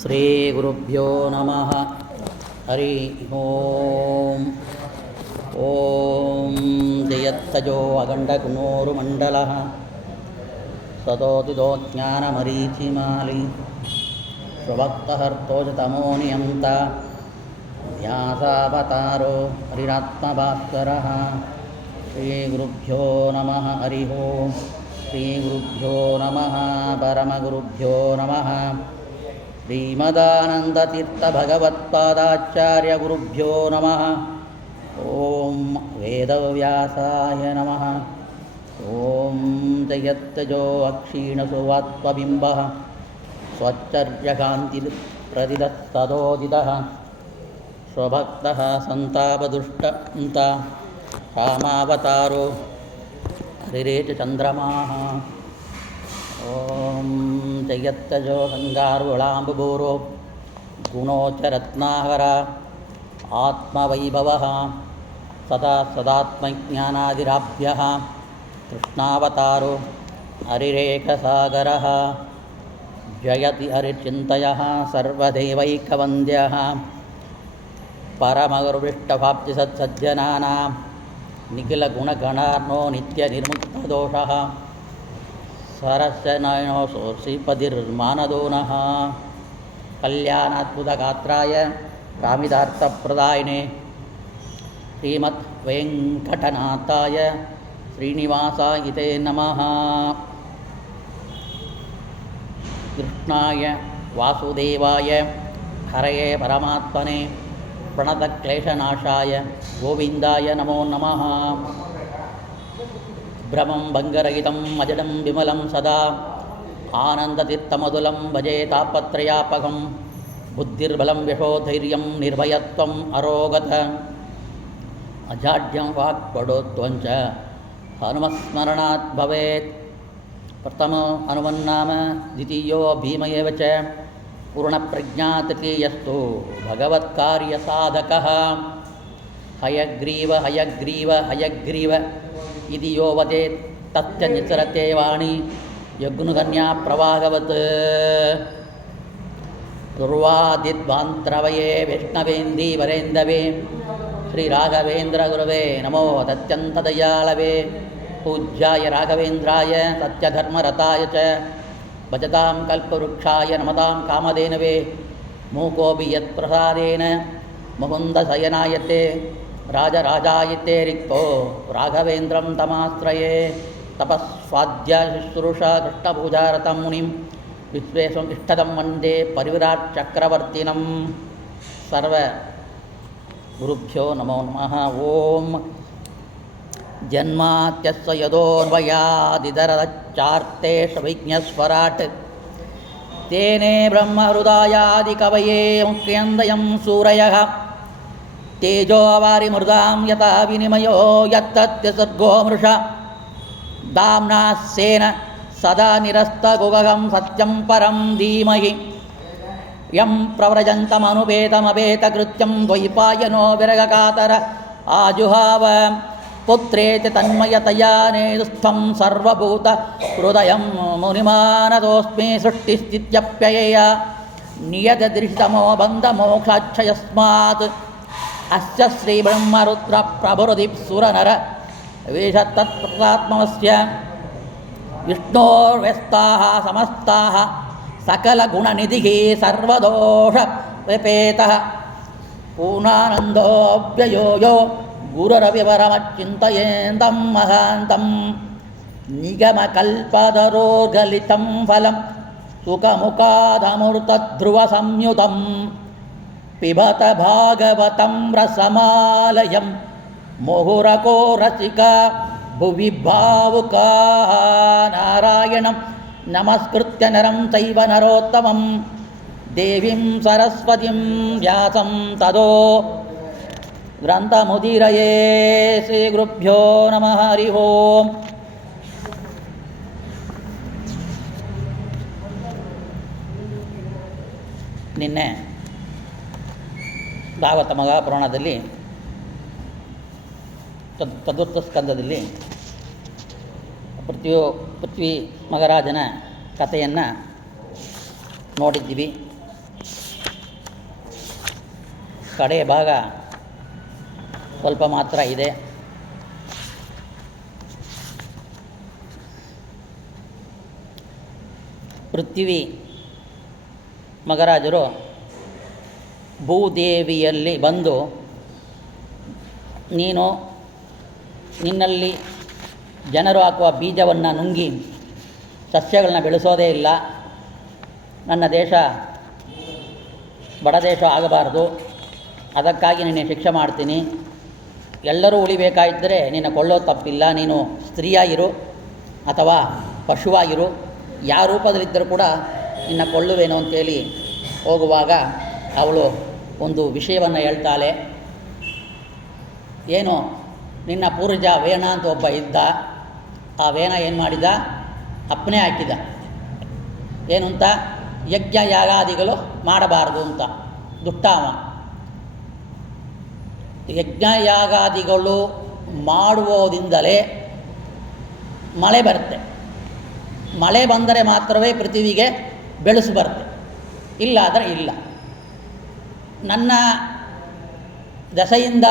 ಶ್ರೀಗುರುಭ್ಯೋ ನಮಃ. ಹರಿ ಓಂ. ಓಂ ಜಯತ್ತಜೋ ಅಖಂಡಗುಣೋರುಮಂಡಲಃ ಸದೋದಿದೋ ಜ್ಞಾನಮರೀಚಿಮಾಲಿ ಸ್ವಭಕ್ತಹರ್ತೋಜತಮೋ ನಿಯಂತ ವ್ಯಾಸಾವತಾರೋ ಹರಿರಾತ್ಮಭಾಸ್ಕರಃ. ಶ್ರೀಗುರುಭ್ಯೋ ನಮಃ. ಹರಿ ಓಂ. ಶ್ರೀಗುರುಭ್ಯೋ ನಮಃ. ಪರಮಗುರುಭ್ಯೋ ನಮಃ. ಶ್ರೀಮದಾನಂದತೀರ್ಥಭಗವತ್ಪಾದಾಚಾರ್ಯಗುರುಭ್ಯೋ ನಮಃ. ಓಂ ವೇದವ್ಯಾಸಾಯ ನಮಃ. ಓಂ ಜಯತ್ತಜೋ ಅಕ್ಷೀಣಸುವಾತ್ಮಬಿಂಬಃ ಸ್ವಚ್ಚರ್ಯಕಾಂತಿಪ್ರದಿದಸ್ತದೋದಿತಃ ಸ್ವಭಕ್ತಃ ಸಂತಾಪದುಷ್ಟಂತ ರಾಮಾವತಾರೋ ಹರಿರೇಚ ಚಂದ್ರಮಾಃ. ಓಂ ಜಯತ್ತಜೋ ಗಂಗಾರ್ವಳಾಂಬುಭೂರೋ ಗುಣೋಚ್ಚರತ್ನಾಹರ ಆತ್ಮವೈಭವಃ ಸದಾ ಸದಾತ್ಮಜ್ಞಾನಾದಿರಾಭ್ಯಃ ಕೃಷ್ಣಾವತಾರೋ ಹರಿರೇಖಸಾಗರಃ. ಜಯತಿ ಹರಿಚಿಂತಯಃ ಸರ್ವದೇವೈಕವಂದ್ಯಃ ಪರಮಗುರುವಿಷ್ಟಭಾಪ್ತಿಸತ್ಸಜ್ಜನಾನಾಂ ನಿಖಿಲಗುಣಗಣಾರ್ನೋ ನಿತ್ಯನಿರ್ಮುಕ್ತದೋಷಃ ಸರಸ್ಯನಯನೋ ಶ್ರೀಪತಿರ್ಮಾನದೋ ನಃ. ಕಲ್ಯಾಣಾದ್ಭುತಗಾತ್ರಾಯ ಕಾಮಿತಾರ್ಥಪ್ರದಾಯಿನೇ ಶ್ರೀಮದ್ ವೆಂಕಟನಾಥಾಯ ಶ್ರೀನಿವಾಸಾಯ ತೇ ನಮಃ. ಕೃಷ್ಣಾಯ ವಾಸುದೇವಾಯ ಹರಯೇ ಪರಮಾತ್ಮನೇ ಪ್ರಣತಕ್ಲೇಶನಾಶಾಯ ಗೋವಿಂದಾಯ ನಮೋ ನಮಃ. ಭ್ರಮಂ ಭಂಗರಹಿತಂ ಅಜಡಂ ವಿಮಲಂ ಸದಾ ಆನಂದತೀರ್ಥಮಧುಲಂ ಭಜೆ ತಾಪತ್ರಯಾಪಹಂ. ಬುದ್ಧಿರ್ಬಲಂ ಯಶೋಧೈರ್ಯಂ ನಿರ್ಭಯತ್ವಂ ಅರೋಗತ ಅಜಾಡ್ಯಂ ವಾಕ್ಪಡೋತ್ವಂಚ ಹನುಮಸ್ಮರಣಾತ್ ಭವೇತ್. ಪ್ರಥಮ ಹನುಮನ್ನಾಮ ದ್ವಿತೀಯೋ ಭೀಮ ಏವ ಚ ಪೂರ್ಣಪ್ರಜ್ಞಾ ತೃತೀಯಸ್ತು ಭಗವತ್ಕಾರ್ಯಸಾಧಕಃ. ಹಯಗ್ರೀವ ಹಯಗ್ರೀವ ಹಯಗ್ರೀವ ಇದಿ ಯೋ ವದೇತ್ ತತ್ಯ ನಿಸರತೆ ವಾಣಿ ಯಜ್ಞುಗನ್ಯಾ ಪ್ರವಾಹವತ್. ದುರ್ವಾದಿದ್ವಾಂತ್ರವಯೇ ವೈಷ್ಣವೇಂದಿ ವರೇಂದವೇ ಶ್ರೀರಾಘವೇಂದ್ರ ಗುರವೇ ನಮೋ ತತ್ಯಂತದಯಾಳವೇ. ಪೂಜ್ಯಾಯ ರಾಘವೇಂದ್ರಾಯ ಸತ್ಯಧರ್ಮರತಾಯ ಚ ಭಜತಾಂ ಕಲ್ಪವೃಕ್ಷಾಯ ನಮತಾಂ ಕಾಮಧೇನವೇ. ಮೂಕೋಪಿ ಯತ್ಪ್ರಸಾದೇನ ಮುಕುಂದಶಯನಾಯತೆ ರಾಜರಾಜಾಯತೆ ರಿಕ್ತೋ ರಾಘವೇಂದ್ರಂ ತಮಾಶ್ರಯೇ. ತಪಸ್ವಾದ್ಯ ಶುಶ್ರೂಷಾ ಕೃಷ್ಣಪೂಜಾರತಂ ಮುನಿಂ ವಿಶ್ವೇಶಂ ಇಷ್ಟದಂ ವಂದೇ ಪರಿವಿರಾಟ್ ಚಕ್ರವರ್ತಿನಂ. ಸರ್ವ ಗುರುಭ್ಯೋ ನಮೋ ನಮಃ. ಓಂ ಜನ್ಮಾತ್ಯಸ್ಯ ಯದೋನ್ವಯಾದಿದರಚಾರ್ತೇಷ ವಿಜ್ಞಸ್ವರಾಟ್ ತೇನೇ ಬ್ರಹ್ಮಹೃದಾಯಾದಿಕವಯೇ ಮುಖ್ಯಂದಯಂ ಸೂರಯಃ. ತೇಜೋ ವಾರಿಮೃದಾಂ ಯಥಾ ವಿನಿಮಯೋ ಯತ್ತತ್ಯಸರ್ಗೋ ಮೃಷಾ ದಾಮ್ನಾ ಸ್ಯೇನ ಸದಾ ನಿರಸ್ತಗುಗಹಂ ಸತ್ಯಂ ಪರಂ ಧೀಮಹಿ. ಯಂ ಪ್ರವ್ರಜಂತಮನುಪೇತಮಪೇತಕೃತ್ಯಂ ದ್ವೈಪಾಯನೋ ವಿರಗಕಾತರ ಆಜುಹಾವ. ಪುತ್ರೇತಿ ತನ್ಮಯತಯಾ ನೇದುಸ್ಥಂ ಸರ್ವಭೂತ ಹೃದಯಂ ಮುನಿಮಾನತೋಸ್ಮಿ. ಸೃಷ್ಟಿಸ್ಥಿತ್ಯಪ್ಯಯೇಯ ನಿಯತದೃಶಿತಮೋ ಬಂಧಮೋಕ್ಷಾಚ್ಛಯಸ್ಮಾತ್. ಅಸ್ಯ ಶ್ರೀಬ್ರಹ್ಮರುದ್ರ ಪ್ರಭುರುದಿಪ್ಸುರನರ ವೇಷತತ್ಪ್ರತಾತ್ಮವಸ್ಯ. ವಿಷ್ಣೋರ್ವ್ಯಸ್ತಾಃ ಸಮಸ್ತಾಃ ಸಕಲಗುಣನಿಧಿಃ ಸರ್ವದೋಷ ವಿಪೇತಃ. ಪೂರ್ಣಾನಂದೋऽವ್ಯಯೋ ಯೋ ಗುರುರವಿವರಮಚ್ಚಿಂತಯೇಂದಂ ಮಹಾಂತಂ. ನಿಗಮಕಲ್ಪತರೋರ್ಗಲಿತಂ ಫಲಂ ಸುಖಮುಖಾದಮೃತಧ್ರುವಸಂಯುತಂ. ಪಿಬತ ಭಾಗವತಂ ರಸಮಾಲಯಂ ಮುಹುರಕೋ ರಸಿಕಾ ಭುವಿ ಭಾವುಕಾಃ. ನಾರಾಯಣಂ ನಮಸ್ಕೃತ್ಯ ನರಂ ಚೈವ ನರೋತ್ತಮಂ ದೇವೀಂ ಸರಸ್ವತಿಂ ವ್ಯಾಸಂ ತದೋ ಗ್ರಂಥಮುದೀರಯೇ. ಶ್ರೀಗುರುಭ್ಯೋ ನಮಃ. ಹರಿ ಓಂ. ನಿನ್ನೆ ಭಾಗವತ ಮಹಾಪುರಾಣದಲ್ಲಿ ಚತುರ್ಥ ಸ್ಕಂದದಲ್ಲಿ ಪೃಥ್ವಿ ಮಹಾರಾಜನ ಕಥೆಯನ್ನು ನೋಡಿದ್ದೀವಿ. ಕಡೆ ಭಾಗ ಸ್ವಲ್ಪ ಮಾತ್ರ ಇದೆ. ಪೃಥ್ವಿ ಮಗರಾಜರು ಭೂದೇವಿಯಲ್ಲಿ ಬಂದು, ನೀನು ನಿನ್ನಲ್ಲಿ ಜನರು ಹಾಕುವ ಬೀಜವನ್ನು ನುಂಗಿ ಸಸ್ಯಗಳನ್ನ ಬೆಳೆಸೋದೇ ಇಲ್ಲ, ನನ್ನ ದೇಶ ಬಡ ದೇಶ ಆಗಬಾರ್ದು, ಅದಕ್ಕಾಗಿ ನಿನ್ನೆ ಶಿಕ್ಷೆ ಮಾಡ್ತೀನಿ. ಎಲ್ಲರೂ ಉಳಿಬೇಕಾಗಿದ್ದರೆ ನಿನ್ನ ಕೊಳ್ಳೋದು ತಪ್ಪಿಲ್ಲ, ನೀನು ಸ್ತ್ರೀಯಾಗಿರು ಅಥವಾ ಪಶುವಾಗಿರು, ಯಾವ ರೂಪದಲ್ಲಿದ್ದರೂ ಕೂಡ ನಿನ್ನ ಕೊಳ್ಳುವೇನು ಅಂತೇಳಿ ಹೋಗುವಾಗ ಅವಳು ಒಂದು ವಿಷಯವನ್ನು ಹೇಳ್ತಾಳೆ. ಏನು, ನಿನ್ನ ಪೂರ್ವಜ ವೇಣ ಅಂತ ಒಬ್ಬ ಇದ್ದ, ಆ ವೇಣ ಏನು ಮಾಡಿದ, ಅಪ್ಪನೇ ಹಾಕಿದ. ಏನು ಅಂತ, ಯಜ್ಞ ಯಾಗಾದಿಗಳು ಮಾಡಬಾರದು ಅಂತ. ದುಷ್ಟಾಮ. ಯಜ್ಞ ಯಾಗಾದಿಗಳು ಮಾಡುವುದರಿಂದಲೇ ಮಳೆ ಬರುತ್ತೆ. ಮಳೆ ಬಂದರೆ ಮಾತ್ರವೇ ಪೃಥ್ವಿಗೆ ಬೆಳೆಸು ಬರುತ್ತೆ, ಇಲ್ಲಾದರೆ ಇಲ್ಲ. ನನ್ನ ದಶೆಯಿಂದ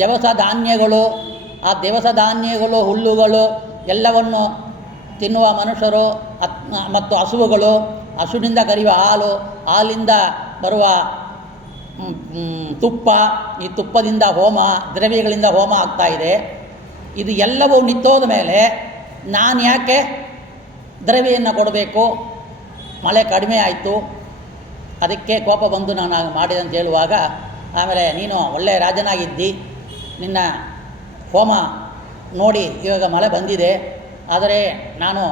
ದವಸ ಧಾನ್ಯಗಳು, ಆ ದವಸ ಧಾನ್ಯಗಳು, ಹುಲ್ಲುಗಳು ಎಲ್ಲವನ್ನು ತಿನ್ನುವ ಮನುಷ್ಯರು ಮತ್ತು ಹಸುವುಗಳು, ಹಸುವಿನಿಂದ ಕರೆಯುವ ಹಾಲು, ಹಾಲಿಂದ ಬರುವ ತುಪ್ಪ, ಈ ತುಪ್ಪದಿಂದ ಹೋಮ, ದ್ರವ್ಯಗಳಿಂದ ಹೋಮ ಆಗ್ತಾಯಿದೆ. ಇದು ಎಲ್ಲವೂ ನಿಂತೋದ ಮೇಲೆ ನಾನು ಯಾಕೆ ದ್ರವ್ಯವನ್ನು ಕೊಡಬೇಕು? ಮಳೆ ಕಡಿಮೆ ಆಯಿತು, ಅದಕ್ಕೆ ಕೋಪ ಬಂದು ನಾನು ಮಾಡಿದೆ ಅಂತ ಹೇಳುವಾಗ, ಆಮೇಲೆ ನೀನು ಒಳ್ಳೆಯ ರಾಜನಾಗಿದ್ದಿ, ನಿನ್ನ ಹೋಮ ನೋಡಿ ಇವಾಗ ಮಳೆ ಬಂದಿದೆ, ಆದರೆ ನಾನು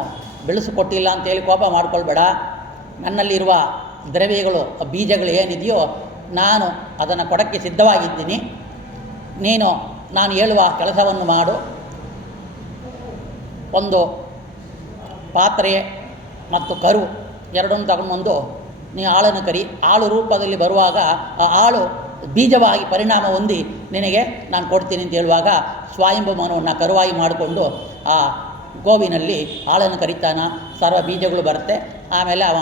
ಬೆಳೆಸಿಕೊಟ್ಟಿಲ್ಲ ಅಂತೇಳಿ ಕೋಪ ಮಾಡ್ಕೊಳ್ಬೇಡ. ನನ್ನಲ್ಲಿರುವ ದ್ರವ್ಯಗಳು, ಬೀಜಗಳು ಏನಿದೆಯೋ ನಾನು ಅದನ್ನು ಕೊಡೋಕ್ಕೆ ಸಿದ್ಧವಾಗಿದ್ದೀನಿ. ನೀನು ನಾನು ಹೇಳುವ ಕೆಲಸವನ್ನು ಮಾಡು. ಒಂದು ಪಾತ್ರೆ ಮತ್ತು ಕರು ಎರಡನ್ನು ತಗೊಂಡು ನೀ ಆಳನ್ನು ಕರಿ. ಆಳು ರೂಪದಲ್ಲಿ ಬರುವಾಗ ಆ ಆಳು ಬೀಜವಾಗಿ ಪರಿಣಾಮ ಹೊಂದಿ ನಿನಗೆ ನಾನು ಕೊಡ್ತೀನಿ ಅಂತ ಹೇಳುವಾಗ ಸ್ವಯಂಭೂಮನವನ್ನು ಕರುವಾಗಿ ಮಾಡಿಕೊಂಡು ಆ ಗೋವಿನಲ್ಲಿ ಆಳನ್ನು ಕರಿತಾನ, ಸರ್ವ ಬೀಜಗಳು ಬರುತ್ತೆ. ಆಮೇಲೆ ಅವ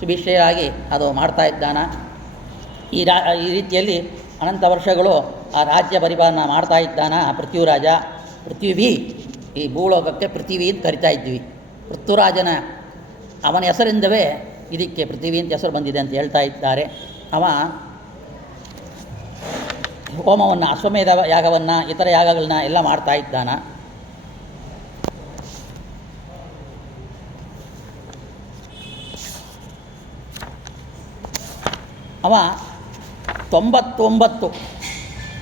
ಸುಭಿಕ್ಷೆಯಾಗಿ ಅದು ಮಾಡ್ತಾ ಇದ್ದಾನ. ಈ ರೀತಿಯಲ್ಲಿ ಅನಂತ ವರ್ಷಗಳು ಆ ರಾಜ್ಯ ಪರಿಪಾಲನ ಮಾಡ್ತಾ ಇದ್ದಾನ ಪೃಥ್ವಿರಾಜ. ಪೃಥ್ವಿ, ಈ ಭೂಲೋಕಕ್ಕೆ ಪೃಥ್ವಿ ಅಂತ ಕರಿತಾ ಇದ್ವಿ. ಪೃಥ್ವಿರಾಜನ ಅವನ ಹೆಸರಿಂದವೇ ಇದಕ್ಕೆ ಪೃಥ್ವಿ ಅಂತ ಹೆಸರು ಬಂದಿದೆ ಅಂತ ಹೇಳ್ತಾ ಇದ್ದಾರೆ. ಅವ ಹೋಮವನ್ನು, ಅಶ್ವಮೇಧ ಯಾಗವನ್ನು, ಇತರ ಯಾಗಗಳನ್ನ ಎಲ್ಲ ಮಾಡ್ತಾ ಇದ್ದಾನ. ಅವ 99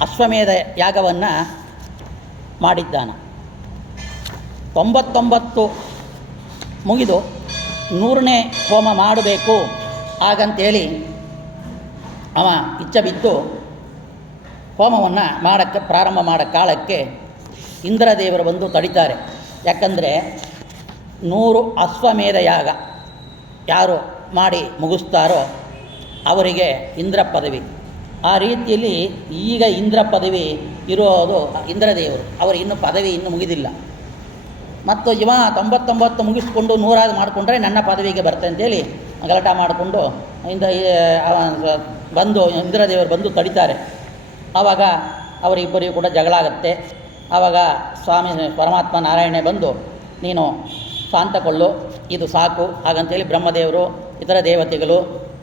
ಅಶ್ವಮೇಧ ಯಾಗವನ್ನು ಮಾಡಿದ್ದಾನ. 99 ಮುಗಿದು 100ನೇ ಹೋಮ ಮಾಡಬೇಕು ಹಾಗಂತೇಳಿ ಅವ ಇಚ್ಛೆ ಬಿದ್ದು ಹೋಮವನ್ನು ಮಾಡೋಕ್ಕೆ ಪ್ರಾರಂಭ ಮಾಡೋ ಕಾಲಕ್ಕೆ ಇಂದ್ರದೇವರು ಬಂದು ತಡಿತಾರೆ. ಯಾಕಂದರೆ 100 ಅಶ್ವಮೇಧ ಯಾಗ ಯಾರು ಮಾಡಿ ಮುಗಿಸ್ತಾರೋ ಅವರಿಗೆ ಇಂದ್ರ ಪದವಿ. ಆ ರೀತಿಯಲ್ಲಿ ಈಗ ಇಂದ್ರ ಪದವಿ ಇರೋದು ಇಂದ್ರದೇವರು. ಅವರು ಇನ್ನೂ ಪದವಿ ಇನ್ನೂ ಮುಗಿದಿಲ್ಲ. ಮತ್ತು ಇವ 99 ಮುಗಿಸ್ಕೊಂಡು 100 ಮಾಡಿಕೊಂಡ್ರೆ ನನ್ನ ಪದವಿಗೆ ಬರ್ತದೆ ಅಂತೇಳಿ ಗಲಾಟ ಮಾಡಿಕೊಂಡು ಬಂದು ಇಂದ್ರದೇವರು ಬಂದು ತಡಿತಾರೆ. ಆವಾಗ ಅವರಿಬ್ಬರಿಗೂ ಕೂಡ ಜಗಳ ಆಗುತ್ತೆ. ಆವಾಗ ಸ್ವಾಮಿ ಪರಮಾತ್ಮ ನಾರಾಯಣ ಬಂದು, ನೀನು ಶಾಂತಕೊಳ್ಳು, ಇದು ಸಾಕು ಹಾಗಂತೇಳಿ ಬ್ರಹ್ಮದೇವರು, ಇತರ ದೇವತೆಗಳು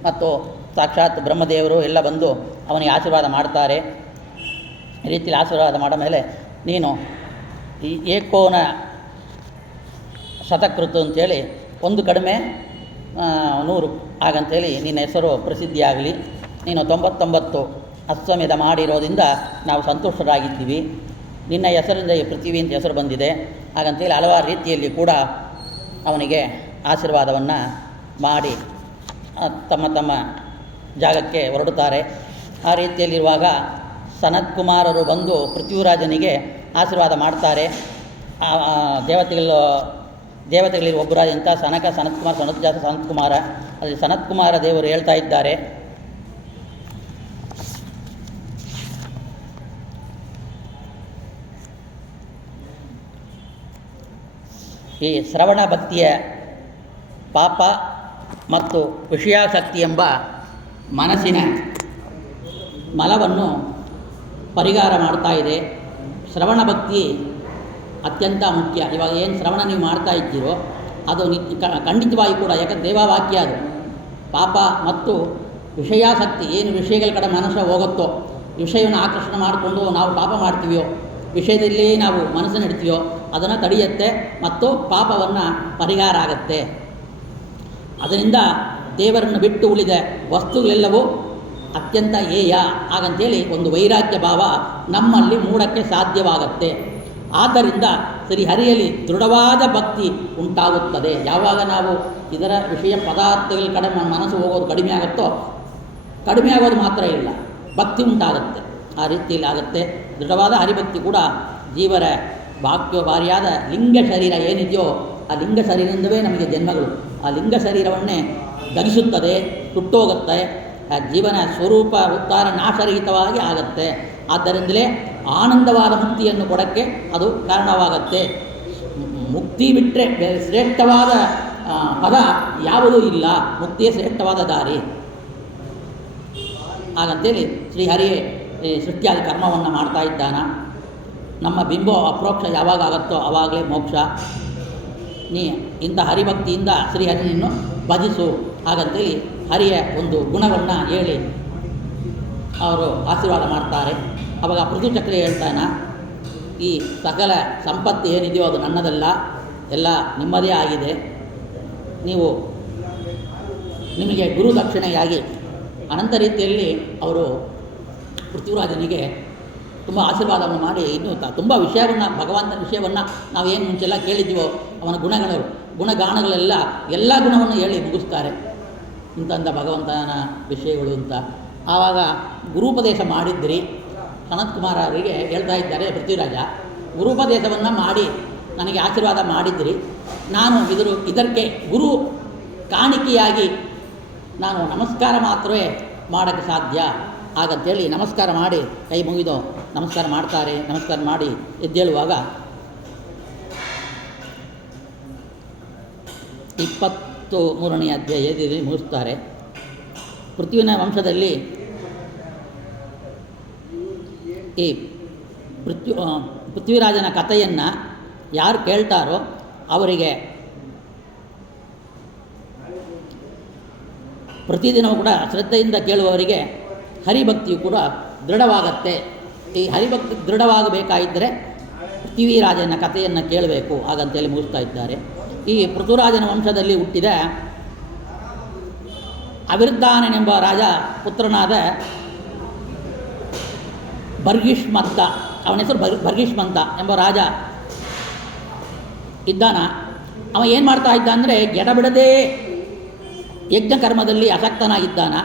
ಮತ್ತು ಸಾಕ್ಷಾತ್ ಬ್ರಹ್ಮದೇವರು ಎಲ್ಲ ಬಂದು ಅವನಿಗೆ ಆಶೀರ್ವಾದ ಮಾಡ್ತಾರೆ. ಈ ರೀತಿಯಲ್ಲಿ ಆಶೀರ್ವಾದ ಮಾಡೋ ಮೇಲೆ, ನೀನು ಈ ಏಕೋನ ಶತಕೃತು ಅಂತೇಳಿ ಒಂದು ಕಡಿಮೆ 100 ಹಾಗಂತೇಳಿ ನಿನ್ನ ಹೆಸರು ಪ್ರಸಿದ್ಧಿಯಾಗಲಿ. ನೀನು 99 ಅಶ್ವಮೇಧ ಮಾಡಿರೋದ್ರಿಂದ ನಾವು ಸಂತುಷ್ಟರಾಗಿದ್ದೀವಿ. ನಿನ್ನ ಹೆಸರಿಂದ ಈ ಪೃಥ್ವಿ ಅಂತ ಹೆಸರು ಬಂದಿದೆ ಹಾಗಂತೇಳಿ ಹಲವಾರು ರೀತಿಯಲ್ಲಿ ಕೂಡ ಅವನಿಗೆ ಆಶೀರ್ವಾದವನ್ನು ಮಾಡಿ ತಮ್ಮ ತಮ್ಮ ಜಾಗಕ್ಕೆ ಹೊರಡುತ್ತಾರೆ. ಆ ರೀತಿಯಲ್ಲಿರುವಾಗ ಸನತ್ಕುಮಾರರು ಬಂದು ಪೃಥ್ವಿರಾಜನಿಗೆ ಆಶೀರ್ವಾದ ಮಾಡ್ತಾರೆ. ದೇವತೆಗಳಲ್ಲಿ ಒಬ್ಬರಾದಂಥ ಸನಕ, ಸನತ್ಕುಮಾರ, ಸನತ್ಜಾತ, ಸನತ್ಕುಮಾರ. ಅಲ್ಲಿ ಸನತ್ಕುಮಾರ ದೇವರು ಹೇಳ್ತಾ ಇದ್ದಾರೆ, ಈ ಶ್ರವಣ ಭಕ್ತಿಯ ಪಾಪ ಮತ್ತು ವಿಷಯಾಸಕ್ತಿ ಎಂಬ ಮನಸ್ಸಿನ ಮಲವನ್ನು ಪರಿಹಾರ ಮಾಡ್ತಾ ಇದೆ. ಶ್ರವಣ ಭಕ್ತಿ ಅತ್ಯಂತ ಮುಖ್ಯ. ಇವಾಗ ಏನು ಶ್ರವಣ ನೀವು ಮಾಡ್ತಾ ಇದ್ದೀರೋ ಅದು ಖಂಡಿತವಾಗಿ ಕೂಡ, ಯಾಕಂದರೆ ದೇವವಾಕ್ಯ ಅದು. ಪಾಪ ಮತ್ತು ವಿಷಯಾಸಕ್ತಿ, ಏನು ವಿಷಯಗಳ ಕಡೆ ಮನಸ್ಸು ಹೋಗುತ್ತೋ, ವಿಷಯವನ್ನು ಆಕರ್ಷಣೆ ಮಾಡಿಕೊಂಡು ನಾವು ಪಾಪ ಮಾಡ್ತೀವಿಯೋ, ವಿಷಯದಲ್ಲಿ ನಾವು ಮನಸ್ಸನ್ನು ಇಡ್ತೀವೋ ಅದನ್ನು ತಡೆಯುತ್ತೆ ಮತ್ತು ಪಾಪವನ್ನು ಪರಿಹಾರ ಆಗುತ್ತೆ. ಅದರಿಂದ ದೇವರನ್ನು ಬಿಟ್ಟು ಉಳಿದ ವಸ್ತುಗಳೆಲ್ಲವೂ ಅತ್ಯಂತ ಹೇಯ. ಹಾಗಂತೇಳಿ ಒಂದು ವೈರಾಗ್ಯ ಭಾವ ನಮ್ಮಲ್ಲಿ ಮೂಡಕ್ಕೆ ಸಾಧ್ಯವಾಗತ್ತೆ. ಆದ್ದರಿಂದ ಶ್ರೀಹರಿಯಲ್ಲಿ ದೃಢವಾದ ಭಕ್ತಿ ಉಂಟಾಗುತ್ತದೆ. ಯಾವಾಗ ನಾವು ಇದರ ವಿಷಯ ಪದಾರ್ಥಗಳ ಕಡೆ ಮನಸ್ಸು ಹೋಗೋದು ಕಡಿಮೆ ಆಗುತ್ತೋ, ಕಡಿಮೆ ಆಗೋದು ಮಾತ್ರ ಇಲ್ಲ, ಭಕ್ತಿ ಉಂಟಾಗುತ್ತೆ. ಆ ರೀತಿಯಲ್ಲಿ ಆಗುತ್ತೆ. ದೃಢವಾದ ಹರಿಭಕ್ತಿ ಕೂಡ ಜೀವರ ಭಾಗ್ಯಭಾರಿಯಾದ ಲಿಂಗ ಶರೀರ ಏನಿದೆಯೋ ಆ ಲಿಂಗ ಶರೀರದಿಂದವೇ ನಮಗೆ ಜನ್ಮಗಳು. ಆ ಲಿಂಗ ಶರೀರವನ್ನೇ ದಗಿಸುತ್ತದೆ, ಸುಟ್ಟೋಗುತ್ತೆ. ಆ ಜೀವನ ಸ್ವರೂಪ ಉತ್ತಾರ ನಾಶರಹಿತವಾಗಿ ಆಗುತ್ತೆ. ಆದ್ದರಿಂದಲೇ ಆನಂದವಾದ ಮುಕ್ತಿಯನ್ನು ಕೊಡೋಕ್ಕೆ ಅದು ಕಾರಣವಾಗತ್ತೆ. ಮುಕ್ತಿ ಬಿಟ್ಟರೆ ಶ್ರೇಷ್ಠವಾದ ಪದ ಯಾವುದೂ ಇಲ್ಲ. ಮುಕ್ತಿಯೇ ಶ್ರೇಷ್ಠವಾದ ದಾರಿ. ಹಾಗಂತೇಳಿ ಶ್ರೀಹರಿಯೇ ಸೃಷ್ಟಿಯಾದ ಕರ್ಮವನ್ನು ಮಾಡ್ತಾ ಇದ್ದಾನ. ನಮ್ಮ ಬಿಂಬೋ ಅಪ್ರೋಕ್ಷ ಯಾವಾಗ ಆಗುತ್ತೋ ಆವಾಗಲೇ ಮೋಕ್ಷ. ನೀ ಇಂಥ ಹರಿಭಕ್ತಿಯಿಂದ ಶ್ರೀಹರಿಯನ್ನು ಭಜಿಸು. ಹಾಗಂತೇಳಿ ಹರಿಯ ಒಂದು ಗುಣವನ್ನು ಹೇಳಿ ಅವರು ಆಶೀರ್ವಾದ ಮಾಡ್ತಾರೆ. ಆವಾಗ ಪೃಥುಚಕ್ರ ಹೇಳ್ತಾನೆ, ಈ ಸಕಲ ಸಂಪತ್ತು ಏನಿದೆಯೋ ಅದು ನನ್ನದಲ್ಲ, ಎಲ್ಲ ನಿಮ್ಮದೇ ಆಗಿದೆ. ನೀವು ನಿಮಗೆ ಗುರು ದಕ್ಷಿಣೆಯಾಗಿ ಅನಂತ ರೀತಿಯಲ್ಲಿ ಅವರು ಪೃಥ್ವಿರಾಜನಿಗೆ ತುಂಬ ಆಶೀರ್ವಾದವನ್ನು ಮಾಡಿ ಇನ್ನೂ ತುಂಬ ವಿಷಯವನ್ನು, ಭಗವಂತನ ವಿಷಯವನ್ನು ನಾವೇನು ಮುಂಚೆಲ್ಲ ಕೇಳಿದ್ದೀವೋ ಅವನ ಗುಣಗಾನಗಳೆಲ್ಲ ಎಲ್ಲ ಗುಣವನ್ನು ಹೇಳಿ ಮುಗಿಸ್ತಾರೆ. ಇಂಥ ಭಗವಂತನ ವಿಷಯಗಳು ಅಂತ. ಆವಾಗ ಗುರುಪದೇಶ ಮಾಡಿದ್ರಿ. ಸನತ್ ಕುಮಾರ ಅವರಿಗೆ ಹೇಳ್ತಾ ಇದ್ದಾರೆ, ಪೃಥ್ವಿರಾಜ ಗುರುಪದೇಶವನ್ನು ಮಾಡಿ ನನಗೆ ಆಶೀರ್ವಾದ ಮಾಡಿದ್ರಿ. ನಾನು ಇದಕ್ಕೆ ಗುರು ಕಾಣಿಕೆಯಾಗಿ ನಾನು ನಮಸ್ಕಾರ ಮಾತ್ರವೇ ಮಾಡೋಕ್ಕೆ ಸಾಧ್ಯ. ಹಾಗಂತೇಳಿ ನಮಸ್ಕಾರ ಮಾಡಿ ಕೈ ಮುಗಿದು ನಮಸ್ಕಾರ ಮಾಡ್ತಾರೆ. ನಮಸ್ಕಾರ ಮಾಡಿ ಎದ್ದೇಳುವಾಗ 23ನೇ ಅಧ್ಯಾಯದಲ್ಲಿ ಮುಗಿಸ್ತಾರೆ. ಪೃಥ್ವಿನ ವಂಶದಲ್ಲಿ ಈ ಪೃಥ್ವಿರಾಜನ ಕಥೆಯನ್ನು ಯಾರು ಕೇಳ್ತಾರೋ ಅವರಿಗೆ ಪ್ರತಿದಿನವೂ ಕೂಡ ಶ್ರದ್ಧೆಯಿಂದ ಕೇಳುವವರಿಗೆ ಹರಿಭಕ್ತಿಯು ಕೂಡ ದೃಢವಾಗತ್ತೆ. ಈ ಹರಿಭಕ್ತಿ ದೃಢವಾಗಬೇಕಾಗಿದ್ದರೆ ಪೃಥ್ವಿರಾಜನ ಕಥೆಯನ್ನು ಕೇಳಬೇಕು. ಹಾಗಂತೇಳಿ ಮುಗಿಸ್ತಾ ಇದ್ದಾರೆ. ಈ ಪೃಥುರಾಜನ ವಂಶದಲ್ಲಿ ಹುಟ್ಟಿದ ಅವಿರ್ಧಾನನೆಂಬ ರಾಜ ಪುತ್ರನಾದ ಬರ್ಗಿಷ್ಮಂತ, ಅವನ ಹೆಸರು ಬರ್ಗಿಷ್ಮಂತ ಎಂಬ ರಾಜ ಇದ್ದಾನ. ಅವ ಏನು ಮಾಡ್ತಾ ಇದ್ದ ಅಂದರೆ ಎಡಬಿಡದೆ ಯಜ್ಞಕರ್ಮದಲ್ಲಿ ಆಸಕ್ತನಾಗಿದ್ದಾನ.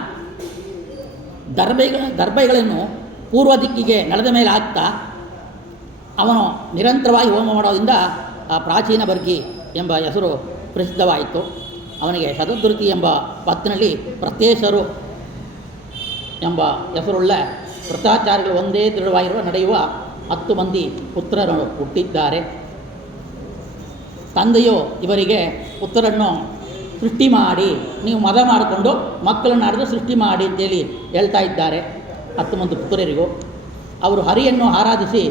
ದರ್ಭೆಗಳನ್ನು ಪೂರ್ವ ದಿಕ್ಕಿಗೆ ನೆಲದ ಮೇಲೆ ಹಾಕ್ತಾ ಅವನು ನಿರಂತರವಾಗಿ ಹೋಮ ಮಾಡೋದ್ರಿಂದ ಆ ಪ್ರಾಚೀನ ಬರ್ಗಿ ಎಂಬ ಹೆಸರು ಪ್ರಸಿದ್ಧವಾಯಿತು. ಅವನಿಗೆ ಶತಧೃತಿ ಎಂಬ ಪತ್ನಿಯಲ್ಲಿ ಪ್ರತೇಶರು ಎಂಬ ಹೆಸರುಳ್ಳ ವೃತ್ತಾಚಾರ್ಯಗಳು ಒಂದೇ ದೃಢವಾಗಿರುವ ನಡೆಯುವ 10 ಮಂದಿ ಪುತ್ರರು ಹುಟ್ಟಿದ್ದಾರೆ. ತಂದೆಯು ಇವರಿಗೆ ಪುತ್ರರನ್ನು ಸೃಷ್ಟಿ ಮಾಡಿ, ನೀವು ಮದ ಮಾಡಿಕೊಂಡು ಮಕ್ಕಳನ್ನು ನಡೆದು ಸೃಷ್ಟಿ ಮಾಡಿ ಅಂತೇಳಿ ಹೇಳ್ತಾ ಇದ್ದಾರೆ. 10 ಮಂದಿ ಪುತ್ರರಿಗೂ ಅವರು ಹರಿಯನ್ನು ಆರಾಧಿಸಿ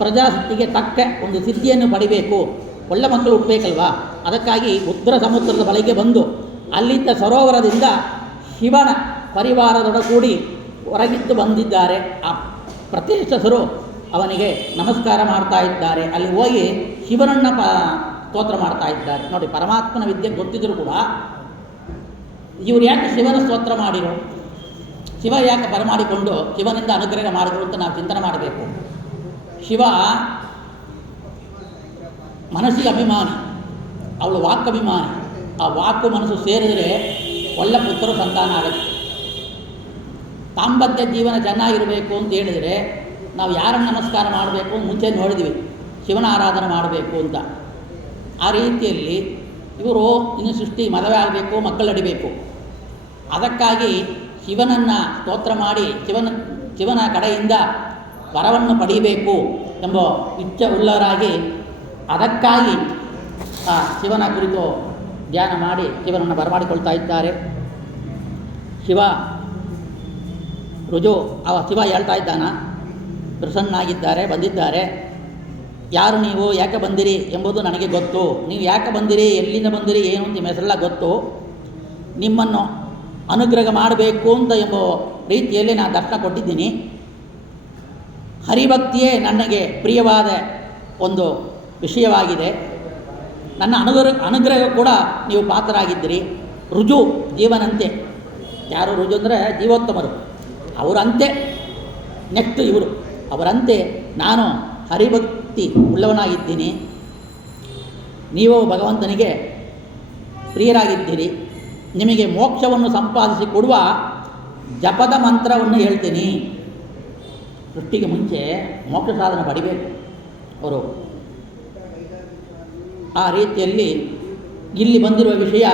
ಪ್ರಜಾಶಕ್ತಿಗೆ ತಕ್ಕ ಒಂದು ಸಿದ್ಧಿಯನ್ನು ಪಡಿಬೇಕು, ಒಳ್ಳೆ ಮಕ್ಕಳು ಹುಟ್ಟಬೇಕಲ್ವಾ. ಅದಕ್ಕಾಗಿ ಉತ್ತರ ಸಮುದ್ರದ ಬಳಿಗೆ ಬಂದು ಅಲ್ಲಿದ್ದ ಸರೋವರದಿಂದ ಶಿವನ ಪರಿವಾರದೊಡಗೂಡಿ ಹೊರಗಿದ್ದು ಬಂದಿದ್ದಾರೆ. ಆ ಪ್ರತಿಷ್ಠರು ಅವನಿಗೆ ನಮಸ್ಕಾರ ಮಾಡ್ತಾ ಇದ್ದಾರೆ. ಅಲ್ಲಿ ಹೋಗಿ ಶಿವನನ್ನು ಸ್ತೋತ್ರ ಮಾಡ್ತಾ ಇದ್ದಾರೆ. ನೋಡಿ, ಪರಮಾತ್ಮನ ವಿದ್ಯೆ ಗೊತ್ತಿದ್ದರೂ ಕೂಡ ಇವರು ಯಾಕೆ ಶಿವನ ಸ್ತೋತ್ರ ಮಾಡಿರು, ಶಿವ ಯಾಕೆ ಬರಮಾಡಿಕೊಂಡು ಶಿವನಿಂದ ಅನುಗ್ರಹ ಮಾಡಿದರು ಅಂತ ನಾವು ಚಿಂತನೆ ಮಾಡಬೇಕು. ಶಿವ ಮನಸ್ಸಿಗೆ ಅಭಿಮಾನಿ, ಅವಳು ವಾಕ್ಕಭಿಮಾನಿ. ಆ ವಾಕು ಮನಸ್ಸು ಸೇರಿದರೆ ಒಳ್ಳೆ ಪುತ್ರರು ಸಂತಾನ ಆಗುತ್ತೆ. ದಾಂಪತ್ಯ ಜೀವನ ಚೆನ್ನಾಗಿರಬೇಕು ಅಂತ ಹೇಳಿದರೆ ನಾವು ಯಾರನ್ನು ನಮಸ್ಕಾರ ಮಾಡಬೇಕು ಮುಂಚೆ ನೋಡಿದ್ವಿ, ಶಿವನ ಆರಾಧನೆ ಮಾಡಬೇಕು ಅಂತ. ಆ ರೀತಿಯಲ್ಲಿ ಇವರು ಇನ್ನು ಸೃಷ್ಟಿ ಮದುವೆ ಆಗಬೇಕು, ಮಕ್ಕಳಡಿಬೇಕು. ಅದಕ್ಕಾಗಿ ಶಿವನನ್ನು ಸ್ತೋತ್ರ ಮಾಡಿ ಶಿವನ ಕಡೆಯಿಂದ ವರವನ್ನು ಪಡೆಯಬೇಕು ಎಂಬ ಇಚ್ಛೆ ಉಳ್ಳವರಾಗಿ ಅದಕ್ಕಾಗಿ ಆ ಶಿವನ ಕುರಿತು ಧ್ಯಾನ ಮಾಡಿ ಶಿವನನ್ನು ಬರಮಾಡಿಕೊಳ್ತಾ ಇದ್ದಾರೆ. ಶಿವ ರುಜು ಅವ ಶಿವ ಹೇಳ್ತಾ ಇದ್ದಾನ, ಪ್ರಸನ್ನಾಗಿದ್ದಾರೆ, ಬಂದಿದ್ದಾರೆ. ಯಾರು ನೀವು, ಯಾಕೆ ಬಂದಿರಿ ಎಂಬುದು ನನಗೆ ಗೊತ್ತು. ನೀವು ಯಾಕೆ ಬಂದಿರಿ, ಎಲ್ಲಿಂದ ಬಂದಿರಿ, ಏನು ಅಂತ ನಿಮ್ಮ ಹೆಸರೆಲ್ಲ ಗೊತ್ತು. ನಿಮ್ಮನ್ನು ಅನುಗ್ರಹ ಮಾಡಬೇಕು ಅಂತ ಎಂಬ ರೀತಿಯಲ್ಲಿ ನಾನು ದರ್ಶನ ಕೊಟ್ಟಿದ್ದೀನಿ. ಹರಿಭಕ್ತಿಯೇ ನನಗೆ ಪ್ರಿಯವಾದ ಒಂದು ವಿಷಯವಾಗಿದೆ. ನನ್ನ ಅನುಗ್ರಹ ಕೂಡ ನೀವು ಪಾತ್ರರಾಗಿದ್ದೀರಿ. ರುಜು ಜೀವನಂತೆ. ಯಾರು ರುಜು ಅಂದರೆ ಜೀವೋತ್ತಮರು, ಅವರಂತೆ. ನೆಕ್ಸ್ಟ್ ಇವರು ಅವರಂತೆ ನಾನು ಹರಿಭಕ್ತಿ ಉಳ್ಳವನಾಗಿದ್ದೀನಿ. ನೀವು ಭಗವಂತನಿಗೆ ಪ್ರಿಯರಾಗಿದ್ದೀರಿ. ನಿಮಗೆ ಮೋಕ್ಷವನ್ನು ಸಂಪಾದಿಸಿ ಕೊಡುವ ಜಪದ ಮಂತ್ರವನ್ನು ಹೇಳ್ತೀನಿ. ಸೃಷ್ಟಿಗೆ ಮುಂಚೆ ಮೋಕ್ಷ ಸಾಧನ ಪಡಿಬೇಕು ಅವರು. ಆ ರೀತಿಯಲ್ಲಿ ಇಲ್ಲಿ ಬಂದಿರುವ ವಿಷಯ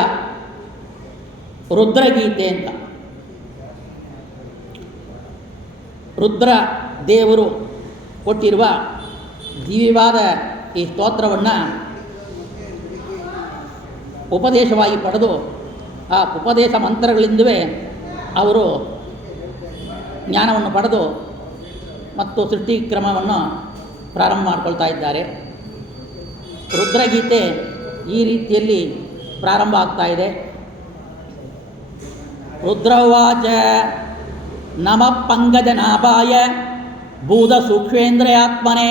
ರುದ್ರಗೀತೆ ಅಂತ. ರುದ್ರ ದೇವರು ಕೊಟ್ಟಿರುವ ದಿವ್ಯವಾದ ಈ ಸ್ತೋತ್ರವನ್ನು ಉಪದೇಶವಾಗಿ ಪಡೆದು ಆ ಉಪದೇಶ ಮಂತ್ರಗಳಿಂದಲೇ ಅವರು ಜ್ಞಾನವನ್ನು ಪಡೆದು ಮತ್ತು ಸೃಷ್ಟಿ ಕ್ರಮವನ್ನು ಪ್ರಾರಂಭ ಮಾಡಿಕೊಳ್ತಾ ಇದ್ದಾರೆ. ರುದ್ರಗೀತೆ ಈ ರೀತಿಯಲ್ಲಿ ಪ್ರಾರಂಭ ಆಗ್ತಾ ಇದೆ. ರುದ್ರವಾಚ ನಮಃ ಪಂಕಜನಾಭಾಯ ಭೂತ ಸೂಕ್ಷ್ಮೇಂದ್ರಯಾತ್ಮನೆ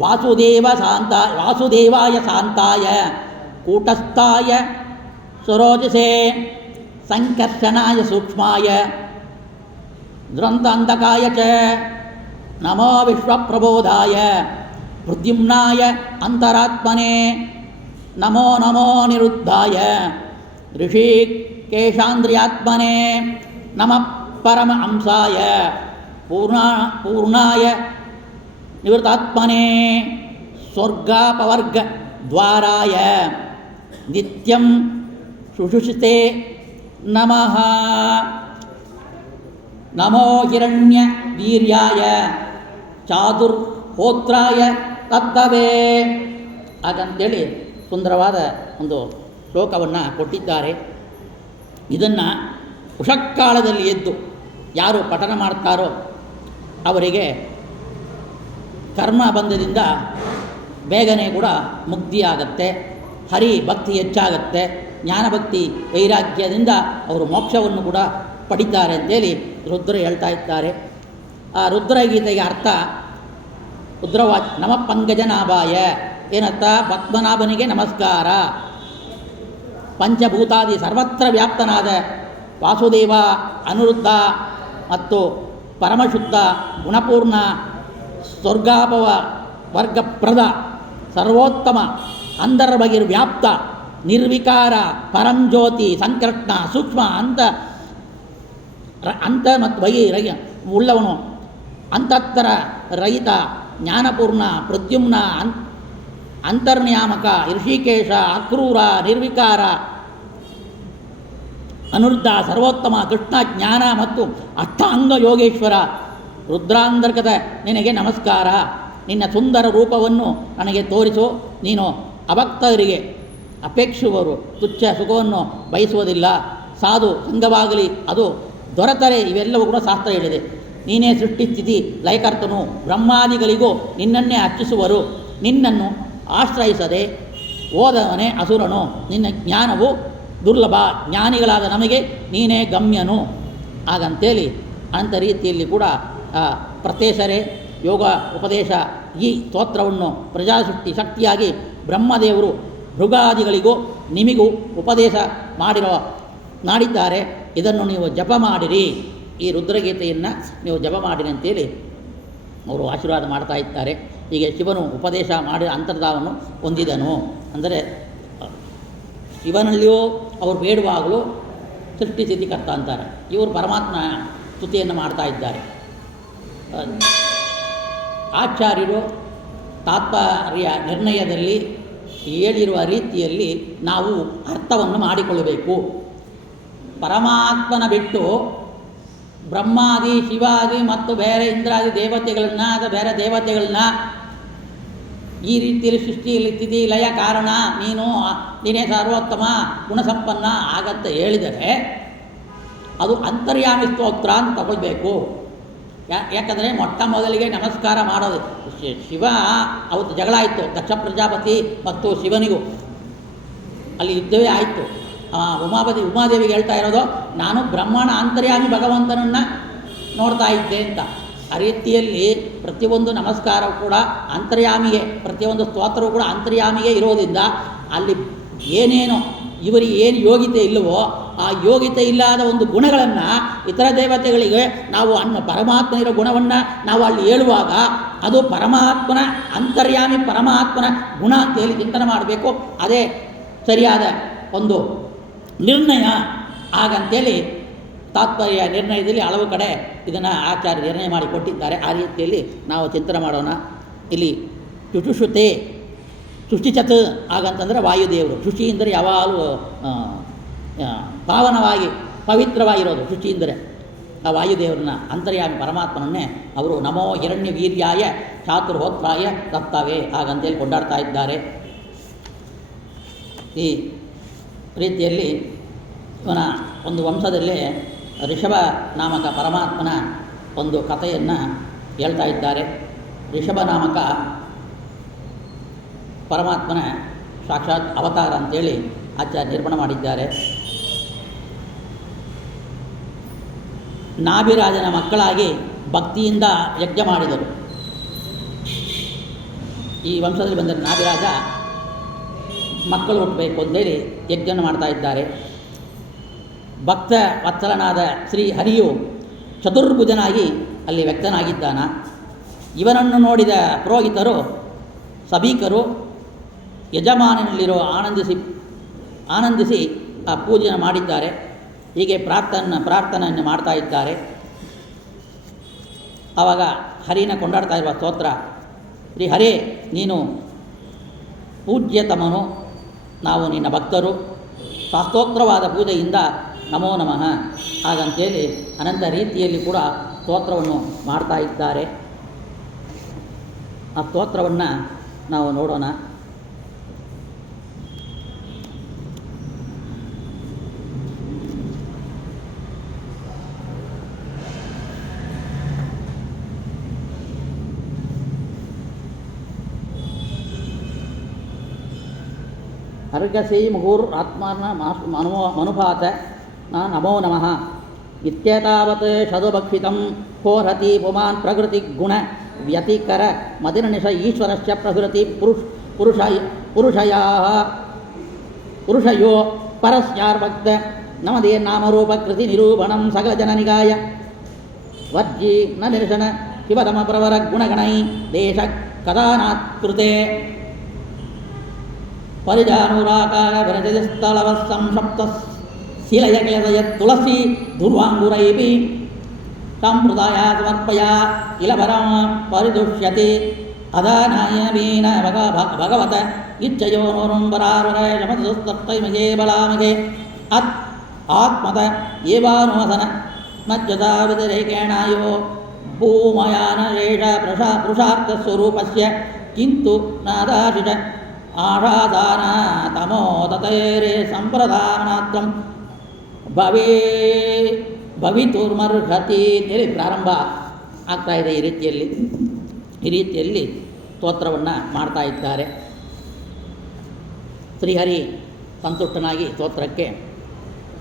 ವಾಸುದೇವಾಯ ಶಾಂತಾಯ ಕೂಟಸ್ಥಾಯ ಸರೋಜಸೆ ಸಂಕರ್ಷಣಾಯ ಸೂಕ್ಷ್ಮಾಯ ದುರಂತಾಂತಕಾಯ ಚ ನಮೋ ವಿಶ್ವಪ್ರಬೋಧಾಯ ಪ್ರದ್ಯುಮ್ನಾಯ ಅಂತರಾತ್ಮನೆ ನಮೋ ನಮೋ ನಿರುದ್ಧಾಯ ಋಷಿಕೇಶಾಂದ್ರಿಯಾತ್ಮನೆ ನಮಃ ಪರಮ ಹಂಸಾಯ ಪೂರ್ಣಾಯ ನಿವೃತ್ತಾತ್ಮನೆ ಸ್ವರ್ಗಾಪವರ್ಗ ದ್ವಾರಾಯ ನಿತ್ಯಂ ಶುಶ್ರುಷಿತೆ ನಮಃ ನಮೋ ಹಿರಣ್ಯ ವೀರ್ಯಾಯ ಚಾತುರ್ಹೋತ್ರಾಯ ತತ್ತವೇ ಹಾಗಂತೇಳಿ ಸುಂದರವಾದ ಒಂದು ಶ್ಲೋಕವನ್ನು ಕೊಟ್ಟಿದ್ದಾರೆ. ಇದನ್ನು ಉಷಕ್ಕಾಲದಲ್ಲಿ ಎದ್ದು ಯಾರು ಪಠನ ಮಾಡ್ತಾರೋ ಅವರಿಗೆ ಕರ್ಮ ಬಂಧದಿಂದ ಬೇಗನೆ ಕೂಡ ಮುಕ್ತಿಯಾಗತ್ತೆ, ಹರಿ ಭಕ್ತಿ ಹೆಚ್ಚಾಗತ್ತೆ, ಜ್ಞಾನಭಕ್ತಿ ವೈರಾಗ್ಯದಿಂದ ಅವರು ಮೋಕ್ಷವನ್ನು ಕೂಡ ಪಡಿತಾರೆ ಅಂತೇಳಿ ರುದ್ರ ಹೇಳ್ತಾ ಇದ್ದಾರೆ. ಆ ರುದ್ರಗೀತೆಗೆ ಅರ್ಥ ರುದ್ರವಾಚ ನಮಃ ಪಂಕಜನಾಭಾಯ ಏನರ್ಥ? ಪದ್ಮನಾಭನಿಗೆ ನಮಸ್ಕಾರ. ಪಂಚಭೂತಾದಿ ಸರ್ವತ್ರ ವ್ಯಾಪ್ತನಾದ ವಾಸುದೇವ, ಅನಿರುದ್ಧ ಮತ್ತು ಪರಮಶುದ್ಧ ಗುಣಪೂರ್ಣ ಸ್ವರ್ಗಾಪವ ವರ್ಗಪ್ರದ ಸರ್ವೋತ್ತಮ ಅಂತರ್ಬಹಿರ್ವ್ಯಾಪ್ತ ನಿರ್ವಿಕಾರ ಪರಂಜ್ಯೋತಿ ಸಂಕೃಷ್ಣ ಸೂಕ್ಷ್ಮ ಅಂತ ಮತ್ತು ಬಹಿರಹಿತ ಉಳ್ಳವನು, ಅಂತತ್ತರ ರಹಿತ ಜ್ಞಾನಪೂರ್ಣ ಪ್ರದ್ಯುಮ್ನ ಅಂತರ್ನಿಯಾಮಕ ಋಷಿಕೇಶ ಅಕ್ರೂರ ನಿರ್ವಿಕಾರ ಅನಿರುದ್ಧ ಸರ್ವೋತ್ತಮ ಕೃಷ್ಣ ಜ್ಞಾನ ಮತ್ತು ಅಷ್ಟಾಂಗ ಯೋಗೇಶ್ವರ ರುದ್ರಾಂತರ್ಗತ ನಿನಗೆ ನಮಸ್ಕಾರ. ನಿನ್ನ ಸುಂದರ ರೂಪವನ್ನು ನನಗೆ ತೋರಿಸು. ನೀನು ಅಭಕ್ತರಿಗೆ ಅಪೇಕ್ಷುವರು ತುಚ್ಛ ಸುಖವನ್ನು ಬಯಸುವುದಿಲ್ಲ. ಸಾಧು ಸಂಘವಾಗಲಿ ಅದು ದೊರೆತರೆ ಇವೆಲ್ಲವೂ ಕೂಡ ಶಾಸ್ತ್ರ ಹೇಳಿದೆ. ನೀನೇ ಸೃಷ್ಟಿಸ್ಥಿತಿ ಲಯಕರ್ತನು, ಬ್ರಹ್ಮಾದಿಗಳಿಗೂ ನಿನ್ನನ್ನೇ ಅರ್ಚಿಸುವರು. ನಿನ್ನನ್ನು ಆಶ್ರಯಿಸದೆ ಓದವನೇ ಅಸುರನು. ನಿನ್ನ ಜ್ಞಾನವು ದುರ್ಲಭ, ಜ್ಞಾನಿಗಳಾದ ನಮಗೆ ನೀನೇ ಗಮ್ಯನು. ಹಾಗಂತೇಳಿ ಅಂಥ ರೀತಿಯಲ್ಲಿ ಕೂಡ ಪ್ರತೇಸರೇ ಯೋಗ ಉಪದೇಶ ಈ ಸ್ತೋತ್ರವನ್ನು ಪ್ರಜಾಸೃಷ್ಟಿ ಶಕ್ತಿಯಾಗಿ ಬ್ರಹ್ಮದೇವರು ಮೃಗಾದಿಗಳಿಗೂ ನಿಮಗೂ ಉಪದೇಶ ಮಾಡಿದ್ದಾರೆ. ಇದನ್ನು ನೀವು ಜಪ ಮಾಡಿರಿ, ಈ ರುದ್ರಗೀತೆಯನ್ನು ನೀವು ಜಪ ಮಾಡಿರಿ ಅಂತೇಳಿ ಅವರು ಆಶೀರ್ವಾದ ಮಾಡ್ತಾ ಇದ್ದಾರೆ. ಹೀಗೆ ಶಿವನು ಉಪದೇಶ ಮಾಡಿದ ಅಂತರ್ಧಾವನ್ನು ಹೊಂದಿದನು. ಅಂದರೆ ಶಿವನಲ್ಲಿಯೂ ಅವರು ಬೇಡುವಾಗಲೂ ಸೃಷ್ಟಿ ಸ್ಥಿತಿಕರ್ತ ಅಂತಾರೆ. ಇವರು ಪರಮಾತ್ಮ ಸ್ತುತಿಯನ್ನು ಮಾಡ್ತಾ ಇದ್ದಾರೆ. ಆಚಾರ್ಯರು ತಾತ್ಪರ್ಯ ನಿರ್ಣಯದಲ್ಲಿ ಹೇಳಿರುವ ರೀತಿಯಲ್ಲಿ ನಾವು ಅರ್ಥವನ್ನು ಮಾಡಿಕೊಳ್ಳಬೇಕು. ಪರಮಾತ್ಮನ ಬಿಟ್ಟು ಬ್ರಹ್ಮಾದಿ ಶಿವಾದಿ ಮತ್ತು ಬೇರೆ ಇಂದ್ರಾದಿ ದೇವತೆಗಳನ್ನ ಅಥವಾ ಬೇರೆ ದೇವತೆಗಳನ್ನ ಈ ರೀತಿಯಲ್ಲಿ ಸೃಷ್ಟಿಯಲ್ಲಿ ಸ್ಥಿತಿ ಲಯ ಕಾರಣ ನೀನೇ ಸರ್ವೋತ್ತಮ ಗುಣಸಂಪನ್ನ ಆಗಂತ ಹೇಳಿದರೆ ಅದು ಅಂತರ್ಯಾಮಿ ಸ್ತೋತ್ರ ಅಂತ ತಗೊಳ್ಬೇಕು. ಯಾಕಂದರೆ ಮೊಟ್ಟ ಮೊದಲಿಗೆ ನಮಸ್ಕಾರ ಮಾಡೋದು ಶಿವ. ಅವತ್ತು ಜಗಳ ಆಯಿತು ದಕ್ಷ ಪ್ರಜಾಪತಿ ಮತ್ತು ಶಿವನಿಗೂ, ಅಲ್ಲಿ ಯುದ್ಧವೇ ಆಯಿತು. ಉಮಾದೇವಿಗೆ ಹೇಳ್ತಾ ಇರೋದು, ನಾನು ಬ್ರಹ್ಮಣ ಅಂತರ್ಯಾಮಿ ಭಗವಂತನನ್ನು ನೋಡ್ತಾ ಇದ್ದೆ ಅಂತ. ಆ ರೀತಿಯಲ್ಲಿ ಪ್ರತಿಯೊಂದು ನಮಸ್ಕಾರವು ಕೂಡ ಅಂತರ್ಯಾಮಿಗೆ, ಪ್ರತಿಯೊಂದು ಸ್ತೋತ್ರವೂ ಕೂಡ ಅಂತರ್ಯಾಮಿಗೆ ಇರೋದ್ರಿಂದ ಅಲ್ಲಿ ಏನೇನೋ ಇವರಿಗೆ ಏನು ಯೋಗ್ಯತೆ ಇಲ್ಲವೋ ಆ ಯೋಗ್ಯತೆ ಇಲ್ಲದ ಒಂದು ಗುಣಗಳನ್ನು ಇತರ ದೇವತೆಗಳಿಗೆ ನಾವು ಪರಮಾತ್ಮನಿರೋ ಗುಣವನ್ನು ನಾವು ಅಲ್ಲಿ ಹೇಳುವಾಗ ಅದು ಪರಮಾತ್ಮನ ಅಂತರ್ಯಾಮಿ ಪರಮಾತ್ಮನ ಗುಣ ಅಂತ ಹೇಳಿ ಚಿಂತನೆ ಮಾಡಬೇಕು. ಅದೇ ಸರಿಯಾದ ಒಂದು ನಿರ್ಣಯ. ಹಾಗಂತೇಳಿ ತಾತ್ಪರ್ಯ ನಿರ್ಣಯದಲ್ಲಿ ಹಲವು ಕಡೆ ಇದನ್ನು ಆಚಾರ್ಯ ನಿರ್ಣಯ ಮಾಡಿ ಕೊಟ್ಟಿದ್ದಾರೆ. ಆ ರೀತಿಯಲ್ಲಿ ನಾವು ಚಿಂತನೆ ಮಾಡೋಣ. ಇಲ್ಲಿ ಚುಟುಷುತೆ ಸೃಷ್ಟಿಚತ್ ಹಾಗಂತಂದರೆ ವಾಯುದೇವರು. ಶುಚಿ ಅಂದರೆ ಯಾವಾಗಲೂ ಪಾವನವಾಗಿ ಪವಿತ್ರವಾಗಿರೋದು ಶುಚಿ ಅಂದರೆ ಆ ವಾಯುದೇವರನ್ನ ಅಂತರ್ಯಾಮಿ ಪರಮಾತ್ಮನನ್ನೇ ಅವರು ನಮೋ ಹಿರಣ್ಯ ವೀರ್ಯಾಯ ಚಾತುರ್ಹೋತ್ರಾಯ ದತ್ತವೇ ಹಾಗಂತೇಳಿ ಕೊಂಡಾಡ್ತಾ ಇದ್ದಾರೆ. ಈ ರೀತಿಯಲ್ಲಿ ಇವನ ಒಂದು ವಂಶದಲ್ಲಿ ಋಷಭ ನಾಮಕ ಪರಮಾತ್ಮನ ಒಂದು ಕಥೆಯನ್ನು ಹೇಳ್ತಾ ಇದ್ದಾರೆ. ಋಷಭ ನಾಮಕ ಪರಮಾತ್ಮನ ಸಾಕ್ಷಾತ್ ಅವತಾರ ಅಂತೇಳಿ ಆಚಾರ್ಯ ನಿರೂಪಣೆ ಮಾಡಿದ್ದಾರೆ. ನಾಭಿರಾಜನ ಮಕ್ಕಳಾಗಿ ಭಕ್ತಿಯಿಂದ ಯಜ್ಞ ಮಾಡಿದರು. ಈ ವಂಶದಲ್ಲಿ ಬಂದ ನಾಭಿರಾಜ ಮಕ್ಕಳು ಹುಟ್ಟಬೇಕು ಅಂತೇಳಿ ಯಜ್ಞ ಮಾಡ್ತಾ ಇದ್ದಾರೆ. ಭಕ್ತ ವತ್ಸಲನಾದ ಶ್ರೀ ಹರಿಯು ಚತುರ್ಭುಜನಾಗಿ ಅಲ್ಲಿ ವ್ಯಕ್ತನಾಗಿದ್ದಾನ. ಇವನನ್ನು ನೋಡಿದ ಪುರೋಹಿತರು ಸಭಿಕರು ಯಜಮಾನನಲ್ಲಿರೋ ಆನಂದಿಸಿ ಆ ಪೂಜೆಯನ್ನು ಮಾಡಿದ್ದಾರೆ. ಹೀಗೆ ಪ್ರಾರ್ಥನೆಯನ್ನು ಮಾಡ್ತಾ ಇದ್ದಾರೆ. ಆವಾಗ ಹರಿನ ಕೊಂಡಾಡ್ತಾ ಇರುವ ಸ್ತೋತ್ರ, ಶ್ರೀ ಹರೇ ನೀನು ಪೂಜ್ಯತಮನು, ನಾವು ನಿನ್ನ ಭಕ್ತರು, ಶಾಸ್ತ್ರೋಕ್ತವಾದ ಪೂಜೆಯಿಂದ ನಮೋ ನಮಃ ಹಾಗಂತೇಳಿ ಅನಂತ ರೀತಿಯಲ್ಲಿ ಕೂಡ ಸ್ತೋತ್ರವನ್ನು ಮಾಡ್ತಾ ಇದ್ದಾರೆ. ಆ ಸ್ತೋತ್ರವನ್ನು ನಾವು ನೋಡೋಣ. ಅರ್ಘಸಿ ಮುಹುರ್ ಆತ್ಮಾನ ಮನುಪಾತ ನಮೋ ನಮಃ ಇತ್ಯೇತಾವತ್ ಶದುಭಕ್ಷಿತಂ ಕೋರ್ಹತಿ ಪುಮಾನ್ ಪ್ರಕೃತಿ ಗುಣ ವ್ಯತಿಕರ ಮದಿರನಿಷ ಈಶ್ವರಸ್ಯ ಪ್ರಕೃತಿ ಪುರುಷಯೋ ಪರಸ್ಯಾರ್ಭಕ್ತ ನಮದೇ ನಾಮರೂಪ ಕೃತಿ ನಿರೂಪಣಂ ಸಕಲಜನ ನಿಗಾಯ ವರ್ಜಿ ನ ನಿರಶನ ಶಿವತಮ ಪ್ರವರ ಗುಣಗಣೈ ದೇಶ ಕದಾನಾತ್ಕೃತೆ ಪರಿಜಾನುರಾಕಾರ ವಿರಜತಿ ಸ್ಥಳವ ಸಂಸಪ್ತ ಶಿಲಯ ಕೇದಯ ತುಳಸಿ ದುರ್ವಾಂಗುರೈಪಿ ಸಂಪ್ರದಾಯ ಸಮರ್ಪಯ ಇಲಭರಂ ಪರಿದುಷ್ಯತೆ ಅದಾನಾಯನವೀನ ಭಗವತ ಇಚ್ಛಯೋ ನೋರಂಬರಾರುರ ಶಮತಸ್ತೈಮಗೇ ಬಲಾಮಗೇ ಆತ್ಮತ ಏವಾನುವಸನ ಮಜ್ಜತಾ ವಿದರೇಕೇಣಾಯೋ ಭೂಮಯಾನ ಏಷ ಪುರುಷಾರ್ಥಸ್ವರೂಪಸ್ಯ ಕಿಂತು ನಾದಾಶಿಷ ಆಷಾದಾನ ತಮೋದತೇರೇ ಸಂಪ್ರದಾನಾತ್ರಂ ಭವಿತುರ್ಮರ್ಹತಿ ಅಂತೇಳಿ ಪ್ರಾರಂಭ ಆಗ್ತಾಯಿದೆ. ಈ ರೀತಿಯಲ್ಲಿ ಸ್ತೋತ್ರವನ್ನು ಮಾಡ್ತಾ ಇದ್ದಾರೆ. ಶ್ರೀಹರಿ ಸಂತುಷ್ಟನಾಗಿ ಸ್ತೋತ್ರಕ್ಕೆ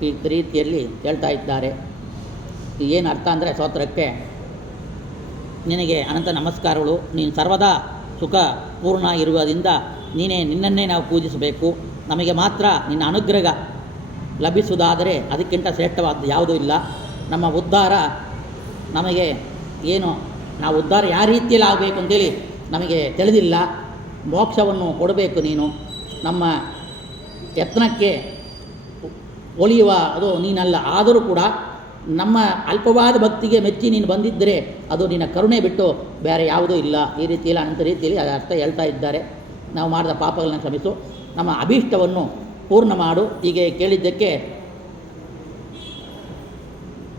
ಈ ರೀತಿಯಲ್ಲಿ ಹೇಳ್ತಾ ಇದ್ದಾರೆ. ಏನು ಅರ್ಥ ಅಂದರೆ ಸ್ತೋತ್ರಕ್ಕೆ, ನಿನಗೆ ಅನಂತ ನಮಸ್ಕಾರಗಳು, ನೀನು ಸರ್ವದಾ ಸುಖ ಪೂರ್ಣ ಇರುವುದರಿಂದ ನಿನ್ನನ್ನೇ ನಾವು ಪೂಜಿಸಬೇಕು. ನಮಗೆ ಮಾತ್ರ ನಿನ್ನ ಅನುಗ್ರಹ ಲಭಿಸುವುದಾದರೆ ಅದಕ್ಕಿಂತ ಶ್ರೇಷ್ಠವಾದ ಯಾವುದೂ ಇಲ್ಲ. ನಮ್ಮ ಉದ್ಧಾರ ನಮಗೆ ಏನು, ನಾವು ಉದ್ಧಾರ ಯಾವ ರೀತಿಯಲ್ಲಿ ಆಗಬೇಕು ಅಂತೇಳಿ ನಮಗೆ ತಿಳಿದಿಲ್ಲ. ಮೋಕ್ಷವನ್ನು ಕೊಡಬೇಕು ನೀನು. ನಮ್ಮ ಯತ್ನಕ್ಕೆ ಒಲಿಯುವ ಅದು ನೀನಲ್ಲ. ಆದರೂ ಕೂಡ ನಮ್ಮ ಅಲ್ಪವಾದ ಭಕ್ತಿಗೆ ಮೆಚ್ಚಿ ನೀನು ಬಂದಿದ್ದರೆ ಅದು ನಿನ್ನ ಕರುಣೆ ಬಿಟ್ಟು ಬೇರೆ ಯಾವುದೂ ಇಲ್ಲ. ಈ ರೀತಿಯಲ್ಲಿ ಅನಂತ ರೀತಿಯಲ್ಲಿ ಅದರ ಅರ್ಥ ಹೇಳ್ತಾ ಇದ್ದಾರೆ. ನಾವು ಮಾಡಿದ ಪಾಪಗಳನ್ನು ಕ್ಷಮಿಸು, ನಮ್ಮ ಅಭೀಷ್ಟವನ್ನು ಪೂರ್ಣ ಮಾಡು. ಹೀಗೆ ಕೇಳಿದ್ದಕ್ಕೆ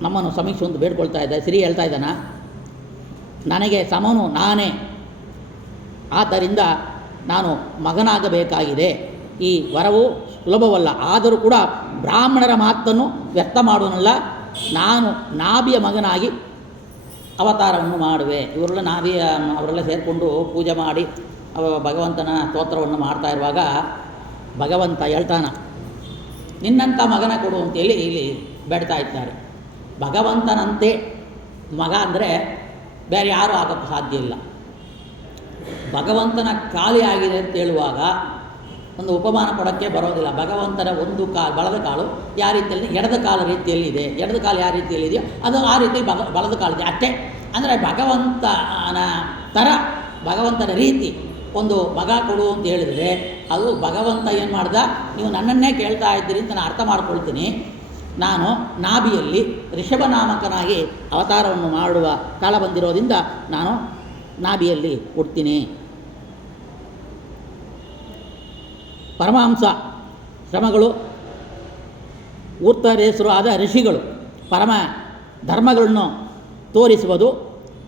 ನಮ್ಮನ್ನು ಸಮೀಕ್ಷೆ ಒಂದು ಬೇಡ್ಕೊಳ್ತಾ ಇದ್ದ. ಶ್ರೀ ಹೇಳ್ತಾ ಇದ್ದಾನ, ನನಗೆ ಸಮನು ನಾನೇ, ಆದ್ದರಿಂದ ನಾನು ಮಗನಾಗಬೇಕಾಗಿದೆ. ಈ ವರವು ಸುಲಭವಲ್ಲ. ಆದರೂ ಕೂಡ ಬ್ರಾಹ್ಮಣರ ಮಾತನ್ನು ವ್ಯರ್ಥ ಮಾಡೋನಲ್ಲ, ನಾನು ನಾಭಿಯ ಮಗನಾಗಿ ಅವತಾರವನ್ನು ಮಾಡುವೆ. ಇವರೆಲ್ಲ ನಾಭಿಯ ಅವರೆಲ್ಲ ಸೇರಿಕೊಂಡು ಪೂಜೆ ಮಾಡಿ ಭಗವಂತನ ಸ್ತೋತ್ರವನ್ನು ಮಾಡ್ತಾ ಇರುವಾಗ ಭಗವಂತ ಹೇಳ್ತಾನ, ನಿನ್ನಂಥ ಮಗನ ಕೊಡು ಅಂತೇಳಿ ಇಲ್ಲಿ ಬೇಡ್ತಾ ಇದ್ದಾರೆ. ಭಗವಂತನಂತೆ ಮಗ ಅಂದರೆ ಬೇರೆ ಯಾರೂ ಆಗೋಕ್ಕೆ ಸಾಧ್ಯ ಇಲ್ಲ. ಭಗವಂತನ ಖಾಲಿ ಆಗಿದೆ ಅಂತ ಹೇಳುವಾಗ ಒಂದು ಉಪಮಾನ ಕೊಡೋಕ್ಕೆ ಬರೋದಿಲ್ಲ. ಭಗವಂತನ ಒಂದು ಬಲದ ಕಾಲು ಯಾವ ರೀತಿಯಲ್ಲಿ ಎಡದ ಕಾಲ ರೀತಿಯಲ್ಲಿದೆ, ಎಡದ ಕಾಲು ಯಾವ ರೀತಿಯಲ್ಲಿದೆಯೋ ಅದು ಆ ರೀತಿ ಬಲದ ಕಾಲಿದೆ ಅಷ್ಟೇ. ಅಂದರೆ ಭಗವಂತನ ಥರ ಭಗವಂತನ ರೀತಿ ಒಂದು ಮಗ ಕೊಡು ಅಂತ ಹೇಳಿದರೆ ಅದು ಭಗವಂತ ಏನು ಮಾಡ್ದ, ನೀವು ನನ್ನನ್ನೇ ಕೇಳ್ತಾ ಇದ್ದೀರಿ ಅಂತ ನಾನು ಅರ್ಥ ಮಾಡ್ಕೊಳ್ತೀನಿ. ನಾನು ನಾಭಿಯಲ್ಲಿ ಋಷಭನಾಮಕನಾಗಿ ಅವತಾರವನ್ನು ಮಾಡುವ ಕಾಲ ಬಂದಿರೋದ್ರಿಂದ ನಾನು ನಾಭಿಯಲ್ಲಿ ಹುಡ್ತೀನಿ. ಪರಮಹಂಸ ಶ್ರಮಗಳು ಊರ್ತರೇಸರು ಆದ ಋಷಿಗಳು ಪರಮ ಧರ್ಮಗಳನ್ನು ತೋರಿಸುವುದು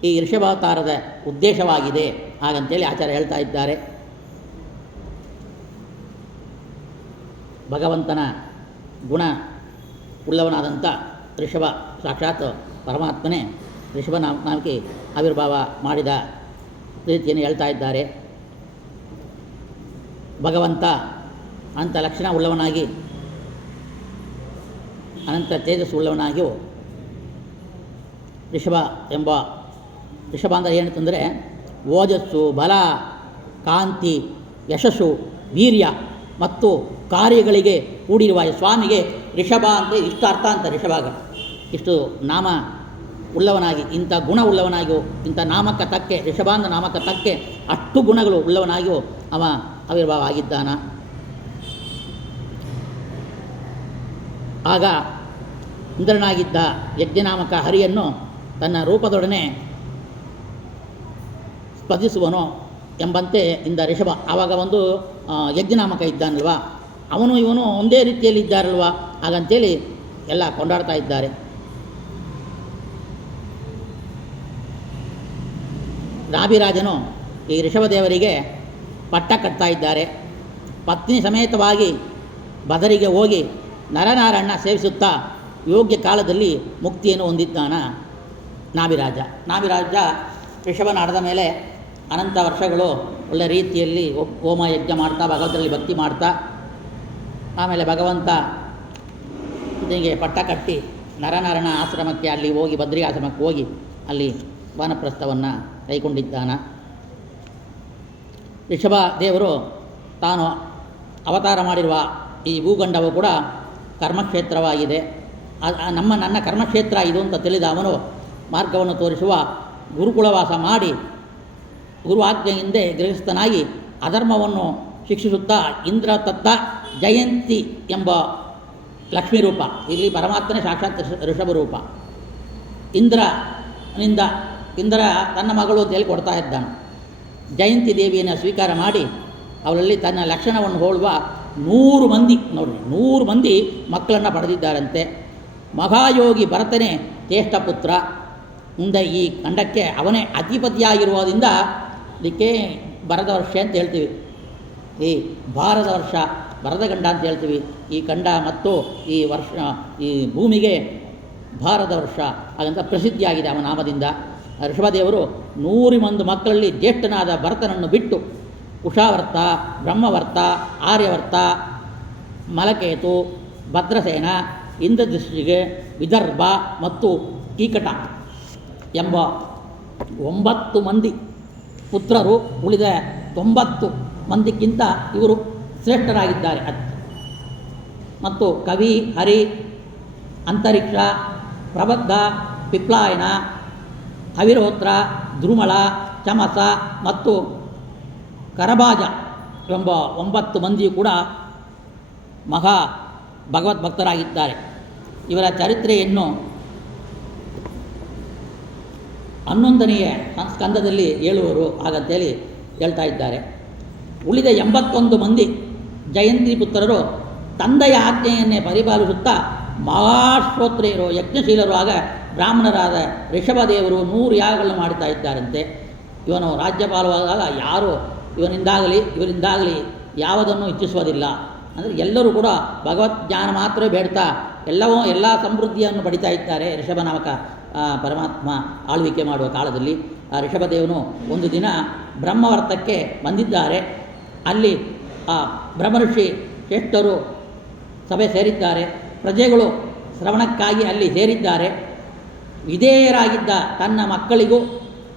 ಈ ಋಷಭಾವತಾರದ ಉದ್ದೇಶವಾಗಿದೆ ಹಾಗಂತೇಳಿ ಆಚಾರ್ಯ ಹೇಳ್ತಾ ಇದ್ದಾರೆ. ಭಗವಂತನ ಗುಣ ಉಳ್ಳವನಾದಂಥ ಋಷಭ ಸಾಕ್ಷಾತ್ ಪರಮಾತ್ಮನೇ ಋಷಭನಾಮಕ್ಕೆ ಆವಿರ್ಭಾವ ಮಾಡಿದ ರೀತಿಯನ್ನು ಹೇಳ್ತಾ ಇದ್ದಾರೆ. ಭಗವಂತ ಅನಂತ ಲಕ್ಷಣ ಉಳ್ಳವನಾಗಿ ಅನಂತ ತೇಜಸ್ಸು ಉಳ್ಳವನಾಗಿಯೂ ಋಷಭ ಅಂದರೆ ಏನಂತಂದರೆ ಓಜಸ್ಸು, ಬಲ, ಕಾಂತಿ, ಯಶಸ್ಸು, ವೀರ್ಯ ಮತ್ತು ಕಾರ್ಯಗಳಿಗೆ ಕೂಡಿರುವ ಸ್ವಾಮಿಗೆ ಋಷಭ ಅಂತ ಇಷ್ಟು ಅರ್ಥ ಅಂತ. ಋಷಭಾಗ ಇಷ್ಟು ನಾಮ ಉಳ್ಳವನಾಗಿ, ಇಂಥ ಗುಣ ಉಳ್ಳವನಾಗಿಯೂ, ಇಂಥ ನಾಮಕ ತಕ್ಕೆ ಋಷಭಾಂತ ನಾಮಕ ತಕ್ಕೆ ಅಷ್ಟು ಗುಣಗಳು ಉಳ್ಳವನಾಗಿಯೂ ಅವ ಆವಿರ್ಭಾವ ಆಗಿದ್ದಾನ. ಆಗ ಇಂದ್ರನಾಗಿದ್ದ ಯಜ್ಞನಾಮಕ ಹರಿಯನ್ನು ತನ್ನ ರೂಪದೊಡನೆ ಸ್ಪರ್ಧಿಸುವನು ಎಂಬಂತೆ ಇಂದ ಋಷಭ ಆವಾಗ ಒಂದು ಯಜ್ಞನಾಮಕ ಇದ್ದಾನಲ್ವ, ಅವನು ಇವನು ಒಂದೇ ರೀತಿಯಲ್ಲಿ ಇದ್ದಾರಲ್ವ, ಹಾಗಂತೇಳಿ ಎಲ್ಲ ಕೊಂಡಾಡ್ತಾ ಇದ್ದಾರೆ. ನಾಭಿರಾಜನು ಈ ಋಷಭದೇವರಿಗೆ ಪಟ್ಟ ಕಟ್ತಾ ಇದ್ದಾರೆ. ಪತ್ನಿ ಸಮೇತವಾಗಿ ಬದರಿಗೆ ಹೋಗಿ ನರನಾರಾಯಣ ಸೇವಿಸುತ್ತಾ ಯೋಗ್ಯ ಕಾಲದಲ್ಲಿ ಮುಕ್ತಿಯನ್ನು ಹೊಂದಿದ್ದಾನ ನಾಭಿರಾಜ ಋಷಭನಾಡದ ಮೇಲೆ ಅನಂತ ವರ್ಷಗಳು ಒಳ್ಳೆ ರೀತಿಯಲ್ಲಿ ಹೋಮ ಯಜ್ಞ ಮಾಡ್ತಾ ಭಗವಂತನಲ್ಲಿ ಭಕ್ತಿ ಮಾಡ್ತಾ ಆಮೇಲೆ ಭಗವಂತ ಇದಕ್ಕೆ ಪಟ್ಟ ಕಟ್ಟಿ ನರನಾರಾಯಣ ಆಶ್ರಮಕ್ಕೆ ಅಲ್ಲಿ ಹೋಗಿ ಬದ್ರಿ ಆಶ್ರಮಕ್ಕೆ ಹೋಗಿ ಅಲ್ಲಿ ವಾನಪ್ರಸ್ಥವನ್ನು ಕೈಗೊಂಡಿದ್ದಾನ. ಋಷಭ ದೇವರು ತಾನು ಅವತಾರ ಮಾಡಿರುವ ಈ ಭೂಖಂಡವು ಕೂಡ ಕರ್ಮಕ್ಷೇತ್ರವಾಗಿದೆ. ನನ್ನ ಕರ್ಮಕ್ಷೇತ್ರ ಇದು ಅಂತ ತಿಳಿದ ಅವನು ಮಾರ್ಗವನ್ನು ತೋರಿಸುವ ಗುರುಕುಲವಾಸ ಮಾಡಿ ಗುರುವಾಜ್ಞೆಯಿಂದ ಗೃಹಸ್ಥನಾಗಿ ಅಧರ್ಮವನ್ನು ಶಿಕ್ಷಿಸುತ್ತಾ ಇಂದ್ರ ತತ್ತ ಜಯಂತಿ ಎಂಬ ಲಕ್ಷ್ಮೀ ರೂಪ, ಇಲ್ಲಿ ಪರಮಾತ್ಮನೇ ಸಾಕ್ಷಾತ್ ಋಷಭ ರೂಪ. ಇಂದ್ರ ತನ್ನ ಮಗಳು ಅಂತ ಹೇಳಿ ಕೊಡ್ತಾ ಇದ್ದಾನೆ. ಜಯಂತಿ ದೇವಿಯನ್ನು ಸ್ವೀಕಾರ ಮಾಡಿ ಅವಳಲ್ಲಿ ತನ್ನ ಲಕ್ಷಣವನ್ನು ಹೋಳುವ 100 ಮಂದಿ, ನೋಡಿ 100 ಮಂದಿ ಮಕ್ಕಳನ್ನು ಪಡೆದಿದ್ದಾರಂತೆ. ಮಹಾಯೋಗಿ ಭರತನೇ ಜ್ಯೇಷ್ಠ ಪುತ್ರ. ಮುಂದೆ ಈ ಖಂಡಕ್ಕೆ ಅವನೇ ಅಧಿಪತಿಯಾಗಿರುವುದರಿಂದ ಇದಕ್ಕೆ ಭರದ ವರ್ಷ ಅಂತ ಹೇಳ್ತೀವಿ. ಈ ಭಾರದ ವರ್ಷ, ಭರದ ಗಂಡ ಅಂತ ಹೇಳ್ತೀವಿ. ಈ ಖಂಡ ಮತ್ತು ಈ ವರ್ಷ ಈ ಭೂಮಿಗೆ ಭಾರದ ವರ್ಷ ಹಾಗಂತ ಪ್ರಸಿದ್ಧಿಯಾಗಿದೆ ಅವನ ನಾಮದಿಂದ. ಋಷಭದೇವರು 100 ಮಂದಿ ಮಕ್ಕಳಲ್ಲಿ ಜ್ಯೇಷ್ಠನಾದ ಭರತನನ್ನು ಬಿಟ್ಟು ಕುಶಾವರ್ತ, ಬ್ರಹ್ಮವರ್ತ, ಆರ್ಯವರ್ತ, ಮಲಕೇತು, ಭದ್ರಸೇನ, ಇಂದ್ರದೃಷ್ಟಿಗೆ, ವಿದರ್ಭ ಮತ್ತು ಕೀಕಟ ಎಂಬ 9 ಮಂದಿ ಪುತ್ರರು ಉಳಿದ 90 ಮಂದಿಗಿಂತ ಇವರು ಶ್ರೇಷ್ಠರಾಗಿದ್ದಾರೆ. ಮತ್ತು ಕವಿ, ಹರಿ, ಅಂತರಿಕ್ಷ, ಪ್ರಬದ್ಧ, ಪಿಪ್ಲಾಯನ, ಅವಿರೋತ್ರ, ದ್ರುಮಳ, ಚಮಸ ಮತ್ತು ಕರಬಾಜ ಎಂಬ 9 ಮಂದಿಯೂ ಕೂಡ ಮಹಾ ಭಗವದ್ಭಕ್ತರಾಗಿದ್ದಾರೆ. ಇವರ ಚರಿತ್ರೆಯನ್ನು 11ನೇ ಸ್ಕಂದದಲ್ಲಿ ಹೇಳುವರು ಹಾಗಂತೇಳಿ ಹೇಳ್ತಾ ಇದ್ದಾರೆ. ಉಳಿದ 81 ಮಂದಿ ಜಯಂತಿ ಪುತ್ರರು ತಂದೆಯ ಆಜ್ಞೆಯನ್ನೇ ಪರಿಪಾಲಿಸುತ್ತಾ ಮಹಾಶ್ರೋತ್ರಿಯರು, ಯಜ್ಞಶೀಲರು ಆಗ ಬ್ರಾಹ್ಮಣರಾದ ಋಷಭದೇವರು 100 ಯಾಗಗಳನ್ನು ಮಾಡ್ತಾ ಇದ್ದಾರಂತೆ. ಇವನು ರಾಜ್ಯಪಾಲವಾದಾಗ ಯಾರು ಇವರಿಂದಾಗಲಿ ಯಾವುದನ್ನು ಇಚ್ಛಿಸುವುದಿಲ್ಲ. ಅಂದರೆ ಎಲ್ಲರೂ ಕೂಡ ಭಗವತ್ ಜ್ಞಾನ ಮಾತ್ರ ಬೇಡ್ತಾ ಎಲ್ಲ ಸಮೃದ್ಧಿಯನ್ನು ಪಡಿತಾ ಇದ್ದಾರೆ ಋಷಭನಾಮಕ ಪರಮಾತ್ಮ ಆಳ್ವಿಕೆ ಮಾಡುವ ಕಾಲದಲ್ಲಿ. ಆ ಋಷಭದೇವನು ಒಂದು ದಿನ ಬ್ರಹ್ಮವರ್ತಕ್ಕೆ ಬಂದಿದ್ದಾರೆ. ಅಲ್ಲಿ ಆ ಬ್ರಹ್ಮಋಷಿ ಶ್ರೇಷ್ಠರು ಸಭೆ ಸೇರಿದ್ದಾರೆ. ಪ್ರಜೆಗಳು ಶ್ರವಣಕ್ಕಾಗಿ ಅಲ್ಲಿ ಸೇರಿದ್ದಾರೆ. ವಿಧೇಯರಾಗಿದ್ದ ತನ್ನ ಮಕ್ಕಳಿಗೂ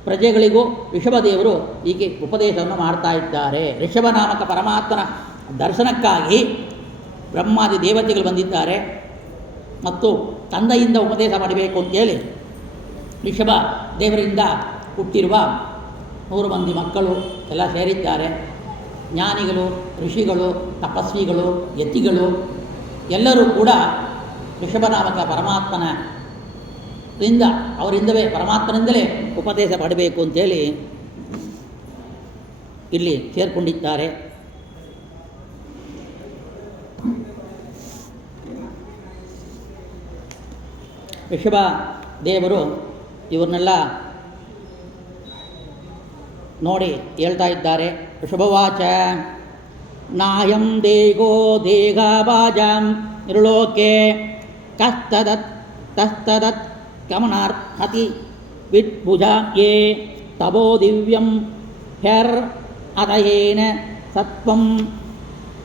ಪ್ರಜೆಗಳಿಗೂ ಋಷಭದೇವರು ಹೀಗೆ ಉಪದೇಶವನ್ನು ಮಾಡ್ತಾ ಇದ್ದಾರೆ. ಋಷಭನಾಮಕ ಪರಮಾತ್ಮನ ದರ್ಶನಕ್ಕಾಗಿ ಬ್ರಹ್ಮಾದಿ ದೇವತೆಗಳು ಬಂದಿದ್ದಾರೆ ಮತ್ತು ತಂದೆಯಿಂದ ಉಪದೇಶ ಮಾಡಬೇಕು ಅಂತೇಳಿ ಋಷಭ ದೇವರಿಂದ ಹುಟ್ಟಿರುವ 100 ಮಂದಿ ಮಕ್ಕಳು ಎಲ್ಲ ಸೇರಿದ್ದಾರೆ. ಜ್ಞಾನಿಗಳು, ಋಷಿಗಳು, ತಪಸ್ವಿಗಳು, ಯತಿಗಳು ಎಲ್ಲರೂ ಕೂಡ ಋಷಭನಾಮಕ ಪರಮಾತ್ಮನಿಂದ ಅವರಿಂದಲೇ ಪರಮಾತ್ಮನಿಂದಲೇ ಉಪದೇಶ ಪಡಬೇಕು ಅಂತೇಳಿ ಇಲ್ಲಿ ಸೇರಿಕೊಂಡಿದ್ದಾರೆ. ಋಷಭ ದೇವರು ಇವ್ರನ್ನೆಲ್ಲ ನೋಡಿ ಹೇಳ್ತಾ ಇದ್ದಾರೆ. ಋಷಭವಾಚ ನಾಯಂ ದೇಗೋ ದೇಗಾಭಾಜಾಂ ನಿರ್ಲೋಕೆ ಕಸ್ತದತ್ ತಸ್ತದತ್ ಕಮನಾರ್ಹತಿ ವಿದ್ಭುಜಾಯೇ ತಪೋ ದಿವ್ಯಂ ಹ್ಯರ್ ಅತಯೇನ ಸತ್ವಂ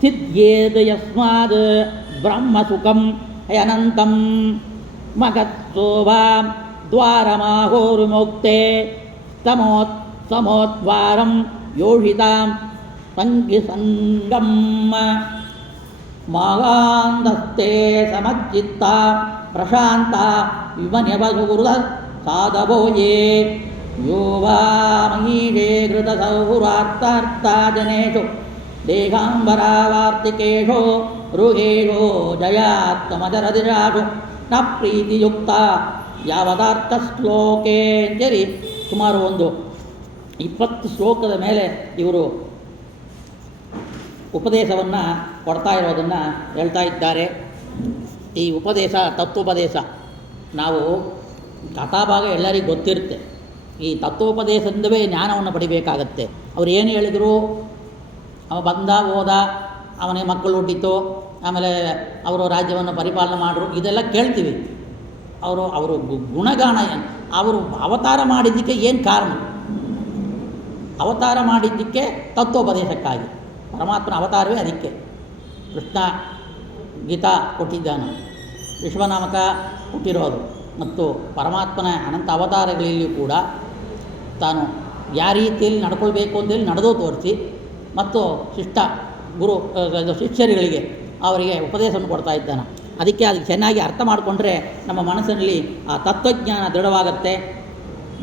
ಸಿದ್ಧೇದ್ ಯಸ್ಮಾದ್ ಬ್ರಹ್ಮಸುಖಂ ಅನಂತಂ ಮಗತ್ಸೋಭಾ ದ್ವಾರಮಾಹೋರ್ಮುಕ್ತೆ ಸಮೋದ್ವಾರಂ ಯೋಷಿತಾಂ ಸಂಗಂ ಮಾಗಾಂಧಸ್ಥೆ ಸಮಚ್ಚಿತ್ತ ಪ್ರಶಾಂತ ವಿಮನ್ಯವಸುಗುರುದ ಸಾಧವೋ ಯೇ ಯೋ ವಾ ಮಹೀಷೇ ಕೃತ ಸೌಹುರಾರ್ಥಾರ್ಥ ಜನೇಷು ದೇಹಾಂಬರಾವಾರ್ತಿಕೇಶೋ ಋಗೇಶೋ ಜಯಾತ್ಮಜರದಿರಾಷು ನ ಪ್ರೀತಿಯುಕ್ತ ಯಾವದಾರ್ಥ ಶ್ಲೋಕೆ ಅಂತೇಳಿ ಸುಮಾರು ಒಂದು 20 ಶ್ಲೋಕದ ಮೇಲೆ ಇವರು ಉಪದೇಶವನ್ನು ಕೊಡ್ತಾ ಇರೋದನ್ನು ಹೇಳ್ತಾ ಇದ್ದಾರೆ. ಈ ಉಪದೇಶ ತತ್ವೋಪದೇಶ ನಾವು ಕಥಾಭಾಗ ಎಲ್ಲರಿಗೂ ಗೊತ್ತಿರುತ್ತೆ. ಈ ತತ್ವೋಪದೇಶದಿಂದವೇ ಜ್ಞಾನವನ್ನು ಪಡಿಬೇಕಾಗತ್ತೆ. ಅವ್ರು ಏನು ಹೇಳಿದರು, ಅವ ಬಂದ ಹೋದ, ಅವನಿಗೆ ಮಕ್ಕಳು ಹುಟ್ಟಿತು, ಆಮೇಲೆ ಅವರು ರಾಜ್ಯವನ್ನು ಪರಿಪಾಲನೆ ಮಾಡಿದ್ರು, ಇದೆಲ್ಲ ಕೇಳ್ತೀವಿ. ಅವರು ಗುಣಗಾನ ಅವರು ಅವತಾರ ಮಾಡಿದ್ದಕ್ಕೆ ಏನು ಕಾರಣ? ಅವತಾರ ಮಾಡಿದ್ದಕ್ಕೆ ತತ್ವೋಪದೇಶಕ್ಕಾಗಿ. ಪರಮಾತ್ಮನ ಅವತಾರವೇ ಅದಕ್ಕೆ. ಕೃಷ್ಣ ಗೀತಾ ಕೊಟ್ಟಿದ್ದಾನೆ, ವಿಶ್ವನಾಮಕ ಹುಟ್ಟಿರೋದು ಮತ್ತು ಪರಮಾತ್ಮನ ಅನಂತ ಅವತಾರಗಳಲ್ಲಿಯೂ ಕೂಡ ತಾನು ಯಾವ ರೀತಿಯಲ್ಲಿ ನಡ್ಕೊಳ್ಬೇಕು ಅಂತೇಳಿ ನಡೆದು ತೋರಿಸಿ ಮತ್ತು ಶಿಷ್ಯರುಗಳಿಗೆ ಅವರಿಗೆ ಉಪದೇಶವನ್ನು ಕೊಡ್ತಾ ಇದ್ದಾನೆ. ಅದಕ್ಕೆ ಚೆನ್ನಾಗಿ ಅರ್ಥ ಮಾಡಿಕೊಂಡ್ರೆ ನಮ್ಮ ಮನಸ್ಸಿನಲ್ಲಿ ಆ ತತ್ವಜ್ಞಾನ ದೃಢವಾಗುತ್ತೆ.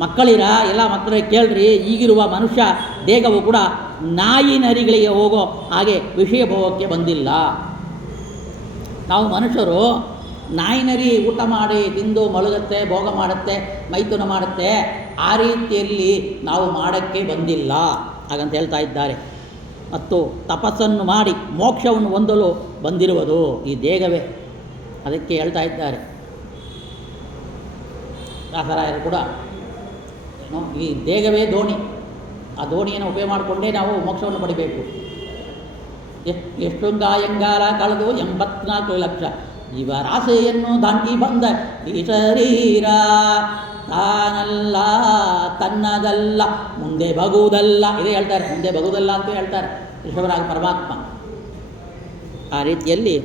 ಮಕ್ಕಳಿರ ಎಲ್ಲ ಮಕ್ಕಳಿಗೆ ಕೇಳ್ರಿ, ಈಗಿರುವ ಮನುಷ್ಯ ದೇಹವು ಕೂಡ ನಾಯಿ ನರಿಗಳಿಗೆ ಹೋಗೋ ಹಾಗೆ ವಿಷಯ ಭೋಗಕ್ಕೆ ಬಂದಿಲ್ಲ. ನಾವು ಮನುಷ್ಯರು ನಾಯಿ ನರಿ ಊಟ ಮಾಡಿ ತಿಂದು ಮಲಗುತ್ತೆ, ಭೋಗ ಮಾಡುತ್ತೆ, ಮೈಥುನ ಮಾಡುತ್ತೆ, ಆ ರೀತಿಯಲ್ಲಿ ನಾವು ಮಾಡೋಕ್ಕೆ ಬಂದಿಲ್ಲ ಹಾಗಂತ ಹೇಳ್ತಾ ಇದ್ದಾರೆ. ಮತ್ತು ತಪಸ್ಸನ್ನು ಮಾಡಿ ಮೋಕ್ಷವನ್ನು ಹೊಂದಲು ಬಂದಿರುವುದು ಈ ದೇಹವೇ. ಅದಕ್ಕೆ ಹೇಳ್ತಾ ಇದ್ದಾರೆ ದಾಸರಾಯರು ಕೂಡ, ಈ ದೇಹವೇ ದೋಣಿ, ಆ ದೋಣಿಯನ್ನು ಉಪಯೋಗ ಮಾಡಿಕೊಂಡೇ ನಾವು ಮೋಕ್ಷವನ್ನು ಪಡಿಬೇಕು. ಎಷ್ಟು ಗಾಯಂಗಾಲ ಕಳೆದು 84 ಲಕ್ಷ ಜೀವರಾಶಿಯನ್ನು ದಾಟಿ ಬಂದ ಈ ಶರೀರ ತಾನಲ್ಲ ತನ್ನದಲ್ಲ ಮುಂದೆ ಬಗುವುದಲ್ಲ, ಇದೇ ಹೇಳ್ತಾರೆ. ಮುಂದೆ ಬಗುವುದಲ್ಲ ಅಂತ ಹೇಳ್ತಾರೆ ಋಷಭರಾಗ ಪರಮಾತ್ಮ. ಆ ರೀತಿಯಲ್ಲಿ